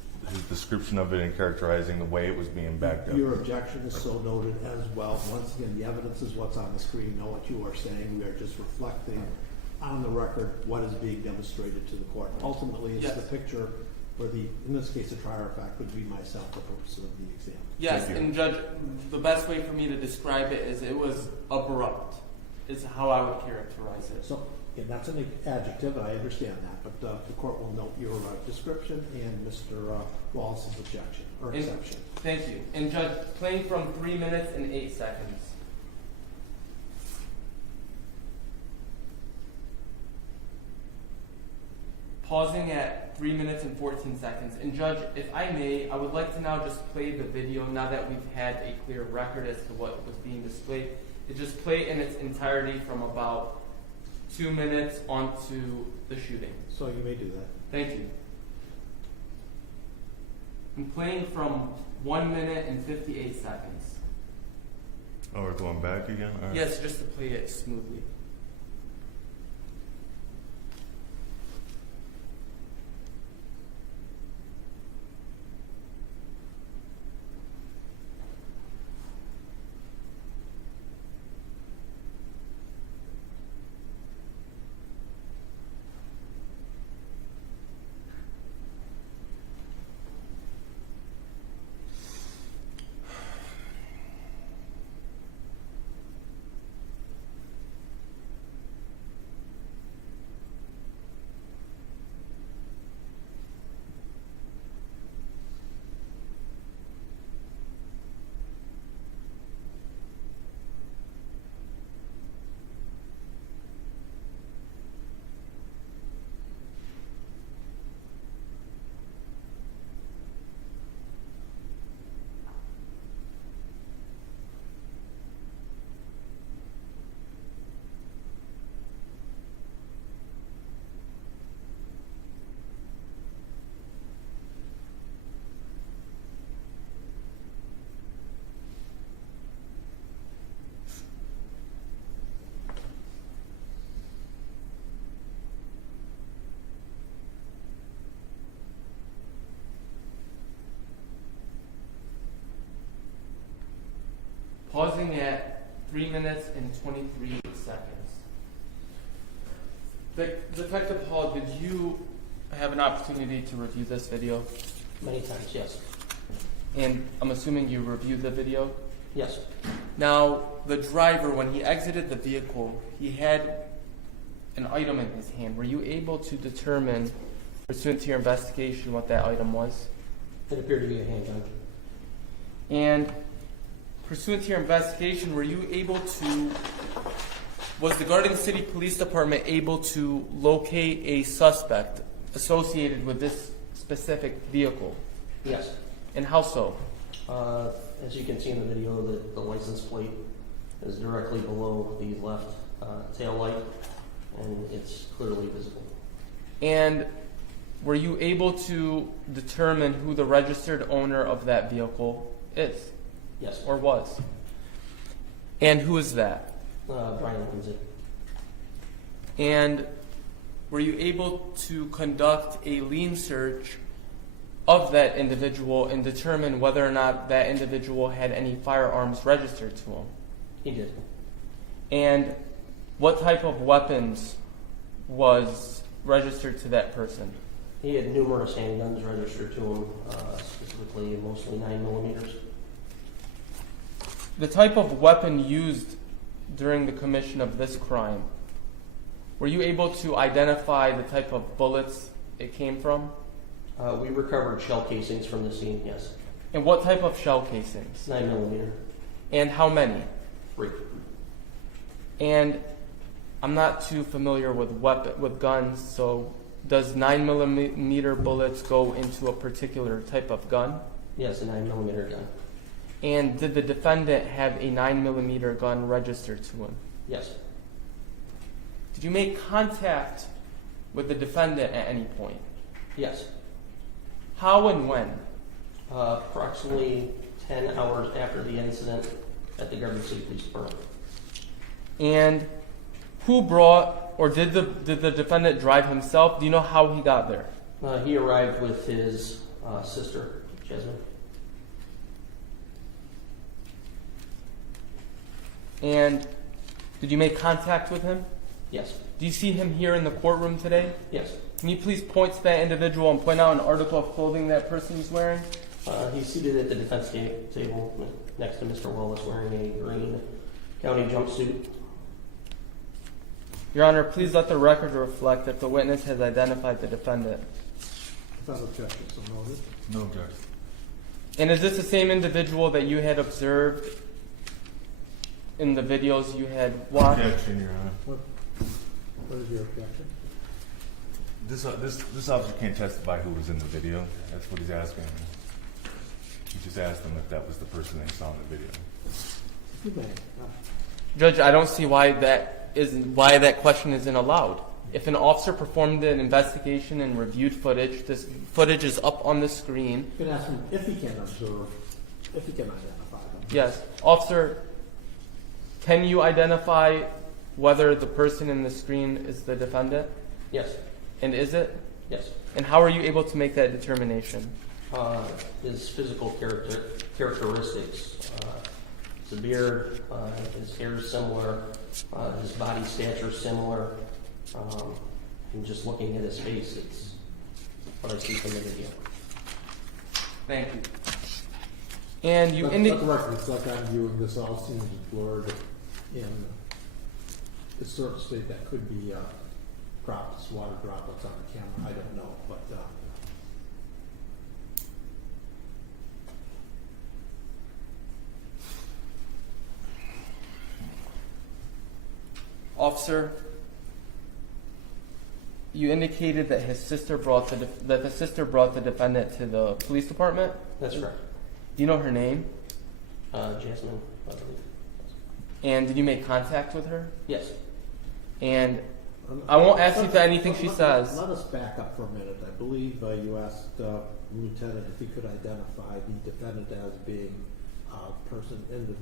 description of it and characterizing the way it was being backed up. Your objection is so noted as well. Once again, the evidence is what's on the screen. Know what you are saying. We are just reflecting on the record what is being demonstrated to the court. Ultimately, it's the picture where in this case, the trier of fact would be myself for purposes of the exam. Yes, and Judge, the best way for me to describe it is it was abrupt, is how I would characterize it. So, again, that's an adjective, and I understand that, but the court will note your description and Mr. Wallace's objection, or exception. Thank you. And Judge, playing from 3 minutes and 8 seconds. Pausing at 3 minutes and 14 seconds. And Judge, if I may, I would like to now just play the video now that we've had a clear record as to what was being displayed. To just play in its entirety from about 2 minutes onto the shooting. So you may do that. Thank you. I'm playing from 1 minute and 58 seconds. Oh, we're going back again? All right. Yes, just to play it smoothly. Pausing at 3 minutes and 23 seconds. Detective Hall, did you have an opportunity to review this video? Many times, yes. And I'm assuming you reviewed the video? Yes. Now, the driver, when he exited the vehicle, he had an item in his hand. Were you able to determine, pursuant to your investigation, what that item was? It appeared to be a handgun. And pursuant to your investigation, was the Garden City Police Department able to locate a suspect associated with this specific vehicle? Yes. And how so? As you can see in the video, the license plate is directly below the left tail light, and it's clearly visible. And were you able to determine who the registered owner of that vehicle is? Yes. Or was? And who is that? Brian Lindsay. And were you able to conduct a lien search of that individual and determine whether or not that individual had any firearms registered to him? He did. And what type of weapons was registered to that person? He had numerous handguns registered to him, specifically mostly 9mm. The type of weapon used during the commission of this crime, were you able to identify the type of bullets it came from? We recovered shell casings from the scene, yes. And what type of shell casings? 9mm. And how many? 3. And I'm not too familiar with guns, so does 9mm bullets go into a particular type of gun? Yes, a 9mm gun. And did the defendant have a 9mm gun registered to him? Yes. Did you make contact with the defendant at any point? Yes. How and when? Approximately 10 hours after the incident at the Garden City Police Department. And who brought, or did the defendant drive himself? Do you know how he got there? He arrived with his sister, Jasmine. And did you make contact with him? Yes. Do you see him here in the courtroom today? Yes. Can you please point to that individual and point out an article of clothing that person is wearing? He's seated at the defense table next to Mr. Wallace wearing a green county jumpsuit. Your Honor, please let the record reflect that the witness has identified the defendant. Without objection, so noted. No objection. And is this the same individual that you had observed in the videos you had watched? Objection, Your Honor. What is your objection? This officer can't testify who was in the video. That's what he's asking. He just asked them if that was the person they saw in the video. You may. Judge, I don't see why that question isn't allowed. if an officer performed an investigation and reviewed footage, this footage is up on the screen. You can ask him if he can observe, if he can identify them. Yes. Officer, can you identify whether the person in the screen is the defendant? Yes. And is it? Yes. And how are you able to make that determination? His physical characteristics. His beard, his hair is similar, his body stature is similar. And just looking at his face, it's what I see from the video. Thank you. And you Let indicate... the record reflect I'm viewing this, all seems blurred in the sort of state that could be droplets, water droplets on the camera. I don't know, but Officer, you indicated that his sister brought the sister brought the defendant to the police department. That's correct. Do you know her name? Jasmine, I believe. And did you make contact with her? Yes. And I won't ask you to anything she says. Let us back up for a minute. I believe you asked Lieutenant if he could identify the defendant as being a person in the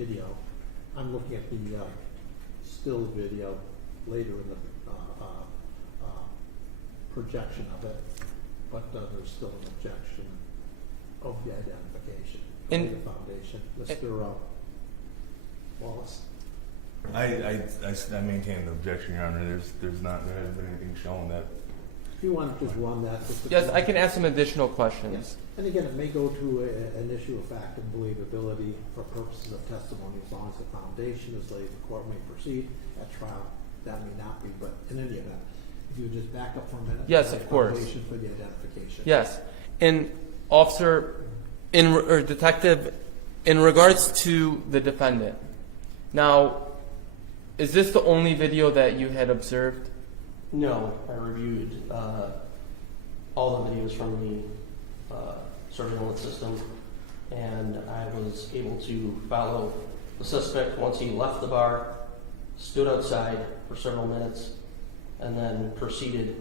video. I'm looking at the still video later in the projection of it, but there's still an objection of the identification of the foundation. Mr. Wallace. I maintain the objection, Your Honor. There hasn't been anything shown that. If you want to just run that. Yes, I can ask some additional questions. Yes. And again, it may go to an issue of fact and believability for purposes of testimony as long as the foundation is laid. The court may proceed at trial. That may not be, but in any event, if you would just back up for a minute. Yes, of course. Foundation for the identification. Yes. And officer, or detective, in regards to the defendant, now, is this the only video that you had observed? No, I reviewed all the videos from the surveillance system, and I was able to follow the suspect once he left the bar, stood outside for several minutes, and then proceeded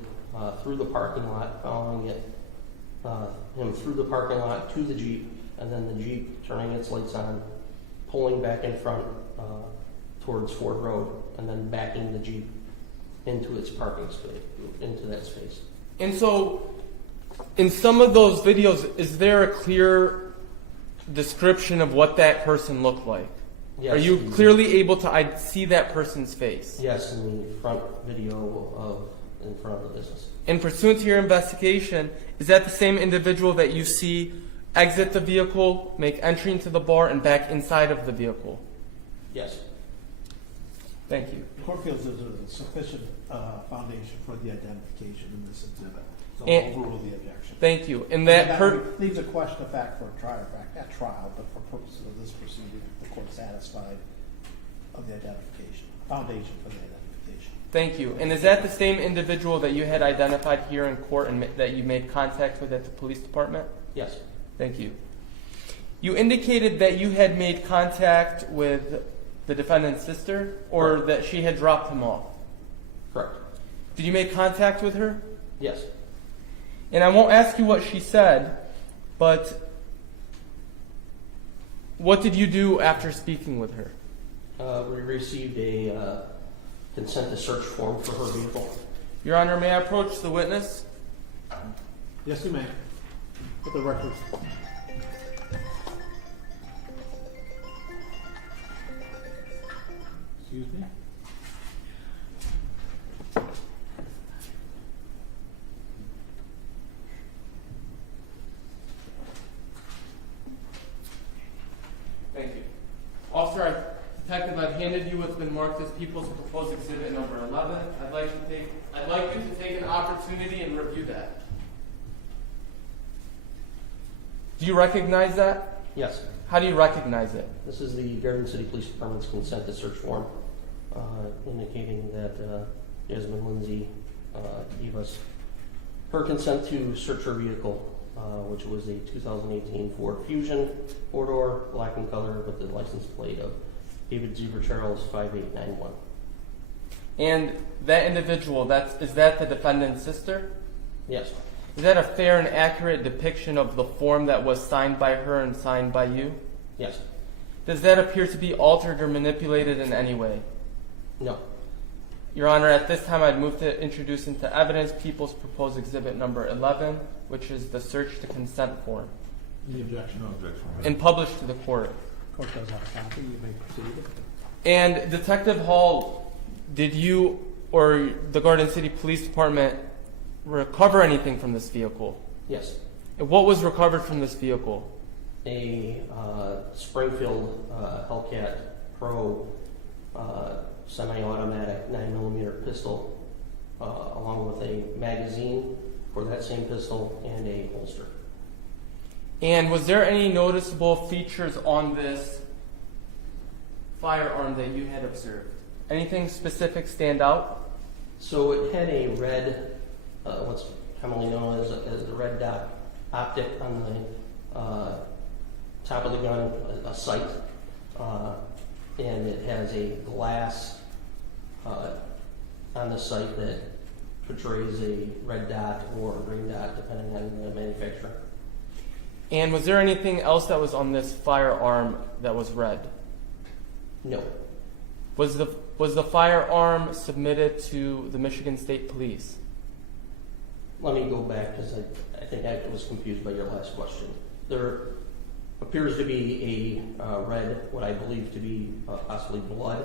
through the parking lot, following him through the parking lot to the Jeep, and then the Jeep turning its lights on, pulling back in front towards Ford Road, and then backing the Jeep into its parking space, into that space. And so, in some of those videos, is there a clear description of what that person looked like? Yes. Are you clearly able to see that person's face? Yes, in the front video in front of the business. And pursuant to your investigation, is that the same individual that you see exit the vehicle, make entry into the bar, and back inside of the vehicle? Yes. Thank you. The court feels there's a sufficient foundation for the identification in this exhibit. So And- I'll overrule the objection. Thank you. And that leaves a question of fact for a trial, at trial, but for purposes of this proceeding, the court satisfied of the identification, foundation for the identification. Thank you. And is that the same individual that you had identified here in court and that you made contact with at the police department? Yes. Thank you. You indicated that you had made contact with the defendant's sister, or Correct. that she had dropped him off. Correct. Did you make contact with her? Yes. And I won't ask you what she said, but what did you do after speaking with her? We received a consent to search form for her vehicle. Your Honor, may I approach the witness? Yes, you may. Put the record. Excuse me? Thank you. Officer, Detective, I've handed you what's been marked as People's Proposed Exhibit number 11. I'd like you to take an opportunity and review that. Do you recognize that? Yes. How do you recognize it? This is the Garden City Police Department's consent to search form, indicating that Jasmine Lindsay gave us her consent to search her vehicle, which was a 2018 Ford Fusion 4-door, black in color, with the license plate of David Zebra Charles 5891. And that individual, is that the defendant's sister? Yes. Is that a fair and accurate depiction of the form that was signed by her and signed by you? Yes. Does that appear to be altered or manipulated in any way? No. Your Honor, at this time I'd move to introduce into evidence People's Proposed Exhibit number 11, which is the search to consent form, Any objection? No objection. and published to the court. Court does have a copy. You may proceed. And Detective Hall, did you or the Garden City Police Department recover anything from this vehicle? Yes. And what was recovered from this vehicle? A Springfield Hellcat Pro semi-automatic 9mm pistol, along with a magazine for that same pistol and a holster. And was there any noticeable features on this firearm that you had observed? Anything specific stand out? So it had a red, what's commonly known as the red dot optic on the top of the gun, a sight, and it has a glass on the sight that portrays a red dot or a green dot, depending on the manufacturer. And was there anything else that was on this firearm that was red? No. Was the firearm submitted to the Michigan State Police? Let me go back because I think I was confused by your last question. There appears to be a red, what I believe to be possibly blood,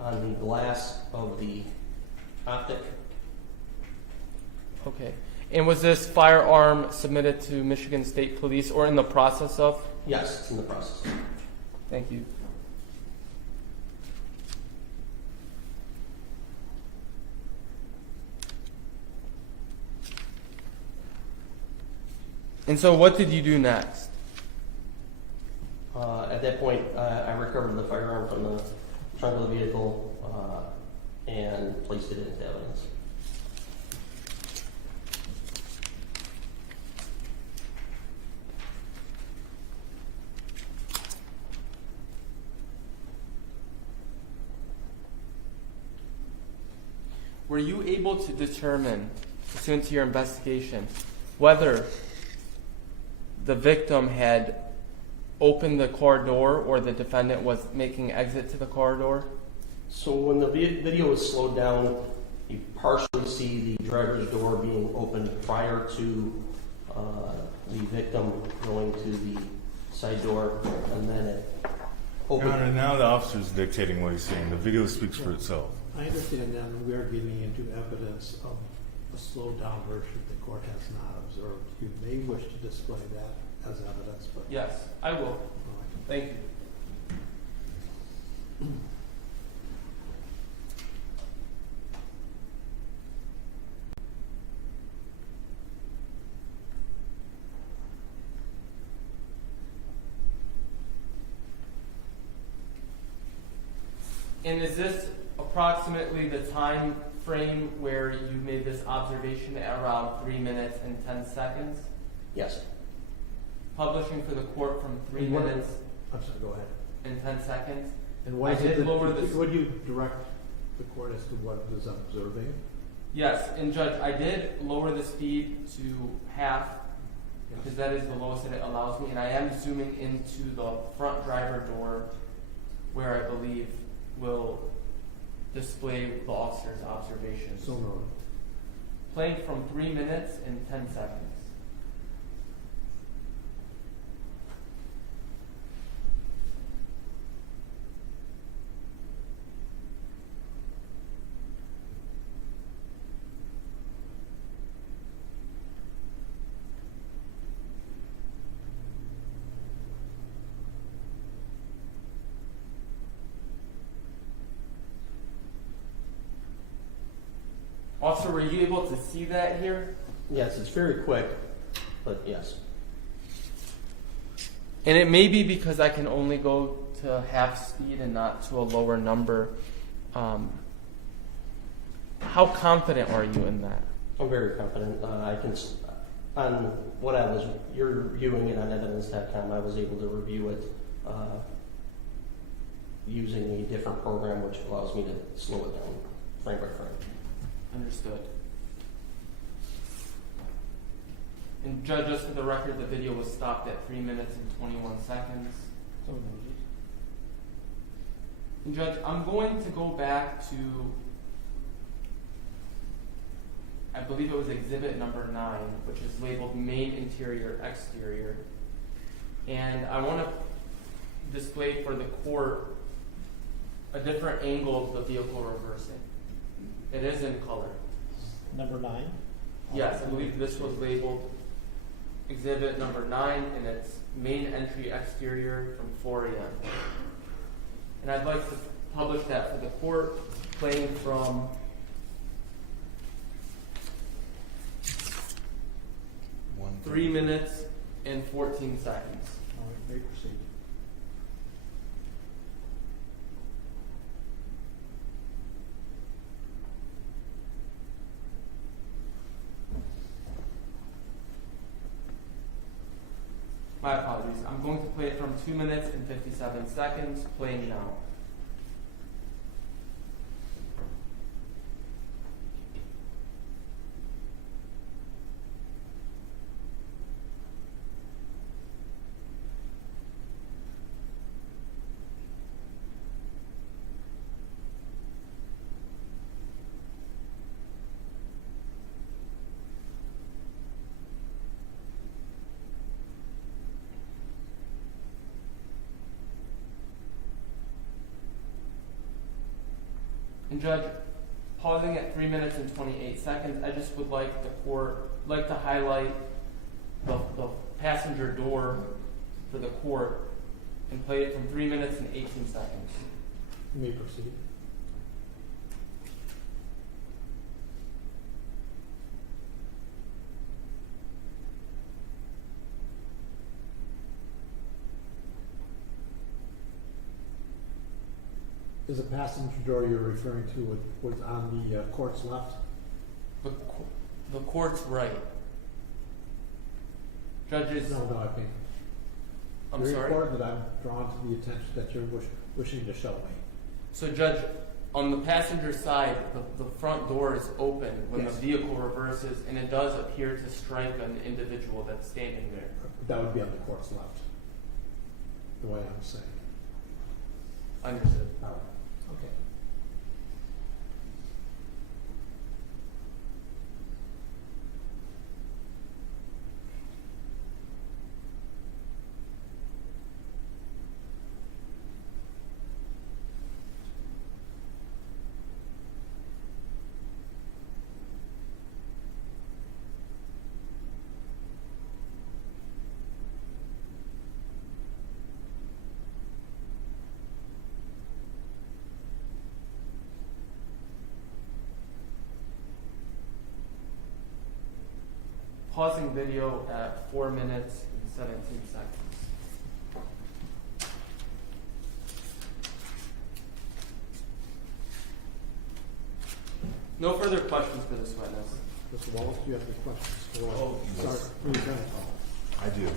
on the glass of the optic. Okay. And was this firearm submitted to Michigan State Police or in the process of? Yes, it's in the process. Thank you. And so what did you do next? At that point, I recovered the firearm from the trunk of the vehicle and placed it into evidence. Were you able to determine, pursuant to your investigation, whether the victim had opened the car door or the defendant was making exit to the car door? So when the video is slowed down, you partially see the driver's door being opened prior to the victim going to the side door, and then it opened. Your Honor, now the officer's dictating what he's saying. The video speaks for itself. I understand that we are getting into evidence of a slowed down version the court has not observed. You may wish to display that as evidence, but Yes, I will. Thank you. And is this approximately the time frame where you made this observation at around 3 minutes and 10 seconds? Yes. Publishing for the court from 3 And what- minutes I'm sorry, go ahead. and 10 seconds? And why I is did it lower that, this- would you direct the court as to what it is observing? Yes, and Judge, I did lower the speed to half because that is the lowest that it allows me, and I am zooming into the front driver door where I believe will display the officer's observations. So noted. Playing from 3 minutes and 10 seconds. Officer, were you able to see that here? Yes, it's very quick, but yes. And it may be because I can only go to half speed and not to a lower number. How confident are you in that? I'm very confident. I can, on what you're reviewing it on evidence.com, I was able to review it using a different program which allows me to slow it down. frame by frame. Understood. And Judge, just for the record, the video was stopped at 3 minutes and 21 seconds. So noted. And Judge, I'm going to go back to, I believe it was exhibit number 9, which is labeled main interior exterior. And I want to display for the court a different angle of the vehicle reversing. It is in color. Number 9? Yes, I believe this was labeled exhibit number 9, and it's main entry exterior from 4 a.m. And I'd like to publish that for the court, playing from 3 minutes and 14 seconds. All right, may proceed. My apologies. I'm going to play it from 2 minutes and 57 seconds, playing now. And Judge, pausing at 3 minutes and 28 seconds, I just would like the court, to highlight the passenger door for the court and play it from 3 minutes and 18 seconds. You may proceed. Is the passenger door you're referring to was on the court's left? The court's right. Judges. No, I think. I'm Very sorry. important that I'm drawn to the attention that you're wishing to show me. So, Judge, on the passenger side, the front door is open when Yes. the vehicle reverses, and it does appear to strike an individual that's standing there. That would be on the court's left. The way I'm saying. Understood. All right. Okay. Pausing video at 4 minutes and 17 seconds. No further questions for this witness. Mr. Wallace, do you have any questions for yes. Lieutenant Hall? I do.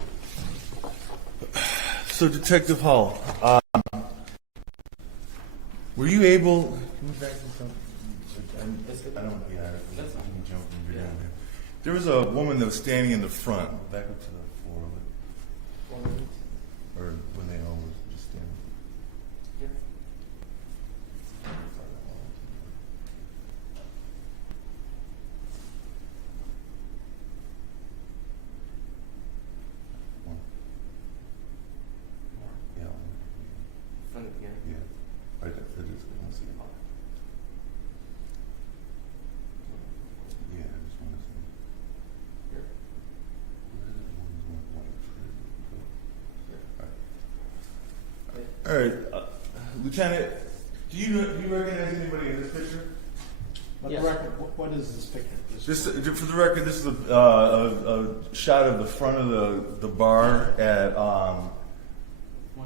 So, Detective Hall, were you able? Can you back this up? I don't. Yeah, I can jump when you're down there. There was a woman that was standing in the front. Back up to the floor, or when they all were just standing. Here. One. Yeah. From the beginning. Yeah. Right there. It is. I want to see it. Yeah, I just want to see. Here. All right, Lieutenant, do you recognize anybody in this picture? Yes. What is this picture? Just for the record, this is a shot of the front of the bar at 1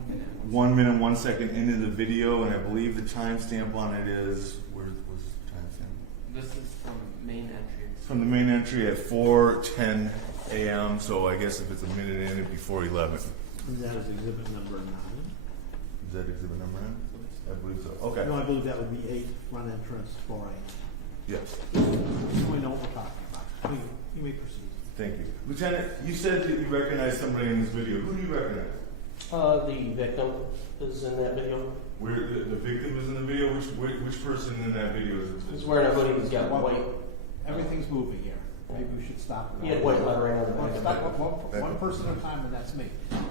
minute. 1 minute 1 second into the video, and I believe the timestamp on it is where's the timestamp? This is from main entry. From the main entry at 4:10 a.m. So I guess if it's a minute in, it'd be 4:11. And that is exhibit number 9. Is that exhibit number 9? I believe so. Okay. No, I believe that would be 8, front entrance, 4 a.m. Yes. So we know what we're talking about. You may proceed. Thank you. Lieutenant, you said that you recognize somebody in this video. Who do you recognize? The victim is in that video. Where the victim is in the video? Which person in that video is He's it? wearing a hoodie. He's got white. Everything's moving here. Maybe we should stop. He had white lettering on the Well, back stop of it. one person at a time, and that's me.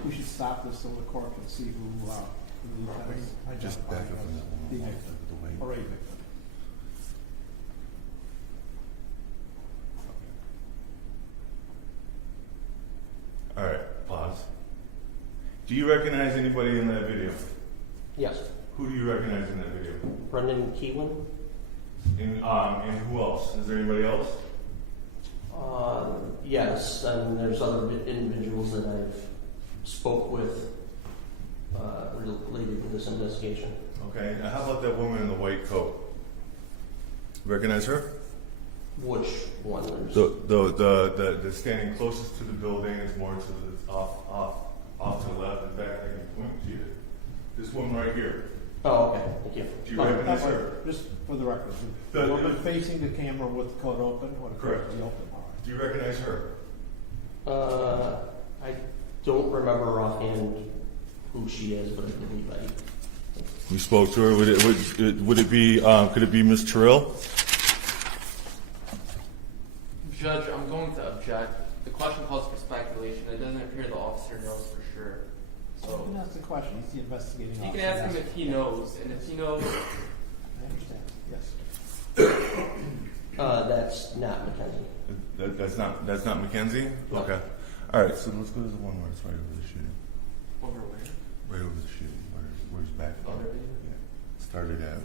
We should stop this so the court can see who the lieutenant's Just back up from that one. the victim, The weight. or a victim. All right, pause. Do you recognize anybody in that video? Yes. Who do you recognize in that video? Brendan Kiwin. And who else? Is there anybody else? Yes, and there's other individuals that I've spoke with related to this investigation. Okay. Now how about that woman in the white coat? Recognize her? Which one? There's The standing closest to the building is more to the off to the left. In fact, I can point to you. This woman right here. Oh, okay. Thank you. Do you recognize her? Just for the record, The- the woman facing the camera with the coat open, or the Correct. coat open? All right. Do you recognize her? I don't remember offhand who she is, but I believe I. You spoke to her. Would it be? Could it be Miss Terrell? Judge, I'm going to object. The question calls for speculation. It doesn't appear the officer knows for sure. You So can ask the question. He's the investigating you officer. can ask him if he knows, and if he knows, I understand. Yes. That's not McKenzie. That's not McKenzie. No. Okay. All right. So let's go to the one where it's right over the shooting. over where? Right over the shooting. Where's back? Other video? Yeah. Started at.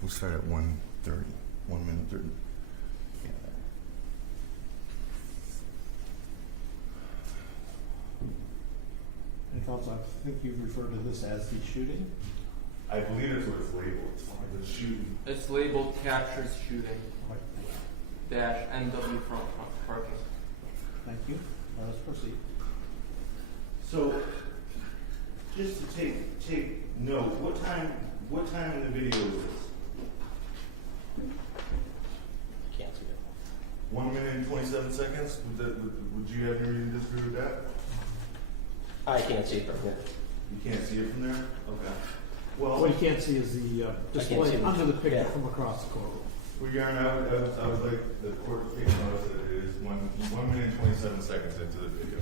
We'll start at 1:30. 1 minute 30. Yeah. And counsel, I think you referred to this as the shooting. I believe that's what it's labeled. The shooting. It's labeled captures shooting All right. dash NW front parking. Thank you. Let us proceed. So, just to take note, what time in the video is this? Can't see it. 1 minute and 27 seconds. Would you have any reason to disagree with that? I can't see it from here. You can't see it from there. Okay. What Well, you can't see is the display see it. under the picture Yeah. from across the courtroom. Your Honor, I would like the court to take notice that it is 1 minute and 27 seconds into the video.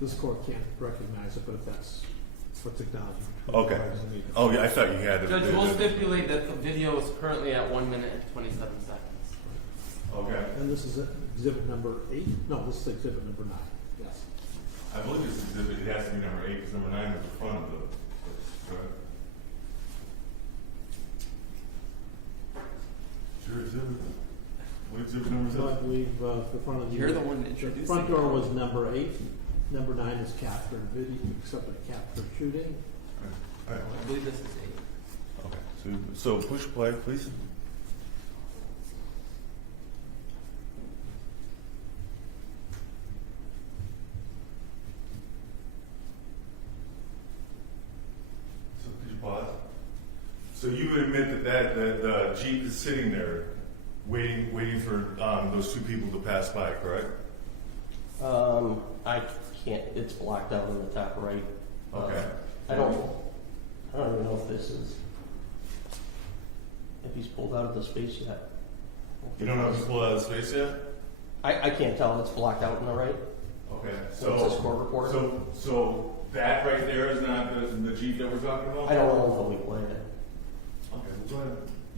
This court can't recognize it, but if that's what's acknowledged. Okay. Oh yeah, I thought you had it. Judge, we'll stipulate that the video is currently at 1 minute and 27 seconds. Okay. And this is exhibit number 8? No, this is exhibit number 9. Yes. I believe this exhibit, it has to be number 8 because number 9 is the front of the. Right? Sure, exhibit. What exhibit number is So I that? believe the front of the. You're the one The introducing. front door was number 8. Number 9 is captured video, except a captured shooting. All right. I believe this is 8. Okay. So push play, please. So could you pause? So you would admit that the Jeep is sitting there, waiting for those two people to pass by, correct? I can't. It's blocked out on the top right. Okay. I don't even know if this is. If he's pulled out of the space yet. You don't know if he's pulled out of space yet? I can't tell. It's blocked out on the right. Okay. What's this court report? So that right there is not the Jeep that we're talking about? I don't know until we play it. Okay, well, go ahead.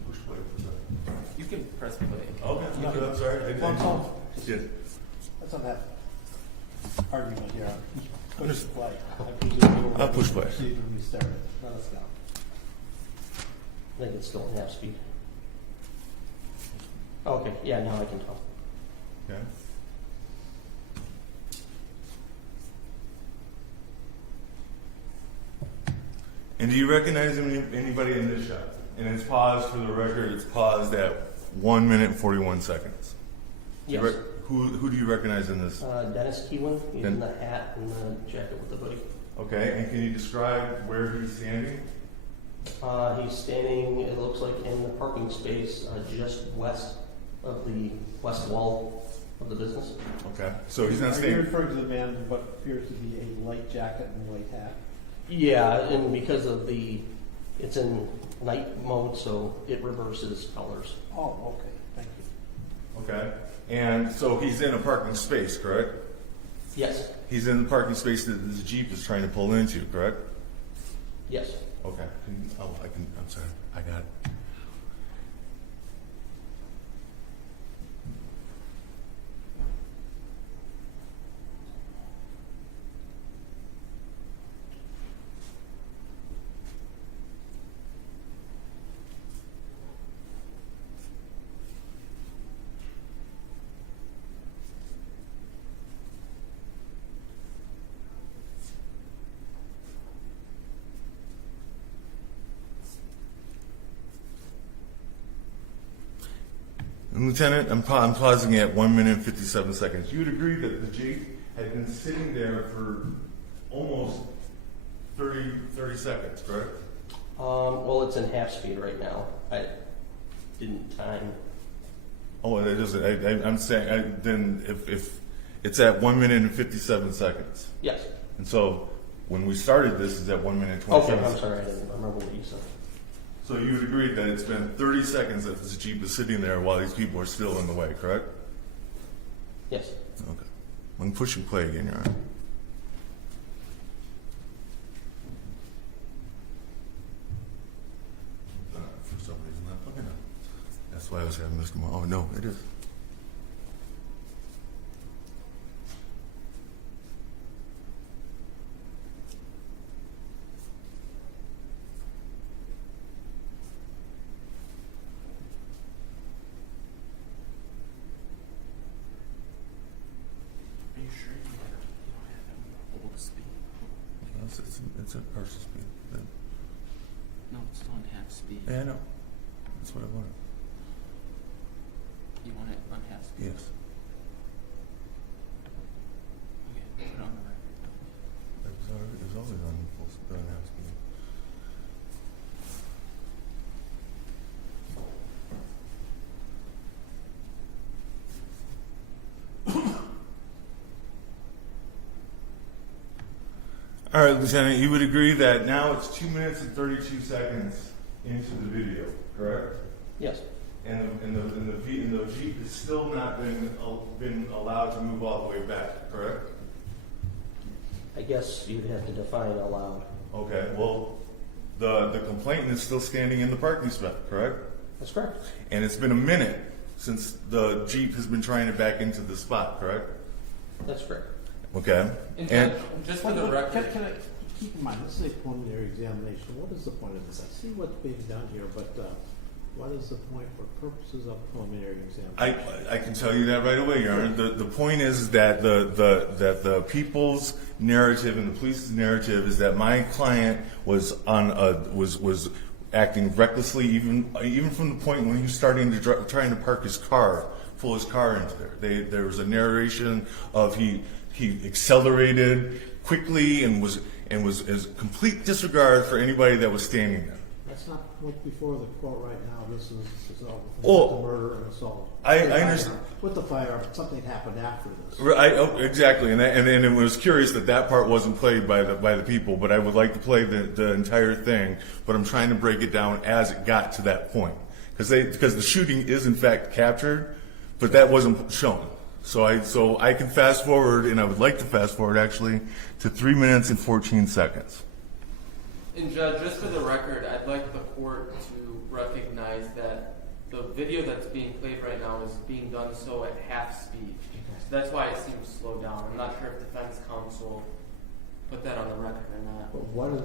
Push play for a second. You can press play. Okay, I'm sorry. Yeah. Let's not have argument here. Push Just- play. I'll push play. Proceed when we start it. Let us go. I think it's still in half speed. Okay, yeah, now I can tell. Okay. And do you recognize anybody in this shot? And it's paused for the record. It's paused at 1 minute and 41 seconds. Yes. Who do you recognize in this? Dennis Kiwin. He's in the hat and the jacket with the hoodie. Okay, and can you describe where he's standing? He's standing, it looks like, in the parking space just west of the west wall of the business. Okay. So he's not Are you staying. referring to the man in what appears to be a light jacket and white hat? Yeah, and because of it's in night mode, so it reverses colors. Oh, okay, thank you. Okay. And so he's in a parking space, correct? Yes, He's in the parking space that the Jeep is trying to pull into, correct? yes. Okay. I'm sorry. I got it. Lieutenant, I'm pausing at 1 minute and 57 seconds. You would agree that the Jeep had been sitting there for almost 30 seconds, correct? Well, it's in half speed right now. I didn't time. Oh, that doesn't. I'm saying then if it's at 1 minute and 57 seconds, Yes. and so when we started this is at 1 minute and 27 Okay, I'm seconds. sorry, I didn't remember what you said. So you would agree that it's been 30 seconds that this Jeep is sitting there while these people are still in the way, correct? Yes. Okay. I'm pushing play again, Your Honor. For some reason, not looking up. That's why I was having this come on. Oh, no, it is. Are you sure you don't have him hold the speed? It's a partial speed. No, it's still on half speed. Yeah, I know. That's what I wanted. You want it on half speed? Yes. Okay, put it on the record. It was always on full speed, on half speed. All right, Lieutenant, you would agree that now it's 2 minutes and 32 seconds into the video, correct? Yes. And the Jeep has still not been allowed to move all the way back, correct? I guess you'd have to define allowed. Okay, well, the complainant is still standing in the parking spot, correct? That's correct. And it's been a minute since the Jeep has been trying to back into the spot, correct? That's correct. Okay. And Just for the record, Can I keep in mind, this is a preliminary examination. What is the point of this? I see what's being done here, but what is the point for purposes of preliminary examination? I can tell you that right away, Your Honor. The point is that the people's narrative and the police's narrative is that my client was acting recklessly, even from the point when he was starting to trying to park his car, pull his car into there. There was a narration of he accelerated quickly and was as complete disregard for anybody that was standing there. That's not what's before the court right now. This is assault, Oh, murder and assault. I understand. With the firearm, something happened after this. Exactly, and it was curious that part wasn't played by the people, but I would like to play the entire thing. But I'm trying to break it down as it got to that point, because the shooting is in fact captured, but that wasn't shown. So I can fast forward, and I would like to fast forward actually to 3 minutes and 14 seconds. and Judge, just for the record, I'd like the court to recognize that the video that's being played right now is being done so at half speed. So that's why it seems slowed down. I'm not sure if defense counsel put that on the record or not. But what is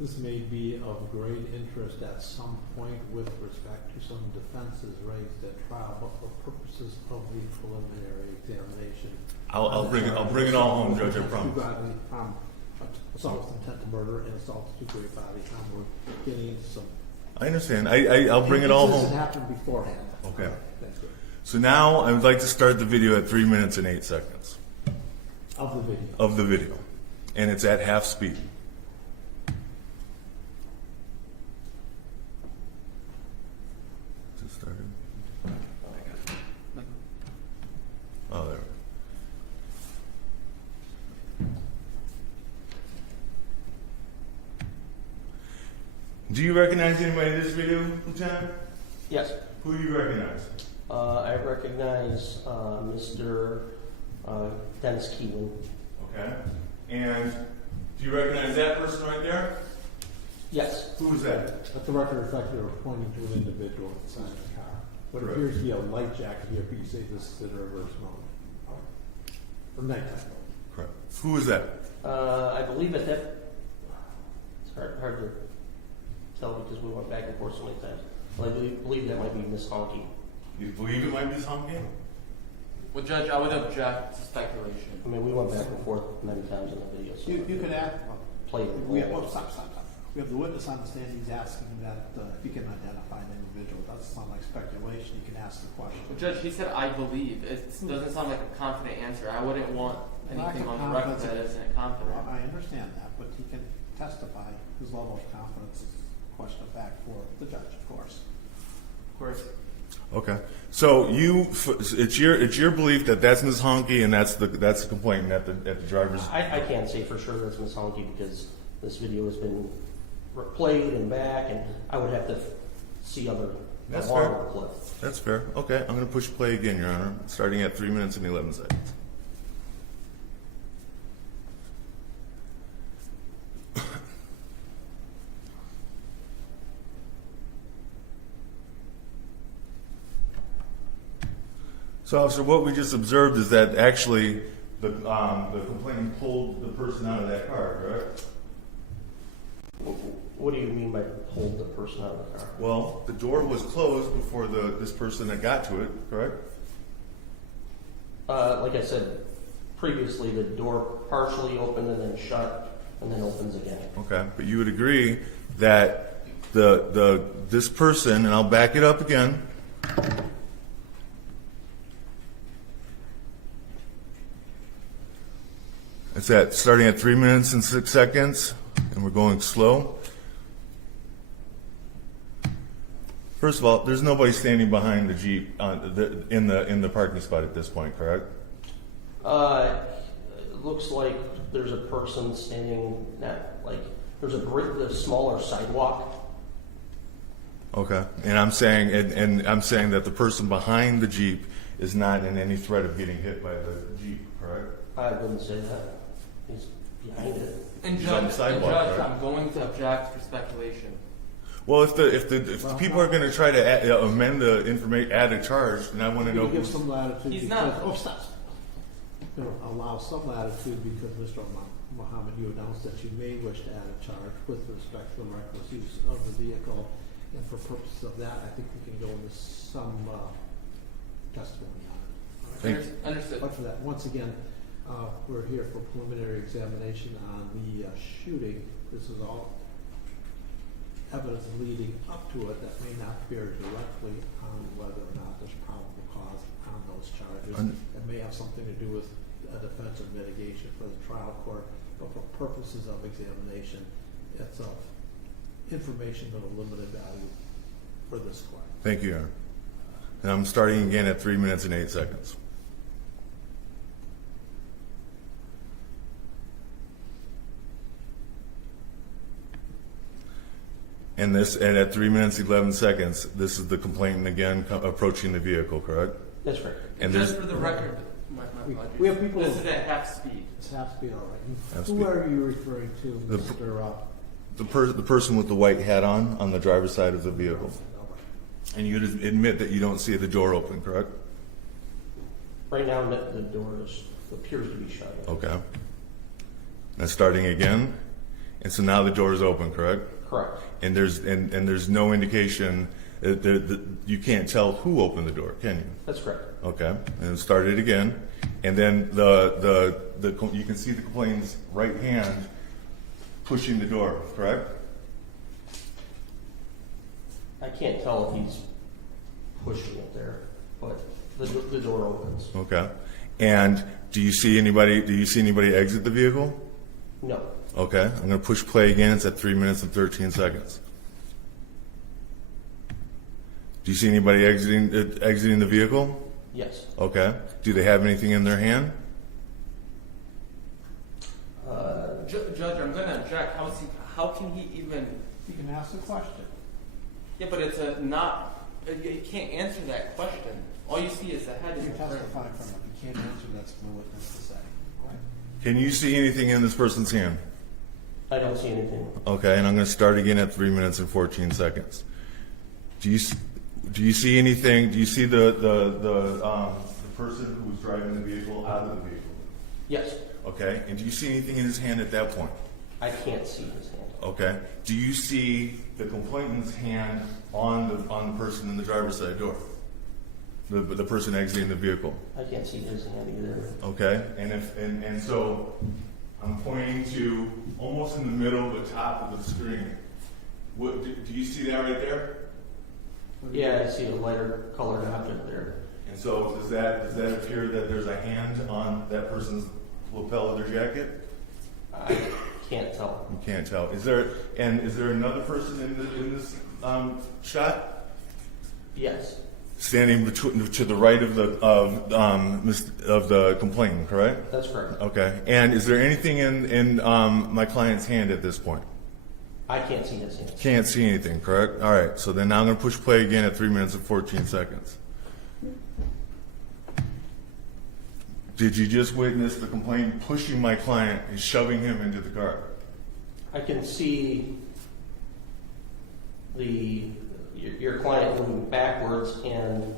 this may be of great interest at some point with respect to some defenses raised at trial, but for purposes of the preliminary examination. I'll bring it all home, Judge. I promise. You got assault with intent to murder and assault with great bodily harm. We're getting into some. I understand. I'll bring it all This home. happened beforehand. Okay. Thank you. So now I would like to start the video at 3 minutes and 8 seconds Of the video. of the video, and it's at half speed. Do you recognize anybody in this video, Lieutenant? Yes. Who do you recognize? I recognize Mr. Dennis Kiwin. Okay. And do you recognize that person right there? Yes. Who is that? Let the record reflect you're pointing to an individual inside the car. What Correct. appears to be a light jacket here, but you say this is in reverse mode. For nighttime mode. Correct. Who is that? I believe at that. It's hard to tell because we went back and forth so many times. But I believe that might be Miss Honky. You believe it might be Honky? Well, Judge, I would object to speculation. I mean, we went back and forth many times in the video. So You could ask, play it. we have, stop. We have the witness on the stand, he's asking that if you can identify an individual. That doesn't sound like speculation, you can ask the question. Well, Judge, he said, I believe. It doesn't sound like a confident answer. I wouldn't want anything on the record that isn't confident. Well, I understand that, but he can testify. His level of confidence is a question of fact for the judge, of course. Of course. Okay. So it's your belief that that's Ms. Honky and that's the complaint at the driver's. I can't say for sure that's Miss Honky because this video has been played and back, and I would have to see other That's longer fair. clip. That's fair. Okay. I'm going to push play again, Your Honor, starting at 3 minutes and 11 seconds. So, officer, what we just observed is that actually the complainant pulled the person out of that car, correct? What do you mean by pulled the person out of the car? Well, the door was closed before this person had got to it, correct? Like I said previously, the door partially opened and then shut and then opens again. Okay, but you would agree that this person, and I'll back it up again. It's starting at 3 minutes and 6 seconds, and we're going slow. First of all, there's nobody standing behind the Jeep in the parking spot at this point, correct? It looks like there's a person standing there's a smaller sidewalk. Okay, and I'm saying that the person behind the Jeep is not in any threat of getting hit by the Jeep, correct? I wouldn't say that. He's behind it. And He's on the Judge, sidewalk, right? I'm going to object for speculation. Well, if the people are going to try to amend the information, add a charge, then I want to know give who's. some latitude. He's because, not. Oh, stop. Allow some latitude because Mr. Mohammed, you announced that you may wish to add a charge with respect to the reckless use of the vehicle, and for purposes of that, I think we can go into some testimony on it. All right? Understood. But for that, once again, we're here for preliminary examination on the shooting. This is all evidence leading up to it that may not bear directly on whether or not there's probable cause on those charges. It may have something to do with a defense or mitigation for the trial court, but for purposes of examination, it's of information of limited value for this court. Thank you, Aaron. And I'm starting again at 3 minutes and 8 seconds. And at 3 minutes 11 seconds, this is the complainant again approaching the vehicle, correct? That's correct. And Just for the record, my apologies. We have people. This is at half speed. It's half speed, all right. Half Who speed. are you referring to, The- Mr. The person with the white hat on the driver's side of the vehicle. All right. And you admit that you don't see the door open, correct? Right now, the door appears to be shut. Okay. That's starting again. And so now the door is open, correct? Correct. And there's no indication that you can't tell who opened the door, can you? That's correct. Okay. And it started again. And then you can see the complainant's right hand pushing the door, correct? I can't tell if he's pushing it there, but the door opens. Okay. And do you see anybody exit the vehicle? No. Okay. I'm going to push play again. It's at 3 minutes and 13 seconds. Do you see anybody exiting the vehicle? Yes. Okay. Do they have anything in their hand? Judge, I'm going to object. How can he even You can ask the question. Yeah, but it's a not. You can't answer that question. All you see is the head. You're testifying from it. You can't answer, that's for the witness to say. Right. Can you see anything in this person's hand? I don't see anything. Okay, and I'm going to start again at 3 minutes and 14 seconds. Do you see anything? Do you see the person who was driving the vehicle out of the vehicle? Yes. Okay, and do you see anything in his hand at that point? I can't see his hand. Okay. Do you see the complainant's hand on the person in the driver's side door? The person exiting the vehicle. I can't see his hand either. Okay. And so I'm pointing to almost in the middle of the top of the screen. What do you see that right there? Yeah, I see a lighter colored object there. And so does that appear that there's a hand on that person's lapel of their jacket? I can't tell. You can't tell. Is there another person in this shot? Yes. Standing to the right of the complainant, correct? That's correct. Okay. And is there anything in my client's hand at this point? I can't see his hand. Can't see anything, correct? All right. So then now I'm going to push play again at 3 minutes and 14 seconds. Did you just witness the complainant pushing my client and shoving him into the car? I can see your client moving backwards and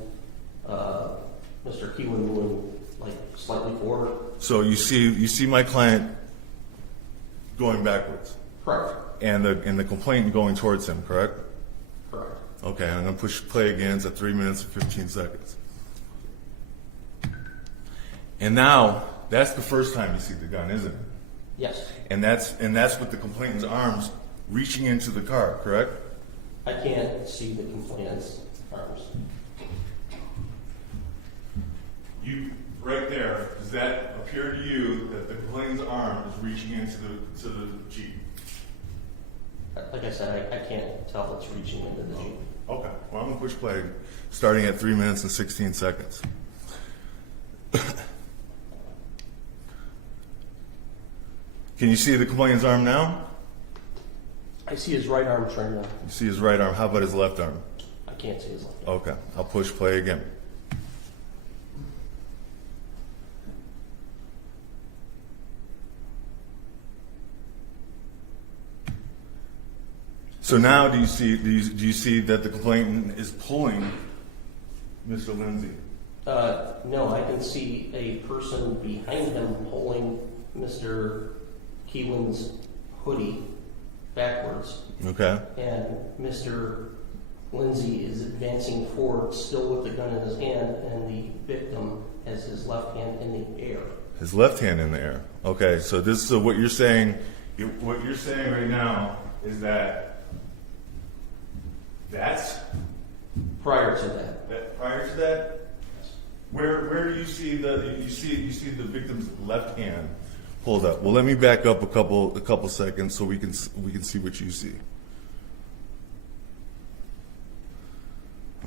Mr. Kiwin moving like slightly forward. So you see my client going backwards, Correct. and the complainant going towards him, correct? Correct. Okay, I'm going to push play again at 3 minutes and 15 seconds. And now that's the first time you see the gun, isn't it? Yes. And that's with the complainant's arms reaching into the car, correct? I can't see the complainant's arms. You right there. Does that appear to you that the complainant's arm is reaching into the Jeep? Like I said, I can't tell if it's reaching into the Jeep. Okay. Well, I'm gonna push play, starting at 3 minutes and 16 seconds. Can you see the complainant's arm now? I see his right arm turned up. You see his right arm. How about his left arm? I can't see his left arm. Okay. I'll push play again. So now, do you see that the complainant is pulling Mr. Lindsay? No, I can see a person behind him pulling Mr. Kiwin's hoodie backwards, Okay. and Mr. Lindsay is advancing forward, still with the gun in his hand, and the victim has his left hand in the air. His left hand in the air. Okay. So what you're saying. What you're saying right now is that that's Prior to that, prior to that. Where do you see you see the victim's left hand pulled up? Well, let me back up a couple seconds so we can see what you see.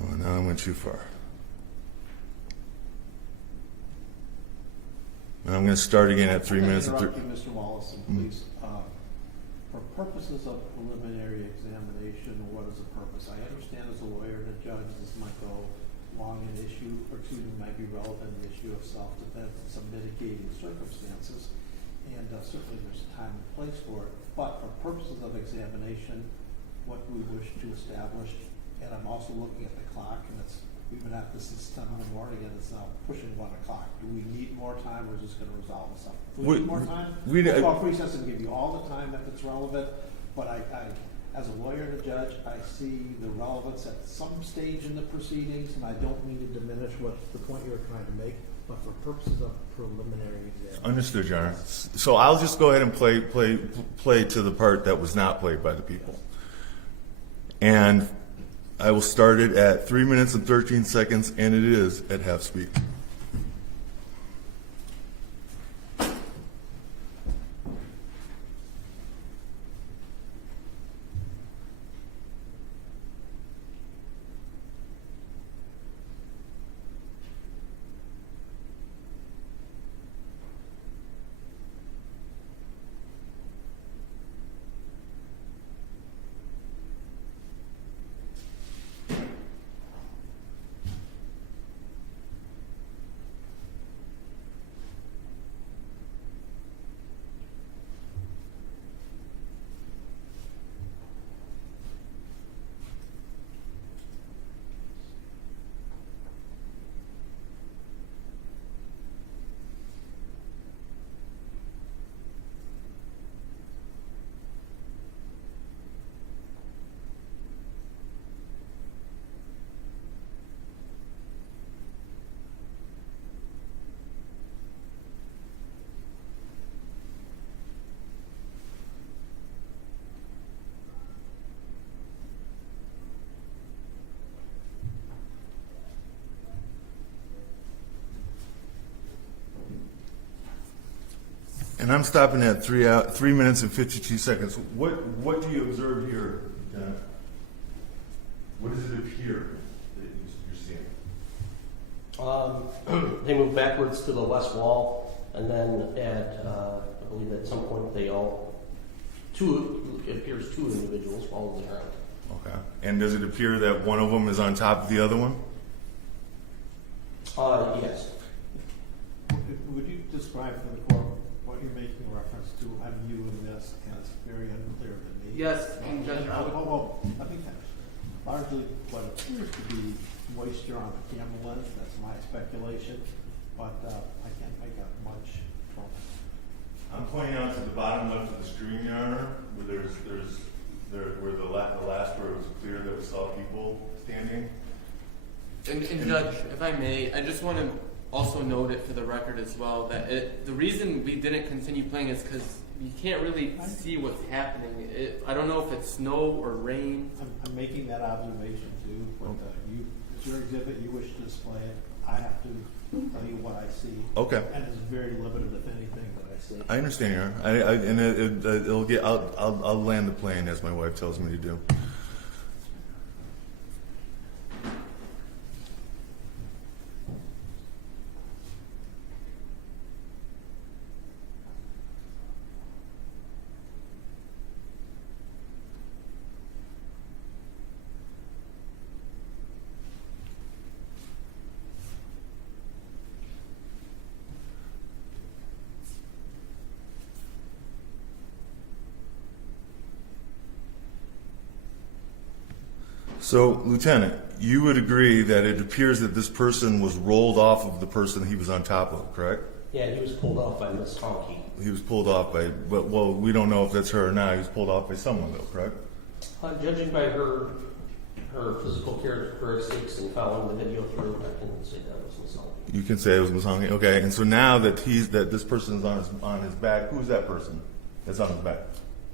Oh, now I went too far. And I'm going to start again at 3 minutes and 30. Mr. Wallace, please. For purposes of preliminary examination, what is the purpose? I understand as a lawyer and a judge, this might go long an issue, or might be relevant an issue of self-defense and some mitigating circumstances, and certainly there's a time and place for it. But for purposes of examination, what we wish to establish, and I'm also looking at the clock, and we've been at this since 10 in the morning, and it's now pushing 1 o'clock. Do we need more time, or is this going to resolve itself? Do we need more time? Well, recess and give you all the time if it's relevant, but I, as a lawyer and a judge, I see the relevance at some stage in the proceedings, and I don't mean to diminish what the point you're trying to make, but for purposes of preliminary examination. Understood, Your Honor. So I'll just go ahead and play to the part that was not played by the people. And I will start it at 3 minutes and 13 seconds, and it is at half speed. And I'm stopping at 3 minutes and 52 seconds. What do you observe here, Lieutenant? What does it appear that you're seeing? They moved backwards to the west wall, and then I believe at some point it appears two individuals followed the ground. Okay. And does it appear that one of them is on top of the other one? Yes. Would you describe for the court what you're making reference to? I'm viewing this, and it's very unclear to me. Yes, Judge, I would. Well, let me finish. Largely, what appears to be moisture on the camera lens. That's my speculation, but I can't make out much from it. I'm pointing out to the bottom left of the screen, Your Honor, where where the last where it was clear that we saw people standing. And Judge, if I may, I just want to also note it for the record as well that the reason we didn't continue playing is because you can't really see what's happening. I don't know if it's snow or rain. I'm making that observation too, but it's your exhibit, you wish to display it. I have to tell you what I see. Okay. And it's very limited, if anything, that I see. I understand, Your Honor. I'll land the plane as my wife tells me to do. So, Lieutenant, you would agree that it appears that this person was rolled off of the person he was on top of, correct? Yeah, he was pulled off by Miss Honky. He was pulled off by, well, we don't know if that's her or not. He was pulled off by someone, though, correct? Judging by her physical characteristics and following the video through, I can say that was Miss Honky. You can say it was Ms. Honky. Okay, and so now that this person is on his back, who's that person that's on his back?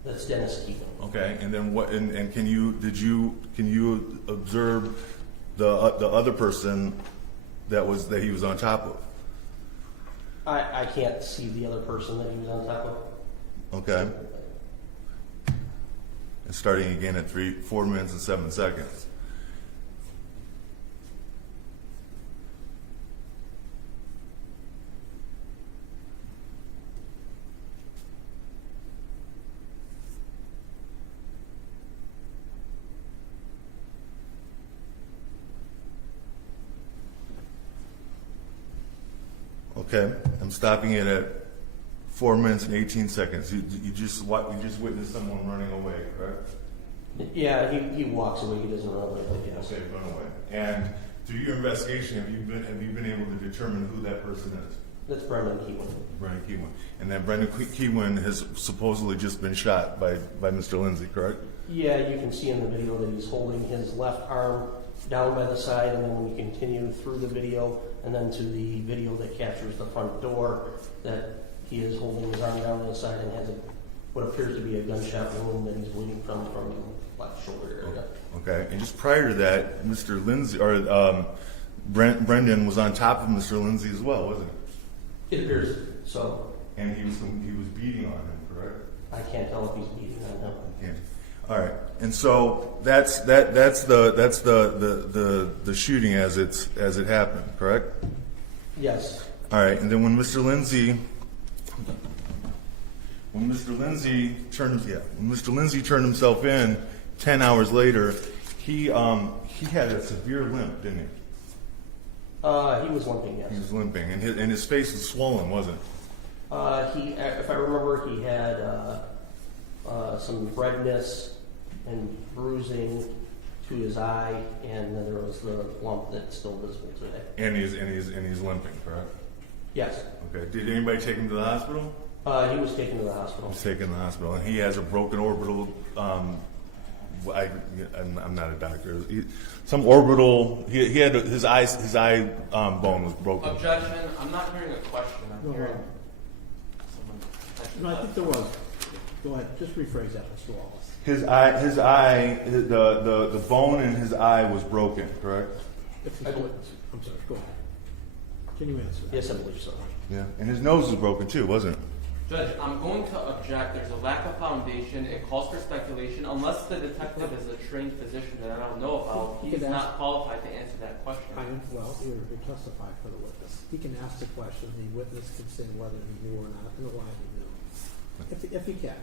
That's Dennis Kiwin. Okay, and then what? And can you observe the other person that he was on top of? I can't see the other person that he was on top of. Okay. And starting again at 4 minutes and 7 seconds. Okay, I'm stopping it at 4 minutes and 18 seconds. You just witnessed someone running away, correct? Yeah, he walks away. He doesn't run away. Yes. Okay, run away. And through your investigation, have you been able to determine who that person is? That's Brendan Kiwin. Brendan Kiwin. And then Brendan Kiwin has supposedly just been shot by Mr. Lindsay, correct? Yeah, you can see in the video that he's holding his left arm down by the side, and then when you continue through the video and then to the video that captures the front door, that he is holding his arm down by the side and has what appears to be a gunshot wound that he's bleeding from the left shoulder area. Okay, and just prior to that, Mr. Lindsay Brendan was on top of Mr. Lindsay as well, wasn't he? It appears so. And he was beating on him, correct? I can't tell if he's beating on him. Okay. All right, and so that's the shooting as it happened, correct? Yes. All right, and then when Mr. Lindsay turned himself in 10 hours later, he had a severe limp, didn't he? He was limping, yes. He was limping, and his face was swollen, wasn't it? If I remember, he had some redness and bruising to his eye, and then there was the lump that's still visible today. And he's limping, correct? Yes. Okay. Did anybody take him to the hospital? He was taken to the hospital. He was taken to the hospital, and he has a broken orbital. I'm not a doctor. Some orbital. He had his eye bone was broken. Objection. I'm not hearing a question. I'm hearing someone. No, I think there was. Go ahead. Just rephrase that, Mr. Wallace. The bone in his eye was broken, correct? I'm sorry. Go ahead. Can you answer that? Yes, I believe so. Yeah, and his nose was broken too, wasn't it? Judge, I'm going to object. There's a lack of foundation. It calls for speculation. Unless the detective is a trained physician that I don't know about, He he's could not qualified to answer that question. Well, you're testifying for the witness. He can ask the question, the witness can say whether he knew or not, and why he knew. If he can.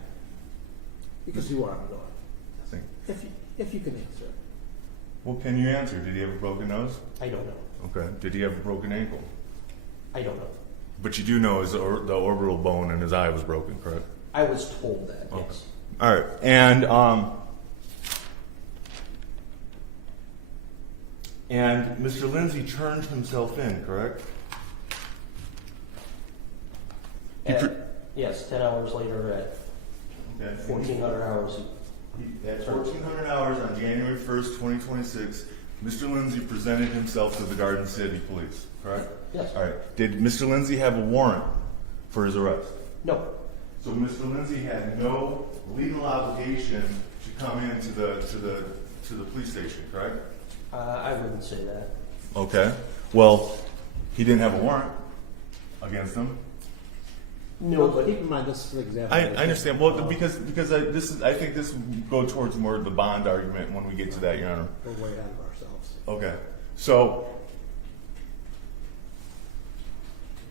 Because you are going. I think. If you can answer it. Well, can you answer? Did he have a broken nose? I don't know. Okay. Did he have a broken ankle? I don't know. But you do know the orbital bone in his eye was broken, correct? I was told that, Okay. yes. All right. And Mr. Lindsay turned himself in, correct? Yes, 10 hours later at 1,400 hours. At 1,400 hours on January 1st, 2026, Mr. Lindsay presented himself to the Garden City Police, correct? Yes. All right. Did Mr. Lindsay have a warrant for his arrest? No. So Mr. Lindsay had no legal obligation to come into the police station, correct? I wouldn't say that. Okay. Well, he didn't have a warrant against him. No, Well, but keep in mind, this is an example. I understand. Well, because I think this would go towards more of the bond argument when we get to that, Your Honor. We're way ahead of ourselves. Okay. So,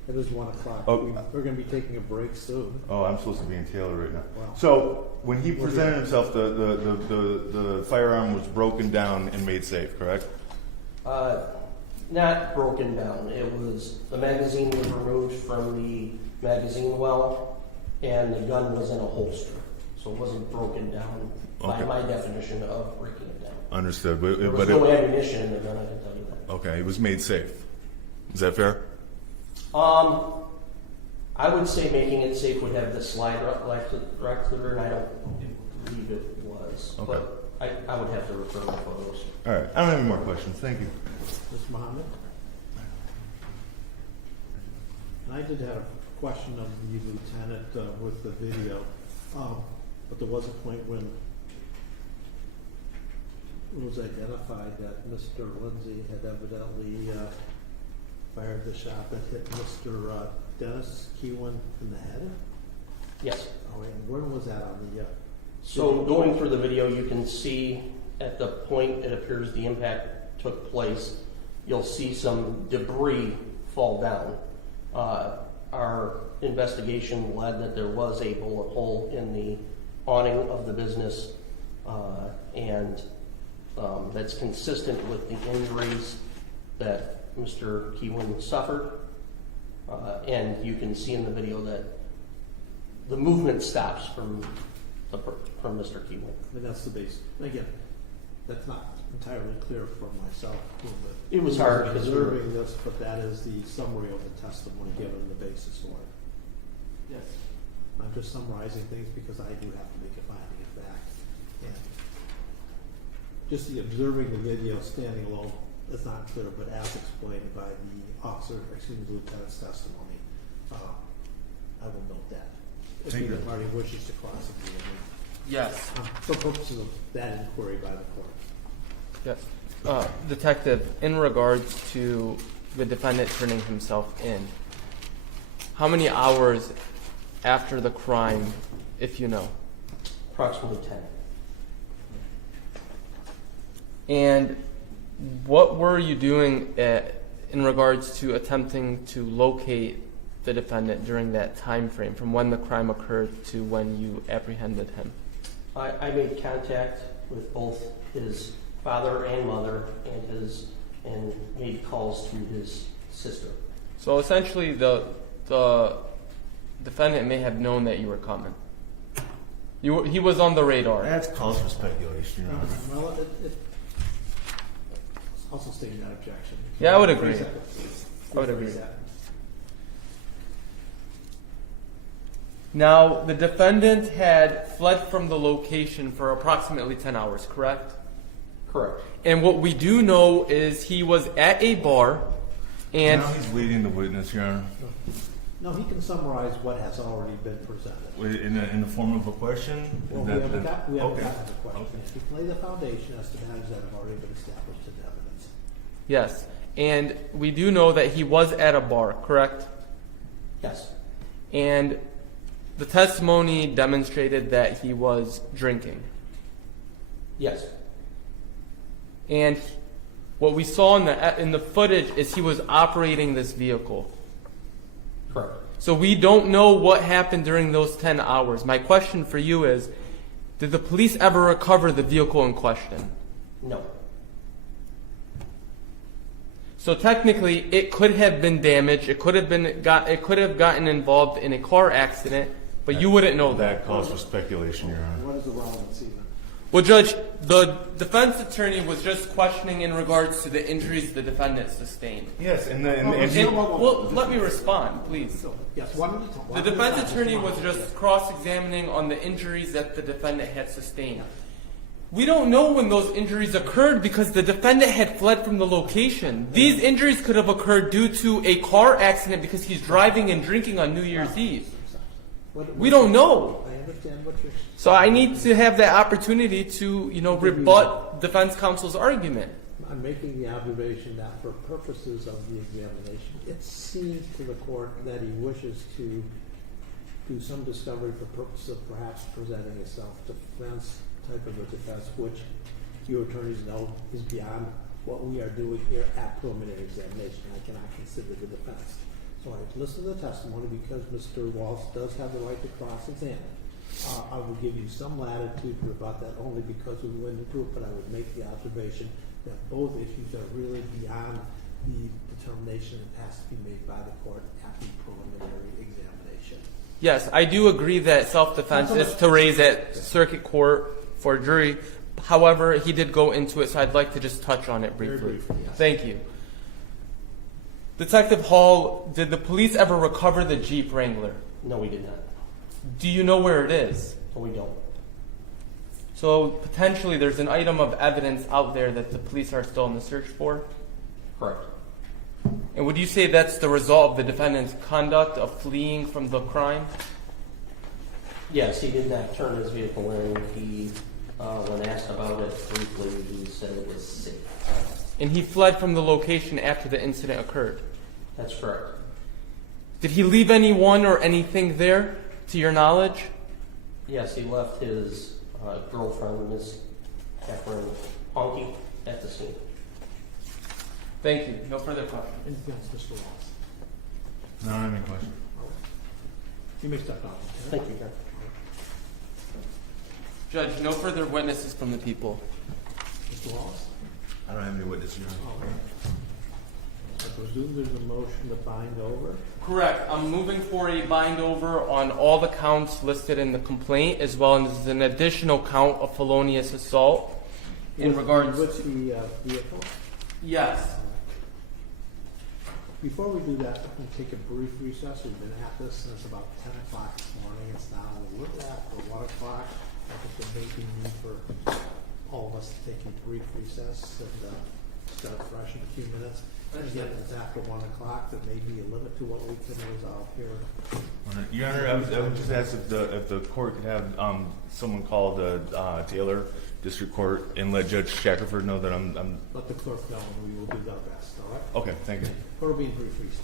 It is 1 o'clock. Oh. We're going to be taking a break soon. I'm supposed to be in Taylor right now. Wow. So, when he presented himself, the firearm was broken down and made safe, correct? not broken down. It was, the magazine was removed from the magazine well, and the gun was in a holster. So it wasn't broken down by Okay. my definition of breaking it down. Understood. There was no ammunition in the gun, I can tell you that. Okay, it was made safe. Is that fair? I would say making it safe would have the slide recliner, and I don't believe it was. Okay. But I would have to refer to photos. All right. I don't have any more questions. Thank you. Ms. Mohammed? And I did have a question of the lieutenant with the video, but there was a point when it was identified that Mr. Lindsay had evidently fired the shot that hit Mr. Dennis Kiwin in the head. Yes. Oh, and where was that on the? So going through the video, you can see at the point it appears the impact took place, you'll see some debris fall down. Our investigation led that there was a bullet hole in the awning of the business, and that's consistent with the injuries that Mr. Kiwin suffered. And you can see in the video that the movement stops from Mr. Kiwin. I mean, that's the base. Again, that's not entirely clear for myself. It was hard because we were- observing this, but that is the summary of the testimony given the basis for it. Yes. I'm just summarizing things because I do have to make a finding of fact. And just the observing the video standing alone is not clear, but as explained by the lieutenant's testimony, I will note that. If Thank the you. party wishes to cross examine Yes. for purposes of that inquiry by the court. Yes. Detective, in regards to the defendant turning himself in, how many hours after the crime, if you know? Approximately 10. And what were you doing in regards to attempting to locate the defendant during that time frame, from when the crime occurred to when you apprehended him? I made contact with both his father and mother and made calls to his sister. So essentially, the defendant may have known that you were coming. He was on the radar. That's cause for speculation, Your Honor. Well, it's also stating that objection. Yeah, I would agree. Rephrase that. I would Rephrase agree. that. Now, the defendant had fled from the location for approximately 10 hours, correct? Correct. And what we do know is he was at a bar, and Now he's leading the witness, Your Honor. No, he can summarize what has already been presented. In the form of a question? Well, we haven't gotten to the Okay. question. Okay. You can lay the foundation as to matters that have already been established in evidence. yes, and we do know that he was at a bar, correct? Yes. And the testimony demonstrated that he was drinking. Yes. And what we saw in the footage is he was operating this vehicle. Correct. So we don't know what happened during those 10 hours. My question for you is, did the police ever recover the vehicle in question? No. So technically, it could have been damaged. It could have gotten involved in a car accident, but you wouldn't know that. That calls for speculation, Your Honor. What is the relevance even? Well, Judge, the defense attorney was just questioning in regards to the injuries the defendant sustained. Yes, and Well, let me respond, please. Yes, one at a time. The defense attorney was just cross-examining on the injuries that the defendant had sustained. We don't know when those injuries occurred because the defendant had fled from the location. These injuries could have occurred due to a car accident because he's driving and drinking on New Year's Eve. We don't know. I understand what you're. So I need to have that opportunity to, rebut defense counsel's argument. I'm making the observation that for purposes of the examination, it seems to the court that he wishes to do some discovery for purpose of perhaps presenting a self-defense type of a defense, which you attorneys know is beyond what we are doing here at preliminary examination. I cannot consider the defense. So I've listened to the testimony because Mr. Walsh does have the right to cross-examine. I will give you some latitude about that only because we went into it, but I would make the observation that both issues are really beyond the determination that has to be made by the court at the preliminary examination. Yes, I do agree that self-defense is to raise at circuit court for a jury. However, he did go into it, so I'd like to just touch on it briefly. Very briefly, yes. Thank you. Detective Hall, did the police ever recover the Jeep Wrangler? No, we did not. Do you know where it is? No, we don't. So potentially there's an item of evidence out there that the police are still in the search for? Correct. And would you say that's the result of the defendant's conduct of fleeing from the crime? Yes, he did not turn his vehicle in. He, when asked about it briefly, he said it was safe. And he fled from the location after the incident occurred? That's correct. Did he leave anyone or anything there, to your knowledge? Yes, he left his girlfriend, Miss Katherine, Honky, at the scene. Thank you. No further questions. Anything else, Mr. Walsh? No, I don't have any questions. You may step down. Thank you. Judge, no further witnesses from the people. Mr. Wallace? I don't have any witnesses, Your Honor. All right. I presume there's a motion to bind over. Correct. I'm moving for a bind over on all the counts listed in the complaint, as well as an additional count of felonious assault. In regards with the vehicle? Yes. Before we do that, I'm going to take a brief recess. We've been at this since about 10 o'clock this morning. It's now a little after 1 o'clock. I think there may be need for all of us to take a brief recess and start fresh in a few minutes. Again, it's after 1 o'clock. There may be a limit to what we can resolve here. Your Honor, I would just ask if the court could have someone call the Taylor District Court and let Judge Shackelford know that I'm. Let the clerk know, and we will do our best. All right. Okay, thank you. Court will be in brief recess.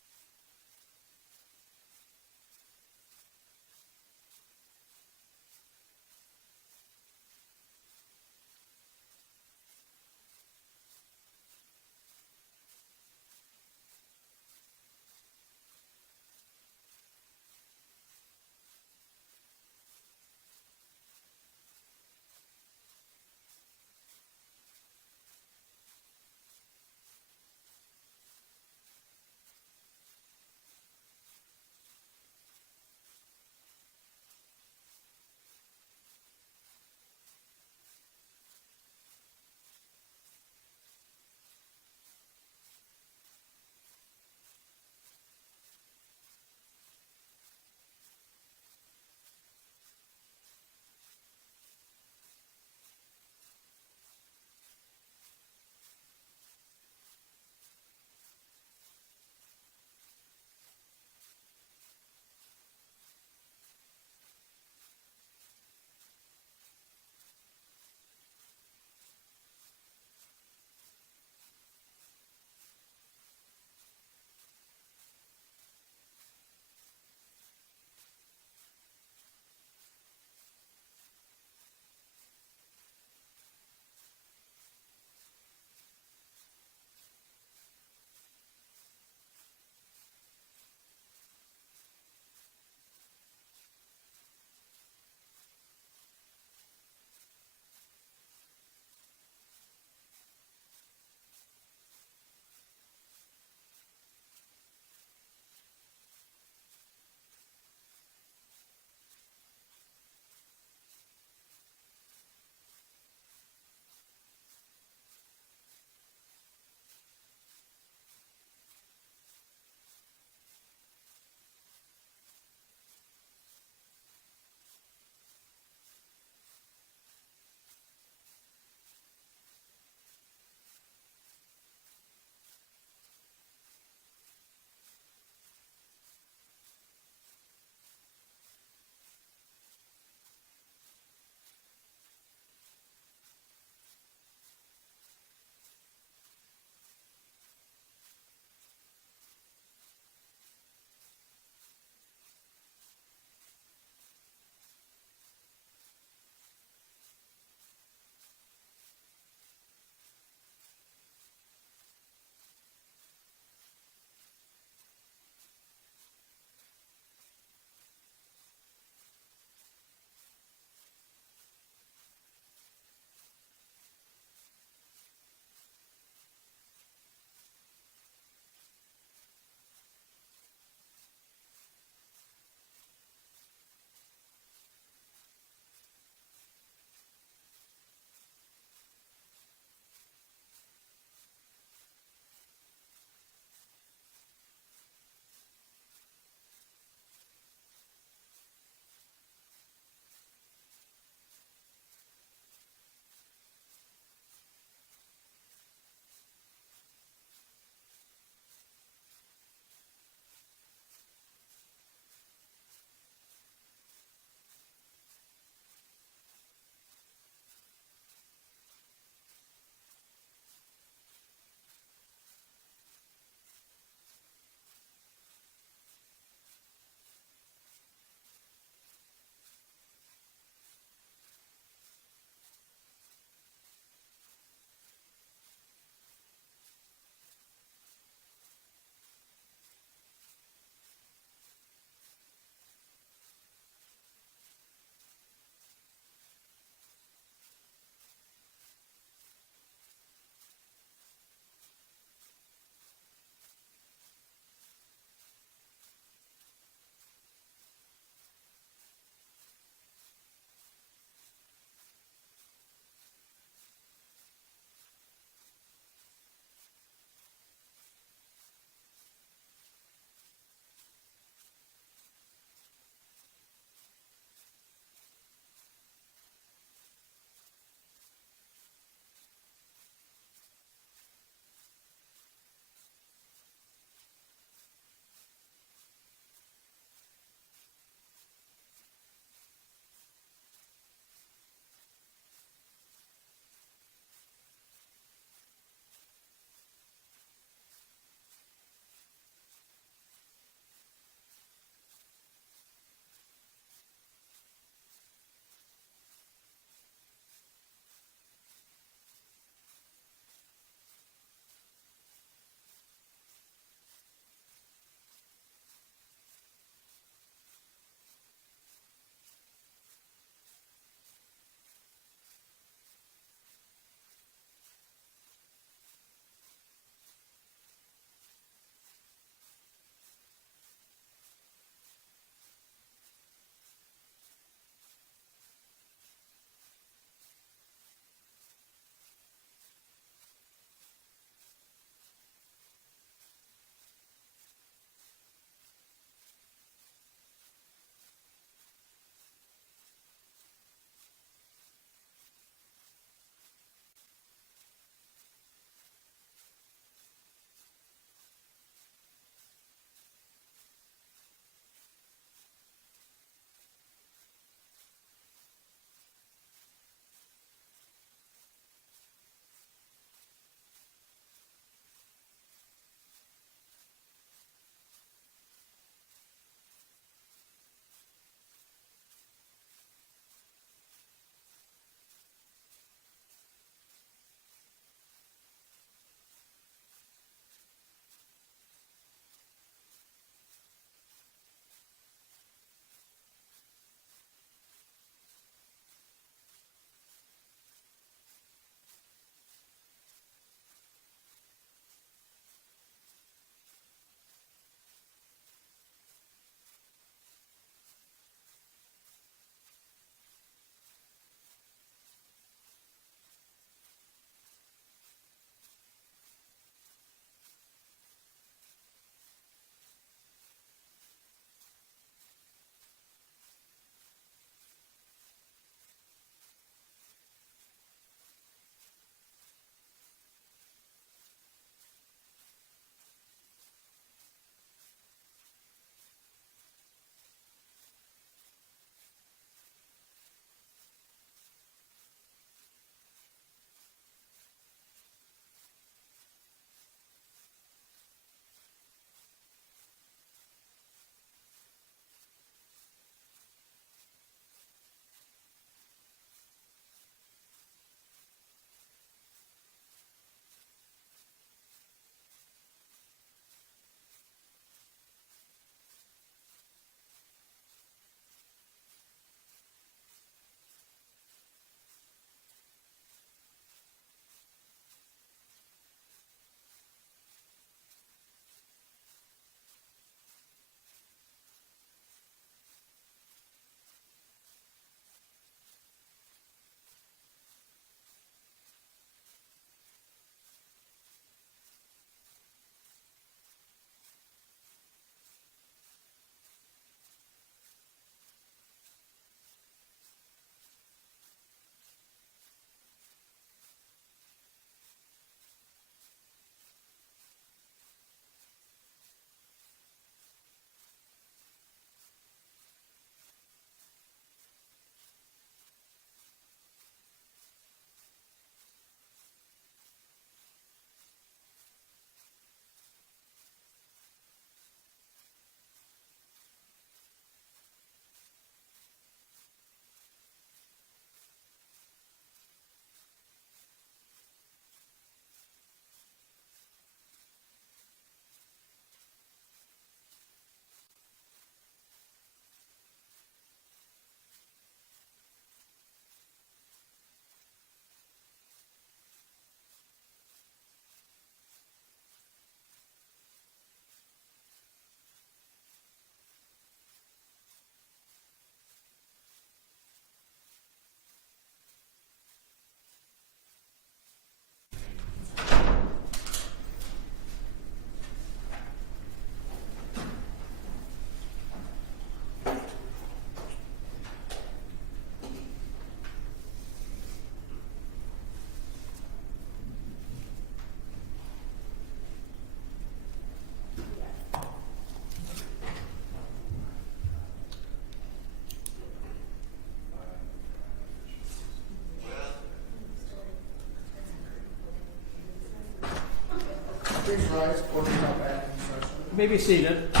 Please rise, court is now back in session. You may be seated. For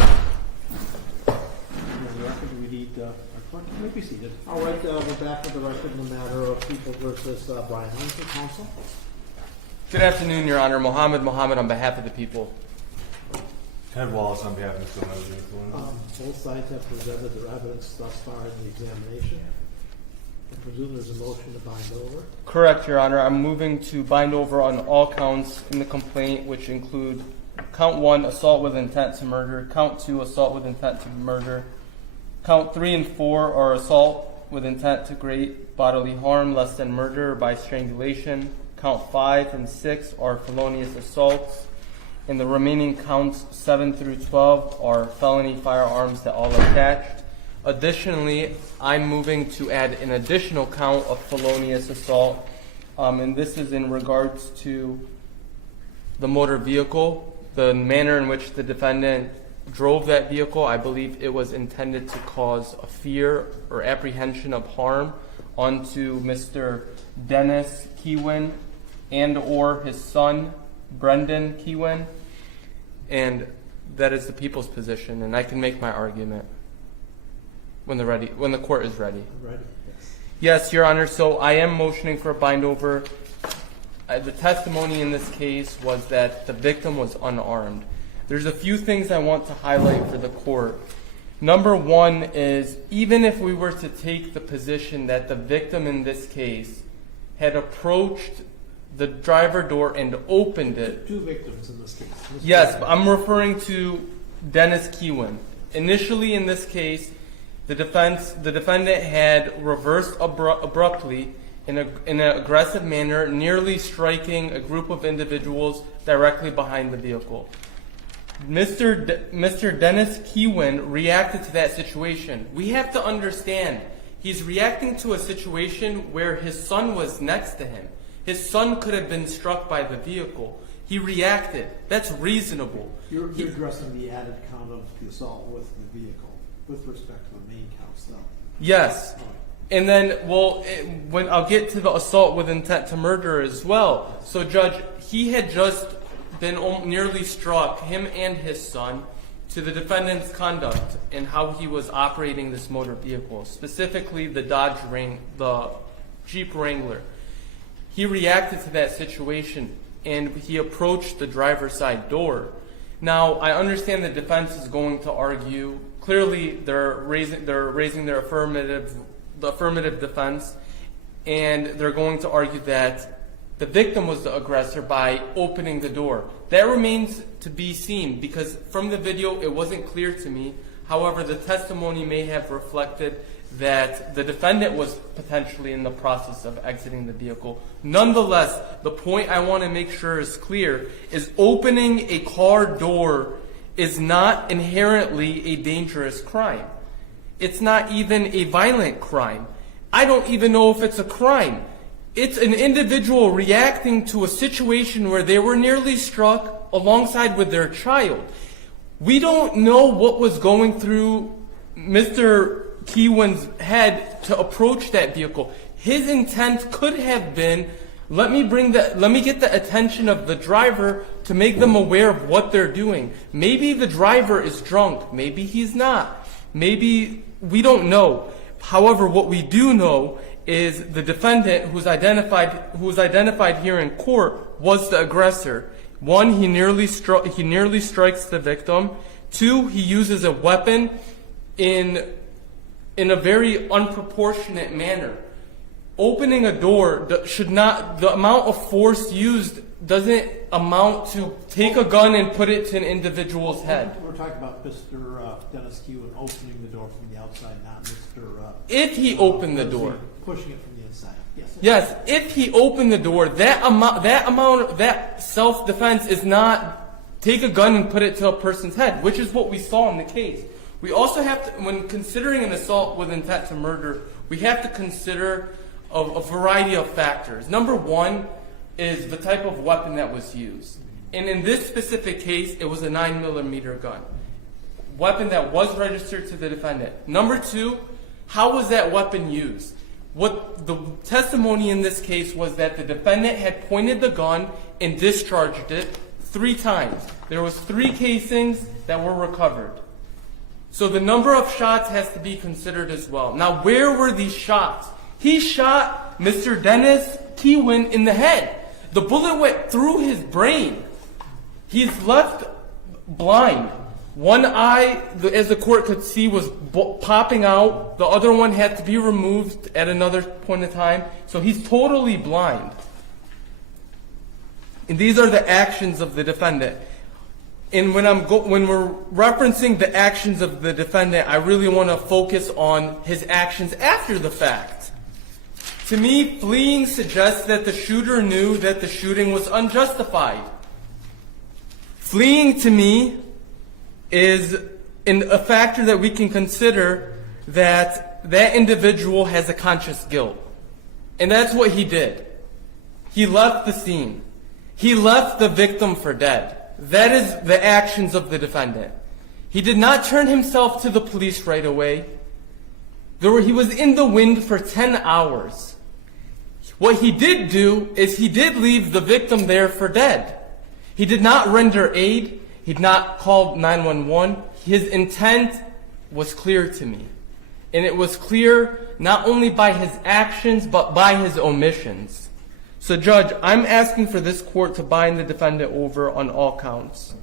the record, we need our clerk. You may be seated. All right, we're back with the record in the matter of People versus Brian Lindsay, counsel. Good afternoon, Your Honor. Mohammed on behalf of the people. Ted Wallace on behalf of Mr. Mosey. Both sides have presented their evidence thus far in the examination. I presume there's a motion to bind over. Correct, Your Honor. I'm moving to bind over on all counts in the complaint, which include count 1, assault with intent to murder, count 2, assault with intent to murder, count 3 and 4 are assault with intent to great bodily harm less than murder or by strangulation, count 5 and 6 are felonious assaults, and the remaining counts 7 through 12 are felony firearms that all are attached. Additionally, I'm moving to add an additional count of felonious assault, and this is in regards to the motor vehicle, the manner in which the defendant drove that vehicle. I believe it was intended to cause a fear or apprehension of harm onto Mr. Dennis Kiwin and or his son, Brendan Kiwin, and that is the people's position, and I can make my argument when the court is ready. Ready? Yes. Yes, Your Honor. So I am motioning for a bind over. The testimony in this case was that the victim was unarmed. There's a few things I want to highlight for the court. Number one is, even if we were to take the position that the victim in this case had approached the driver door and opened it. Two victims in this case. Yes, I'm referring to Dennis Kiwin. Initially in this case, the defendant had reversed abruptly in an aggressive manner, nearly striking a group of individuals directly behind the vehicle. Mr. Dennis Kiwin reacted to that situation. We have to understand, he's reacting to a situation where his son was next to him. His son could have been struck by the vehicle. He reacted. That's reasonable. You're addressing the added count of the assault with the vehicle with respect to the main counts, though. Yes. And then, when I'll get to the assault with intent to murder as well. So, Judge, he had just been nearly struck, him and his son, to the defendant's conduct and how he was operating this motor vehicle, specifically the the Jeep Wrangler. He reacted to that situation and he approached the driver's side door. Now, I understand the defense is going to argue. Clearly, they're raising their affirmative defense, and they're going to argue that the victim was the aggressor by opening the door. That remains to be seen because from the video it wasn't clear to me. However, the testimony may have reflected that the defendant was potentially in the process of exiting the vehicle. Nonetheless, the point I want to make sure is clear is opening a car door is not inherently a dangerous crime. It's not even a violent crime. I don't even know if it's a crime. It's an individual reacting to a situation where they were nearly struck alongside with their child. We don't know what was going through Mr. Kiwin's head to approach that vehicle. His intent could have been, let me get the attention of the driver to make them aware of what they're doing. Maybe the driver is drunk. Maybe he's not. Maybe we don't know. However, what we do know is the defendant who was identified here in court was the aggressor. One, he nearly strikes the victim. Two, he uses a weapon in a very unproportionate manner. Opening a door the amount of force used doesn't amount to take a gun and put it to an individual's head. We're talking about Mr. Dennis Kiwin opening the door from the outside, not Mr. If he opened the door. Pushing it from the inside. Yes. Yes, if he opened the door, that self-defense is not take a gun and put it to a person's head, which is what we saw in the case. We also have to, when considering an assault with intent to murder, we have to consider a variety of factors. Number one is the type of weapon that was used. And in this specific case, it was a 9mm gun. Weapon that was registered to the defendant. Number two, how was that weapon used? What the testimony in this case was that the defendant had pointed the gun and discharged it 3 times. There was 3 casings that were recovered. So the number of shots has to be considered as well. Now, where were these shots? He shot Mr. Dennis Kiwin in the head. The bullet went through his brain. He's left blind. One eye, as the court could see, was popping out. The other one had to be removed at another point in time. So he's totally blind. And these are the actions of the defendant. And when we're referencing the actions of the defendant, I really want to focus on his actions after the fact. To me, fleeing suggests that the shooter knew that the shooting was unjustified. Fleeing, to me, is a factor that we can consider that individual has a conscious guilt. And that's what he did. He left the scene. He left the victim for dead. That is the actions of the defendant. He did not turn himself to the police right away. He was in the wind for 10 hours. What he did do is he did leave the victim there for dead. He did not render aid. He did not call 911. His intent was clear to me. And it was clear not only by his actions, but by his omissions. So, Judge, I'm asking for this court to bind the defendant over on all counts.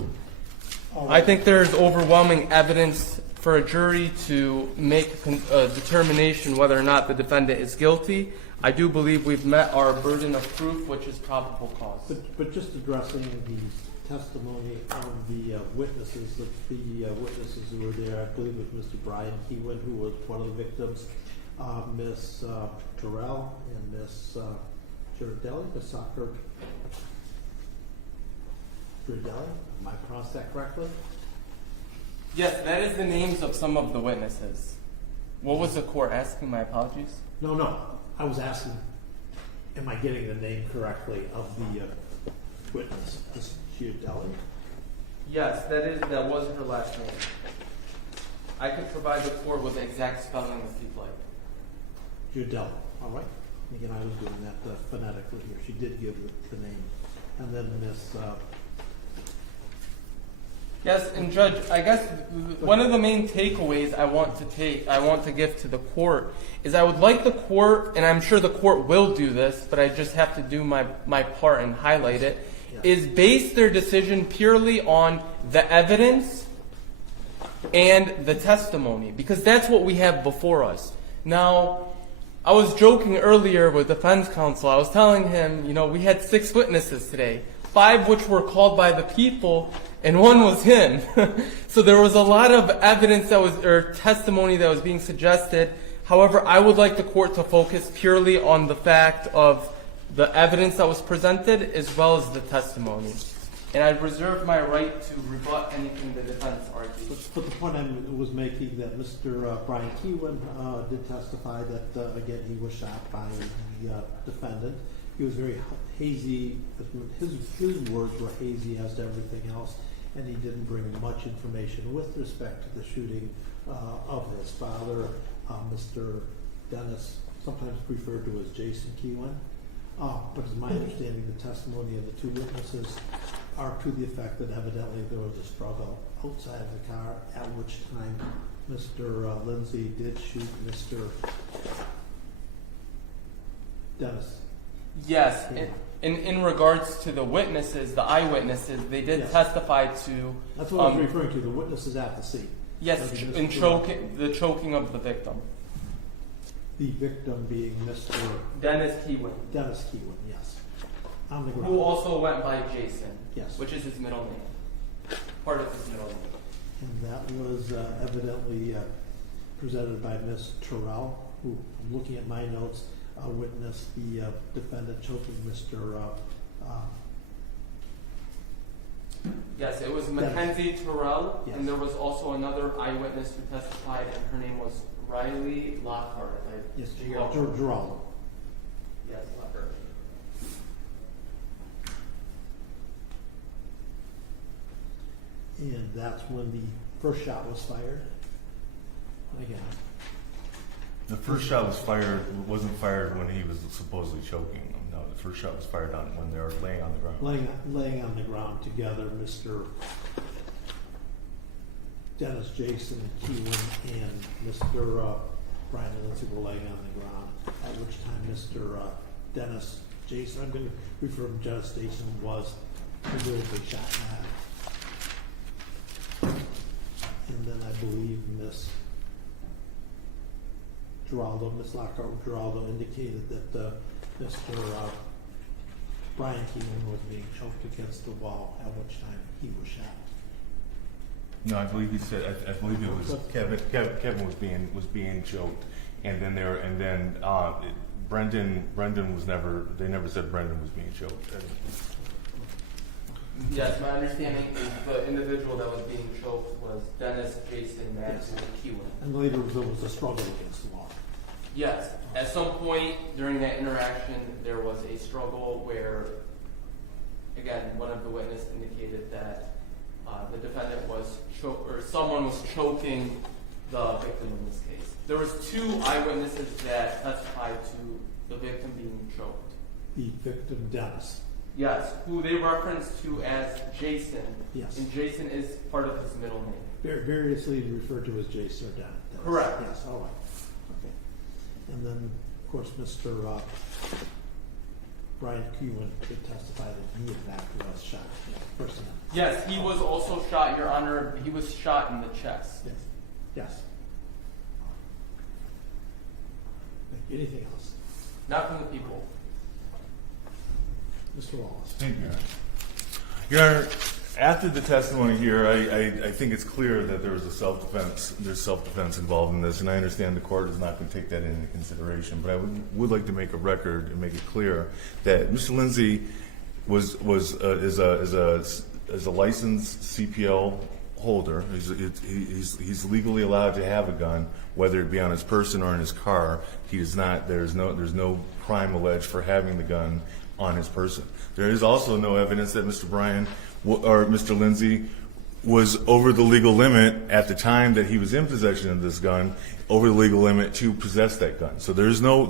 I think there is overwhelming evidence for a jury to make a determination whether or not the defendant is guilty. I do believe we've met our burden of proof, which is probable cause. But just addressing the testimony of the witnesses, the witnesses who were there, I believe it was Mr. Brian Kiwin, who was one of the victims, Miss Terrell and Miss Girardelli, Miss Soccer Girardelli. Am I pronounced that correctly? Yes, that is the names of some of the witnesses. What was the court asking? My apologies. No. I was asking, am I getting the name correctly of the witness, Miss Girardelli? Yes, that was her last name. I could provide the court with the exact spelling if you'd like. Girardelli. All right. Again, I was doing that phonetically here. She did give the name. And then Miss... Yes, and Judge, I guess one of the main takeaways I want to give to the court is I would like the court, and I'm sure the court will do this, but I just have to do my part and highlight it, is base their decision purely on the evidence and the testimony, because that's what we have before us. Now, I was joking earlier with defense counsel. I was telling him, we had 6 witnesses today, 5 which were called by the people, and 1 was him. So there was a lot of evidence or testimony that was being suggested. However, I would like the court to focus purely on the fact of the evidence that was presented as well as the testimony. And I reserve my right to rebut anything the defense argues. But the point I was making that Mr. Brian Kiwin did testify that, again, he was shot by the defendant. He was very hazy. His words were hazy as to everything else, and he didn't bring much information with respect to the shooting of his father, Mr. Dennis, sometimes referred to as Jason Kiwin. But it's my understanding the testimony of the 2 witnesses are to the effect that evidently there was a struggle outside of the car, at which time Mr. Lindsay did shoot Mr. Dennis. Yes, in regards to the witnesses, the eyewitnesses, they did testify to... That's what I was referring to, the witnesses at the scene. Yes, the choking of the victim. The victim being Mr. Dennis Kiwin. Dennis Kiwin, yes. On the ground. Who also went by Jason. Yes. Which is his middle name. Part of his middle name. And that was evidently presented by Miss Terrell, who, looking at my notes, witnessed the defendant choking Mr. Yes, it was McKenzie Terrell, Yes. and there was also another eyewitness who testified, and her name was Riley Lockhart. Yes, Geraldo. Yes, Lockhart. And that's when the first shot was fired. Again, The first shot wasn't fired when he was supposedly choking him. No, the first shot was fired on when they were laying on the ground. Laying on the ground together, Mr. Dennis, Jason, Kiwin, and Mr. Brian and Lindsay were laying on the ground, at which time Mr. Dennis, Jason, I'm going to refer to Dennis, Jason, was severely shot in the head. And then I believe Miss Lockhart Geraldo indicated that Mr. Brian Kiwin was being choked against the wall, at which time he was shot. No, I believe he said. I believe it was Kevin. Kevin was being choked, and then Brendan was never. They never said Brendan was being choked. Yes, my understanding is the individual that was being choked was Dennis, Jason, Matthew, and Kiwin. And later there was a struggle against the wall. Yes, at some point during that interaction, there was a struggle where, again, one of the witnesses indicated that the defendant was someone was choking the victim in this case. There was 2 eyewitnesses that testified to the victim being choked. The victim, Dennis. Yes, who they referenced to as Jason. Yes. And Jason is part of his middle name. Variously referred to as Jason or Dennis. Correct. Yes, all right. Okay. And then, of course, Mr. Brian Kiwin could testify that he in fact was shot personally. Yes, he was also shot, Your Honor. He was shot in the chest. Yes. Yes. Anything else? Not from the people. Mr. Wallace. Thank you, Your Honor. After the testimony here, I think it's clear that there was a self-defense. There's self-defense involved in this, and I understand the court is not going to take that into consideration. But I would like to make a record and make it clear that Mr. Lindsay is a licensed CPL holder. He's legally allowed to have a gun, whether it be on his person or in his car. He is not. There's no crime alleged for having the gun on his person. There is also no evidence that Mr. Brian or Mr. Lindsay was over the legal limit at the time that he was in possession of this gun, over the legal limit to possess that gun. So there's no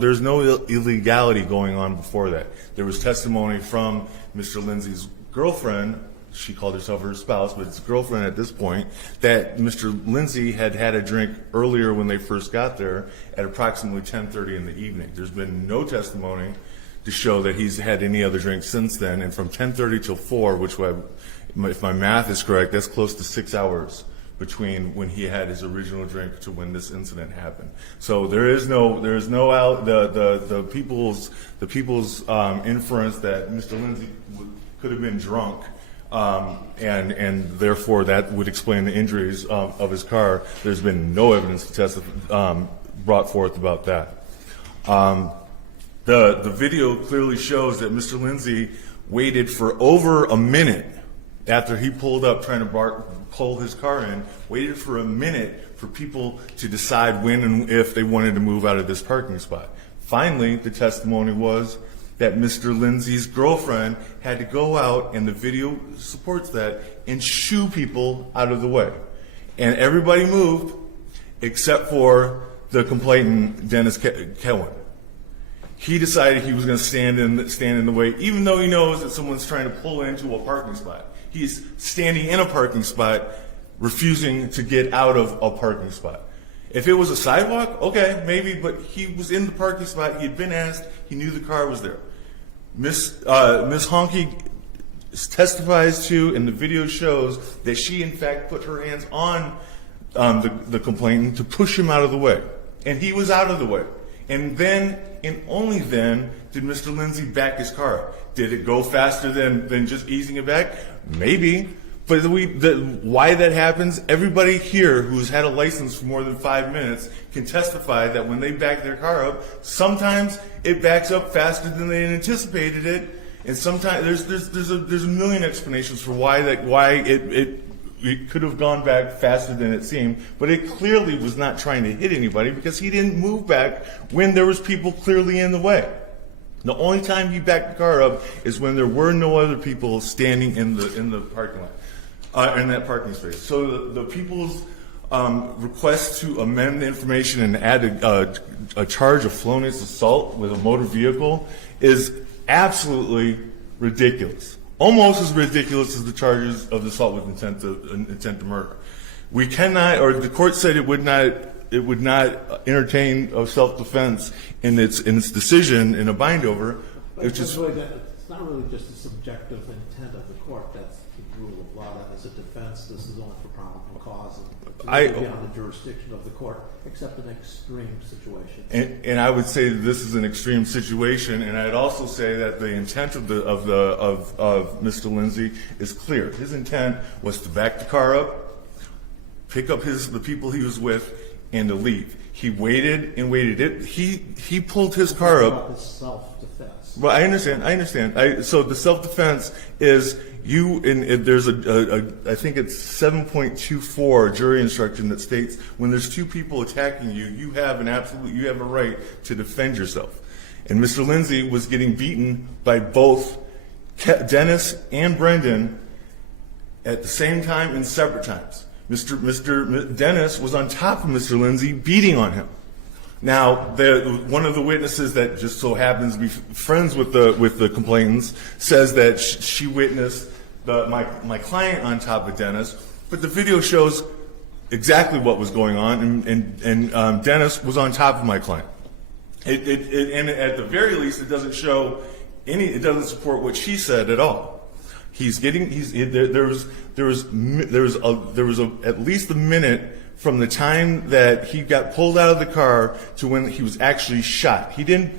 illegality going on before that. There was testimony from Mr. Lindsay's girlfriend. She called herself her spouse, but it's girlfriend at this point, that Mr. Lindsay had a drink earlier when they first got there at approximately 10:30 in the evening. There's been no testimony to show that he's had any other drink since then, and from 10:30 till 4, which, if my math is correct, that's close to 6 hours between when he had his original drink to when this incident happened. So the people's inference that Mr. Lindsay could have been drunk, and therefore that would explain the injuries of his car. There's been no evidence brought forth about that. The video clearly shows that Mr. Lindsay waited for over a minute after he pulled up trying to pull his car in, waited for a minute for people to decide when and if they wanted to move out of this parking spot. Finally, the testimony was that Mr. Lindsay's girlfriend had to go out, and the video supports that, and shoo people out of the way. And everybody moved except for the complainant, Dennis Kiwin. He decided he was going to stand in the way, even though he knows that someone's trying to pull into a parking spot. He's standing in a parking spot, refusing to get out of a parking spot. If it was a sidewalk, okay, maybe, but he was in the parking spot. He had been asked. He knew the car was there. Miss Honky testifies to, and the video shows, that she, in fact, put her hands on the complainant to push him out of the way. And he was out of the way. And then, and only then, did Mr. Lindsay back his car. Did it go faster than just easing it back? Maybe. But why that happens, everybody here who's had a license for more than 5 minutes can testify that when they back their car up, sometimes it backs up faster than they anticipated it, and sometimes there's a million explanations for why it could have gone back faster than it seemed, but it clearly was not trying to hit anybody because he didn't move back when there was people clearly in the way. The only time he backed the car up is when there were no other people standing in the parking lot, in that parking space. So the people's request to amend the information and add a charge of felonious assault with a motor vehicle is absolutely ridiculous. Almost as ridiculous as the charges of assault with intent to murder. We cannot, or the court said it would not entertain of self-defense in its decision in a bindover, which is. It's not really just a subjective intent of the court. That's the rule of law. That is a defense. This is only for probable cause. It's really beyond the jurisdiction of the court, except in extreme situations. And I would say that this is an extreme situation, and I'd also say that the intent of Mr. Lindsay is clear. His intent was to back the car up, pick up the people he was with, and to leave. He waited and waited. He pulled his car up. About his self-defense. Well, I understand. So the self-defense is there's I think it's 7.24 jury instruction that states when there's two people attacking you, you have a right to defend yourself. And Mr. Lindsay was getting beaten by both Dennis and Brendan at the same time and separate times. Mr. Dennis was on top of Mr. Lindsay, beating on him. Now, one of the witnesses that just so happens to be friends with the complainants says that she witnessed my client on top of Dennis, but the video shows exactly what was going on, and Dennis was on top of my client. And at the very least, it doesn't show it doesn't support what she said at all. There was at least a minute from the time that he got pulled out of the car to when he was actually shot. He didn't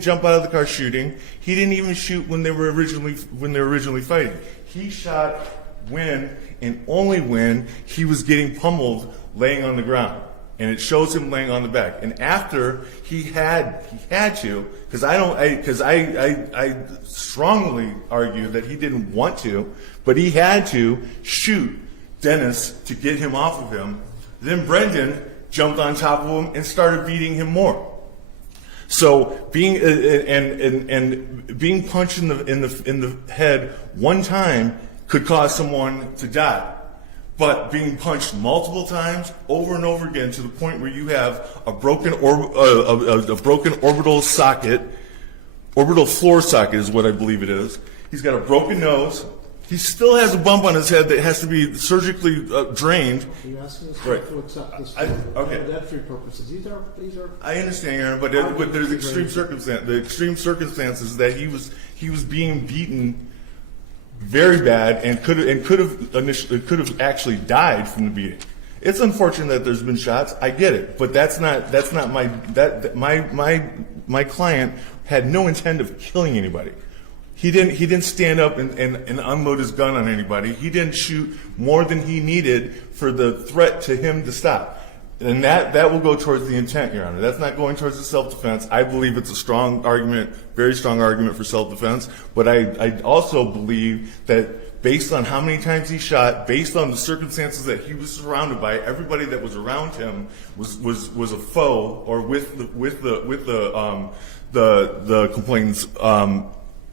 jump out of the car shooting. He didn't even shoot when they were originally fighting. He shot when and only when he was getting pummeled laying on the ground. And it shows him laying on the back. And after he had to, because I strongly argue that he didn't want to, but he had to shoot Dennis to get him off of him. Then Brendan jumped on top of him and started beating him more. So being punched in the head one time could cause someone to die. But being punched multiple times, over and over again, to the point where you have a broken orbital floor socket is what I believe it is. He's got a broken nose. He still has a bump on his head that has to be surgically drained. Are you asking us Right. to accept this for okay. evidentiary purposes? These are. I understand, Your Honor, but there's extreme circumstances. The extreme circumstances that he was being beaten very bad and could have actually died from the beating. It's unfortunate that there's been shots. I get it, but that's not my client had no intent of killing anybody. He didn't stand up and unload his gun on anybody. He didn't shoot more than he needed for the threat to him to stop. And that will go towards the intent, Your Honor. That's not going towards the self-defense. I believe it's a strong argument, very strong argument for self-defense. But I also believe that based on how many times he shot, based on the circumstances that he was surrounded by, everybody that was around him was a foe or with the complainant's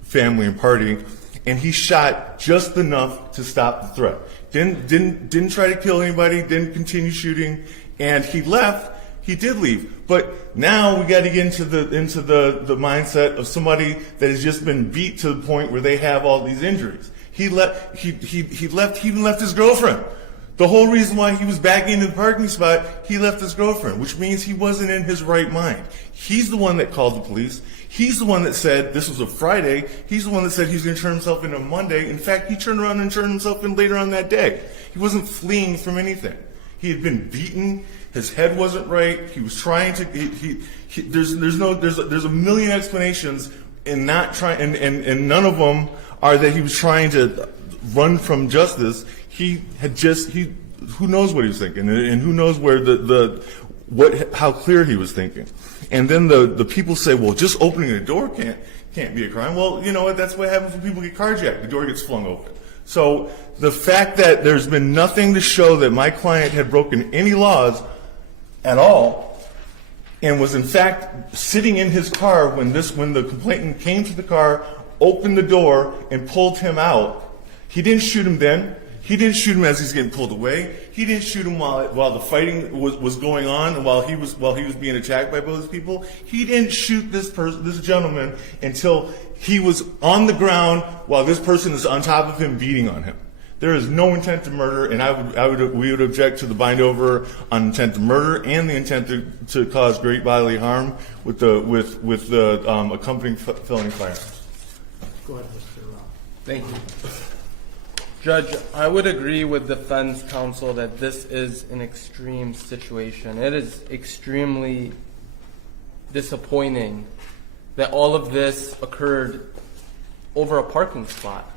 family and party, and he shot just enough to stop the threat. Didn't try to kill anybody. Didn't continue shooting. And he left. He did leave. But now we got to get into the mindset of somebody that has just been beat to the point where they have all these injuries. He left. He even left his girlfriend. The whole reason why he was back into the parking spot, he left his girlfriend, which means he wasn't in his right mind. He's the one that called the police. He's the one that said this was a Friday. He's the one that said he was going to turn himself in on Monday. In fact, he turned around and turned himself in later on that day. He wasn't fleeing from anything. He had been beaten. His head wasn't right. He was trying to. There's a million explanations, and none of them are that he was trying to run from justice. Who knows what he was thinking, and who knows where how clear he was thinking. And then the people say, well, just opening the door can't be a crime. Well, you know what? That's what happens when people get carjacked. The door gets flung open. So the fact that there's been nothing to show that my client had broken any laws at all, and was in fact sitting in his car when the complainant came to the car, opened the door, and pulled him out. He didn't shoot him then. He didn't shoot him as he's getting pulled away. He didn't shoot him while the fighting was going on and while he was being attacked by both people. He didn't shoot this gentleman until he was on the ground while this person is on top of him beating on him. There is no intent to murder, and we would object to the bind over on intent to murder and the intent to cause great bodily harm with the accompanying felony firearms. Go ahead, Mr. Thank you. Judge, I would agree with defense counsel that this is an extreme situation. It is extremely disappointing that all of this occurred over a parking spot.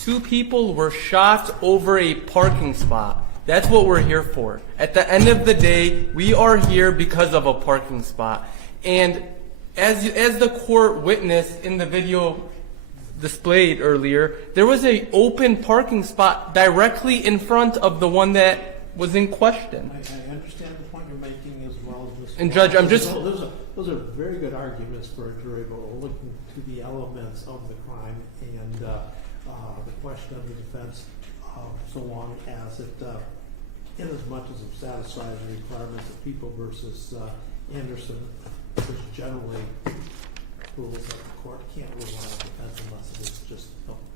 2 people were shot over a parking spot. That's what we're here for. At the end of the day, we are here because of a parking spot. And as the court witnessed in the video displayed earlier, there was an open parking spot directly in front of the one that was in question. I understand the point you're making as well as Mr. And Judge, I'm just... Those are very good arguments for a jury, but we're looking to the elements of the crime and the question of the defense, so long as it, in as much as it satisfies the requirements of People versus Anderson, which generally rules that the court can't rule on a defense unless it is just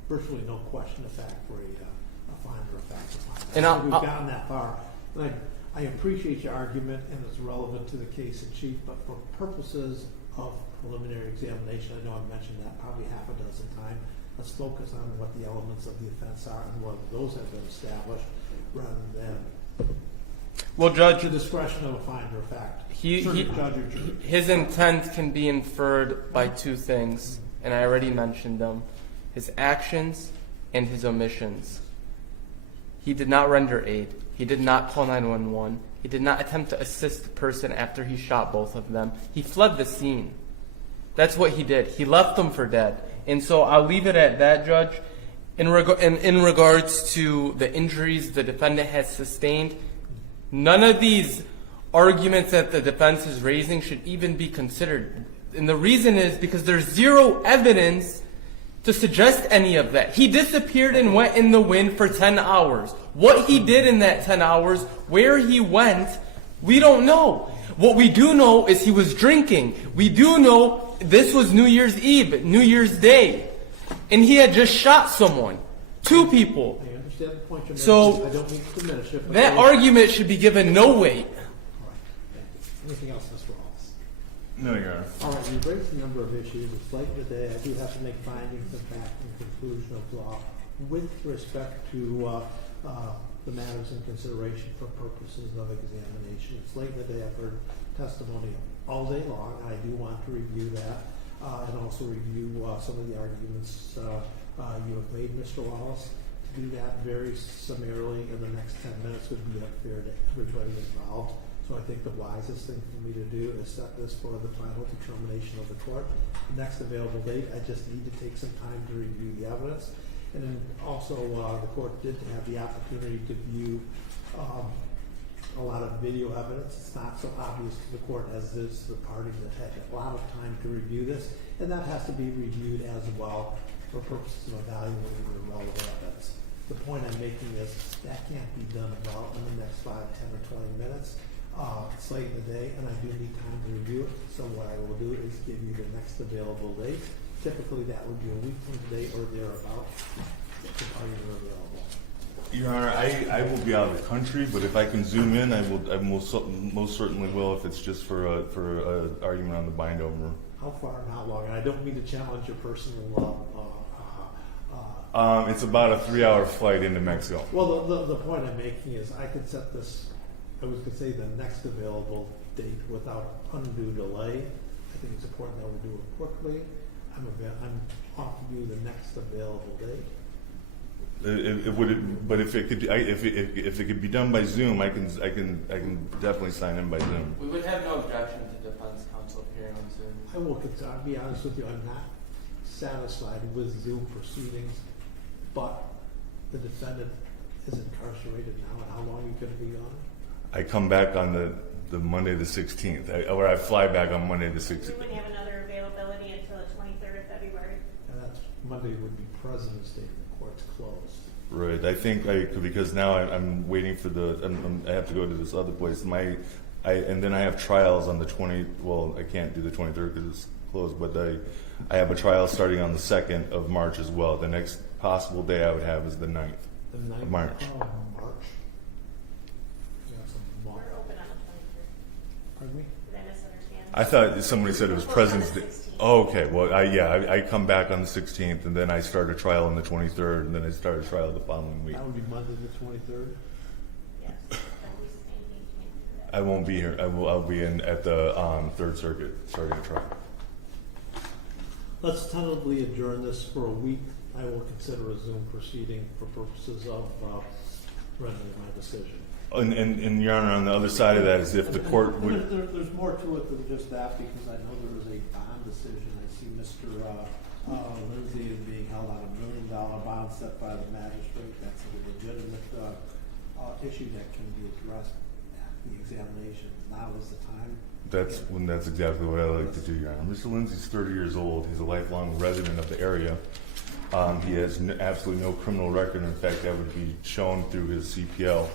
virtually no question of fact for a finder of fact to find. And we've gotten that far. And I appreciate your argument, and it's relevant to the case in chief, but for purposes of preliminary examination, I know I've mentioned that probably half a dozen times. Let's focus on what the elements of the offense are and whether those have been established, rather than Well, Judge, the discretion of a finder of fact. His intent can be inferred by 2 things, and I already mentioned them: his actions and his omissions. He did not render aid. He did not call 911. He did not attempt to assist the person after he shot both of them. He fled the scene. That's what he did. He left them for dead. And so I'll leave it at that, Judge. In regards to the injuries the defendant has sustained, none of these arguments that the defense is raising should even be considered. And the reason is because there's 0 evidence to suggest any of that. He disappeared and went in the wind for 10 hours. What he did in that 10 hours, where he went, we don't know. What we do know is he was drinking. We do know this was New Year's Eve, New Year's Day, and he had just shot someone. 2 people. I understand the point you're making. So I don't mean to diminish it. that argument should be given no weight. All right, thank you. Anything else, Mr. Wallace? No, Your Honor. All right, you've raised a number of issues. It's late in the day. I do have to make findings of fact and conclusion of law with respect to the matters in consideration for purposes of examination. It's late in the day. I've heard testimony all day long, and I do want to review that and also review some of the arguments you have made, Mr. Wallace. To do that very summarily in the next 10 minutes would be unfair to everybody involved. So I think the wisest thing for me to do is set this for the final determination of the court. The next available date, I just need to take some time to review the evidence. And then also the court did have the opportunity to view a lot of video evidence. It's not so obvious to the court as this the party that had a lot of time to review this. And that has to be reviewed as well for purposes of evaluating the relevant evidence. The point I'm making is that can't be done well in the next 5, 10, or 20 minutes. It's late in the day, and I do need time to review it. So what I will do is give you the next available date. Typically, that would be a week from today or thereabouts. If the parties are available. Your Honor, I will be out of the country, but if I can zoom in, I most certainly will. If it's just for a argument on the bind over. How far and how long? And I don't mean to challenge your personal. It's about a 3-hour flight into Mexico. Well, the point I'm making is I could set this. I was going to say the next available date without undue delay. I think it's important that we do it quickly. I'm off to you the next available date. But if it could be done by Zoom, I can definitely sign in by Zoom. We would have no objection to defense counsel appearing on Zoom. I will I'll be honest with you. I'm not satisfied with Zoom proceedings, but the defendant is incarcerated now. And how long are you going to be on? I come back on the Monday the 16th, or I fly back on Monday the 16th. We wouldn't have another availability until the 23rd of February. And that's Monday would be President's Day. The court's closed. Right. I think because now I'm waiting for I have to go to this other place. And then I have trials on the 20. Well, I can't do the 23rd because it's closed. But I have a trial starting on the 2nd of March as well. The next possible day I would have is the 9th of March. Oh, March. Yeah, some We're March. open on the 23rd. Pardon me? Did I misunderstand? I thought somebody said it was We're President's closed Day. on the 16th. Oh, okay. Well, I come back on the 16th, and then I start a trial on the 23rd, and then I start a trial the following week. That would be Monday the 23rd. Yes. At least anything came through that. I won't be here. I'll be at the Third Circuit starting a trial. Let's tentatively adjourn this for a week. I will consider a Zoom proceeding for purposes of rendering my decision. And Your Honor, on the other side of that is if the court would. There's more to it than just that, because I know there was a bond decision. I see Mr. Lindsay is being held on $1 million bond set by the magistrate. That's a legitimate issue that can be addressed at the examination. Now is the time. That's exactly what I like to do, Your Honor. Mr. Lindsay's 30 years old. He's a lifelong resident of the area. He has absolutely no criminal record. In fact, that would be shown through his CPL.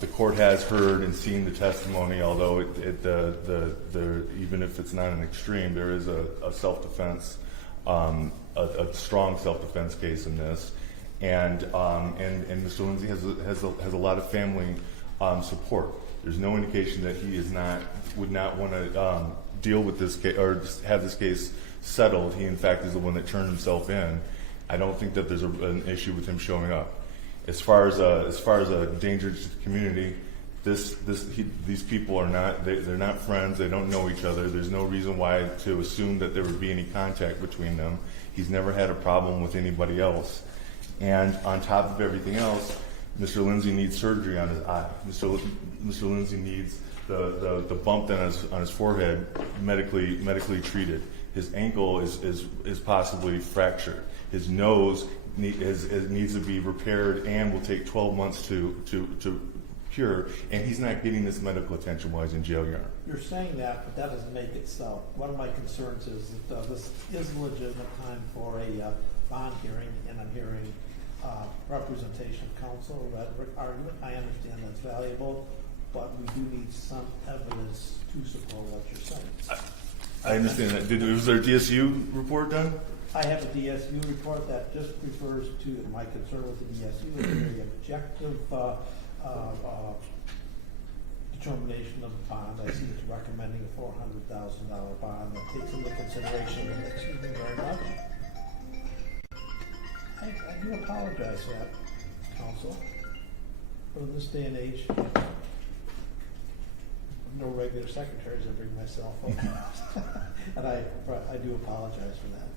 The court has heard and seen the testimony, although even if it's not an extreme, there is a self-defense, a strong self-defense case in this, and Mr. Lindsay has a lot of family support. There's no indication that he would not want to deal with this case or just have this case settled. He, in fact, is the one that turned himself in. I don't think that there's an issue with him showing up. As far as a danger to the community, these people are not. They're not friends. They don't know each other. There's no reason why to assume that there would be any contact between them. He's never had a problem with anybody else. And on top of everything else, Mr. Lindsay needs surgery on his eye. Mr. Lindsay needs the bump on his forehead medically treated. His ankle is possibly fractured. His nose needs to be repaired and will take 12 months to cure. And he's not getting this medical attention while he's in jail, Your Honor. You're saying that, but that doesn't make it so. One of my concerns is that this is a legitimate time for a bond hearing, and I'm hearing representation of counsel, rhetoric, argument. I understand that's valuable, but we do need some evidence to support what you're saying. I understand that. Was there a DSU report done? I have a DSU report that just refers to my concern with the DSU is a very objective determination of the bond. I see it's recommending a $400,000 bond that takes into consideration, excuse me very much. I do apologize for that, counsel. But in this day and age, no regular secretaries, I bring myself up. And I do apologize for that.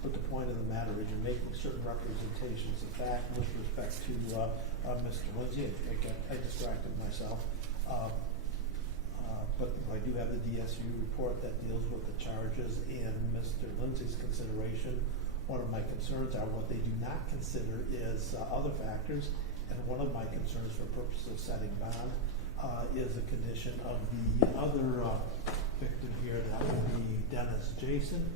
But the point of the matter is you're making certain representations of fact with respect to Mr. Lindsay. I distracted myself. But I do have the DSU report that deals with the charges and Mr. Lindsay's consideration. One of my concerns are what they do not consider is other factors. And one of my concerns for purposes of setting bond is a condition of the other victim here, that would be Dennis Jason.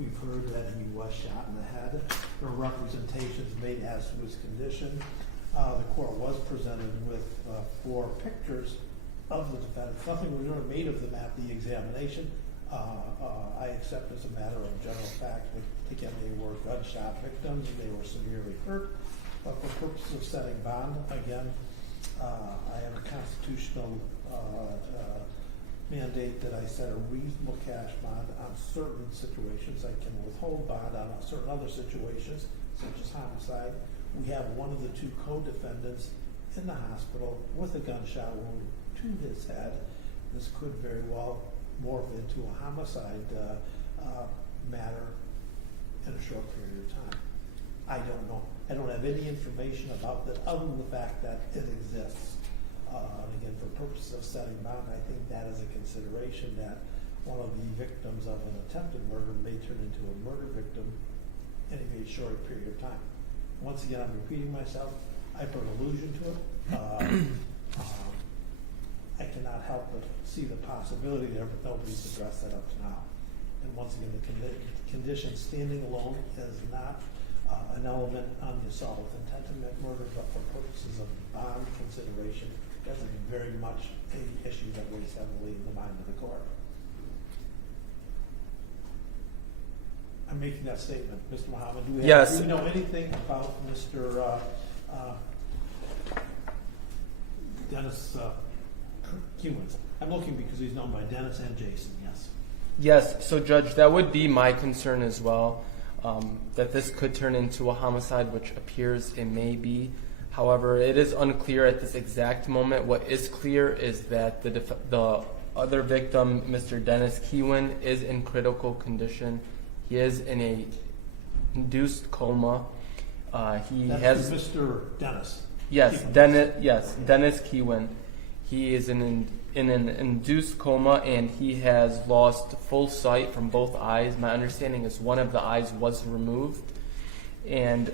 We've heard that he was shot in the head. There are representations made as to his condition. The court was presented with 4 pictures of the defendant. Nothing was ever made of them at the examination. I accept as a matter of general fact that, again, they were gunshot victims and they were severely hurt. But for purposes of setting bond, again, I have a constitutional mandate that I set a reasonable cash bond on certain situations. I can withhold bond on certain other situations, such as homicide. We have one of the 2 co-defendants in the hospital with a gunshot wound to his head. This could very well morph into a homicide matter in a short period of time. I don't know. I don't have any information about that other than the fact that it exists. And again, for purposes of setting bond, I think that is a consideration that one of the victims of an attempted murder may turn into a murder victim in a very short period of time. Once again, I'm repeating myself. I put an allusion to it. I cannot help but see the possibility there, but nobody's addressed that up to now. And once again, the condition standing alone is not an element on the assault with intent to commit murder, but for purposes of bond consideration, doesn't very much an issue that weighs heavily in the mind of the court. I'm making that statement, Mr. Muhammad. Do we know anything about Mr. Dennis Kiwin? I'm looking because he's known by Dennis and Jason, yes. Yes, so Judge, that would be my concern as well, that this could turn into a homicide, which appears it may be. However, it is unclear at this exact moment. What is clear is that the other victim, Mr. Dennis Kiwin, is in critical condition. He is in a induced coma. That's Mr. Dennis. Yes, Dennis Kiwin. He is in an induced coma, and he has lost full sight from both eyes. My understanding is one of the eyes was removed, and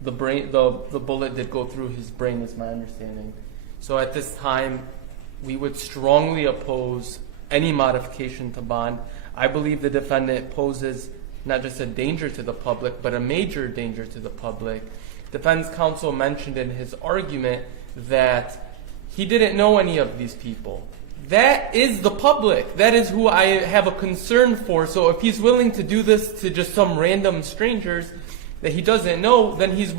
the bullet did go through his brain, is my understanding. So at this time, we would strongly oppose any modification to bond. I believe the defendant poses not just a danger to the public, but a major danger to the public. Defense counsel mentioned in his argument that he didn't know any of these people. That is the public. That is who I have a concern for. So if he's willing to do this to just some random strangers that he doesn't know, then he's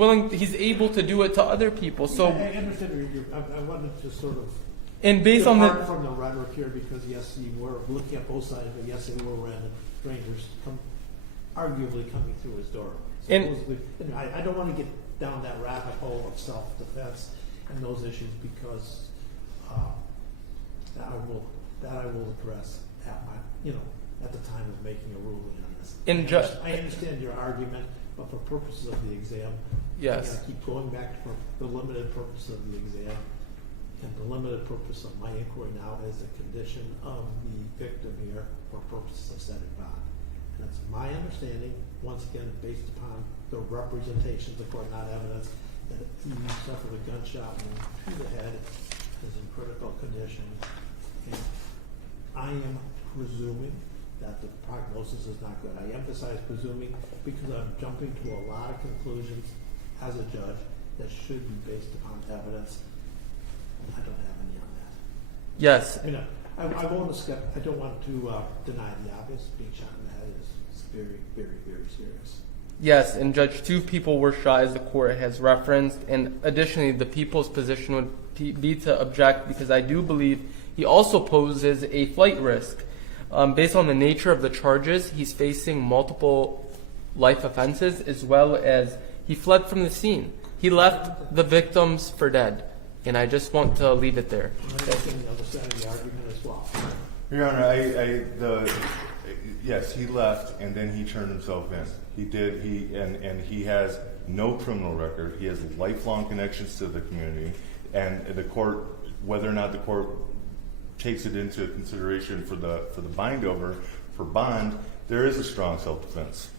able to do it to other people. So I understand. I wanted to sort of depart from the rhetoric here, because yes, you were looking at both sides, but yes, they were random strangers arguably coming through his door. I don't want to get down that rabbit hole of self-defense and those issues, because that I will address at the time of making a ruling on this. I understand your argument, but for purposes of the exam, yes, I'm going to keep going back to the limited purpose of the exam, and the limited purpose of my inquiry now is the condition of the victim here for purposes of setting bond. And it's my understanding, once again, based upon the representations of court, not evidence, that he suffered a gunshot wound to the head, is in critical condition, and I am presuming that the prognosis is not good. I emphasize presuming because I'm jumping to a lot of conclusions as a judge that should be based upon evidence. I don't have any on that. yes, I don't want to deny the obvious. Being shot in the head is very, very, very serious. yes, and Judge, 2 people were shot, as the court has referenced, and additionally, the people's position would be to object, because I do believe he also poses a flight risk. Based on the nature of the charges, he's facing multiple life offenses, as well as he fled from the scene. He left the victims for dead, and I just want to leave it there. I'm taking the other side of the argument as well. Your Honor, yes, he left and then he turned himself in. He did. And he has no criminal record. He has lifelong connections to the community, and the court, whether or not the court takes it into consideration for the bind over for bond, there is a strong self-defense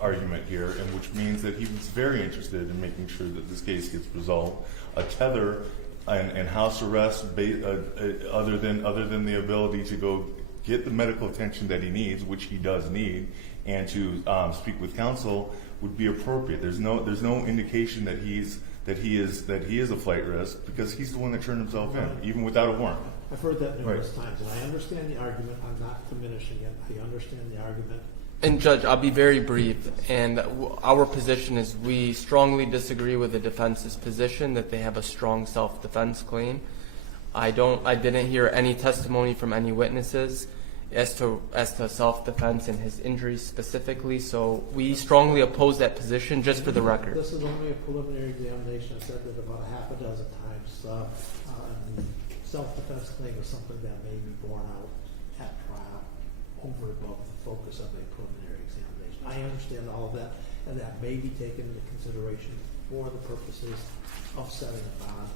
argument here, and which means that he was very interested in making sure that this case gets resolved. A tether and house arrest, other than the ability to go get the medical attention that he needs, which he does need, and to speak with counsel, would be appropriate. There's no indication that he is a flight risk, because he's the one that turned himself in, even without a warrant. I've heard that numerous times, and I understand the argument. I'm not diminishing it. I understand the argument. And Judge, I'll be very brief, and our position is we strongly disagree with the defense's position that they have a strong self-defense claim. I didn't hear any testimony from any witnesses as to self-defense and his injuries specifically, so we strongly oppose that position, just for the record. This is only a preliminary examination. I said that about a half a dozen times. The self-defense claim is something that may be borne out at trial over and above the focus of a preliminary examination. I understand all of that, and that may be taken into consideration for the purposes of setting a bond.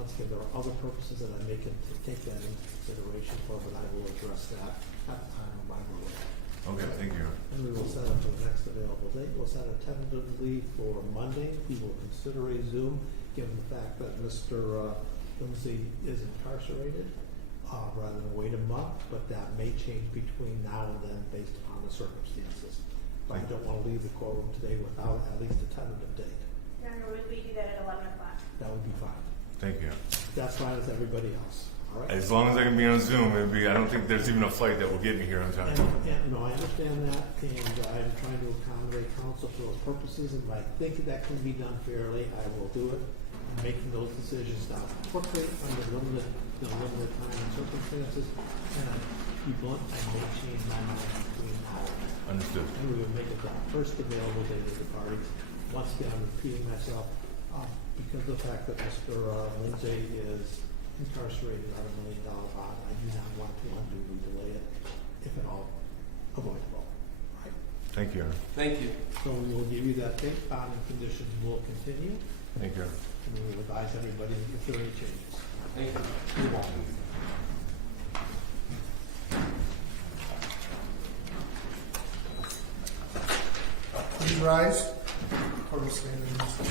Once again, there are other purposes that I may take that into consideration for, but I will address that at the time of my ruling. Okay, thank you. And we will set up the next available date. We'll set it tentatively for Monday. We will consider a Zoom, given the fact that Mr. Lindsay is incarcerated, rather than wait a month, but that may change between now and then based upon the circumstances. But I don't wanna leave the courtroom today without at least a tentative date. Remember, would we do that at 11 o'clock? That would be fine. Thank you. That's fine with everybody else, all right? As long as I can be on Zoom, I don't think there's even a flight that will get me here on time. And, no, I understand that, and I'm trying to accommodate council for those purposes, and if I think that can be done fairly, I will do it. I'm making those decisions now quickly, under limited time and circumstances, and to be blunt, I may change my mind between now and then. Understood. And we would make it the first available date to the parties. Once again, I'm repeating myself, because of the fact that Mr. Lindsay is incarcerated on $1 million bond, I do not want to unduly delay it, if at all avoidable. Right? Thank you. Thank you. So we will give you that date, bond and conditions will continue, Thank you. and we will advise everybody if there are any changes. Thank you. You're welcome. Please rise. Court will stand in recess.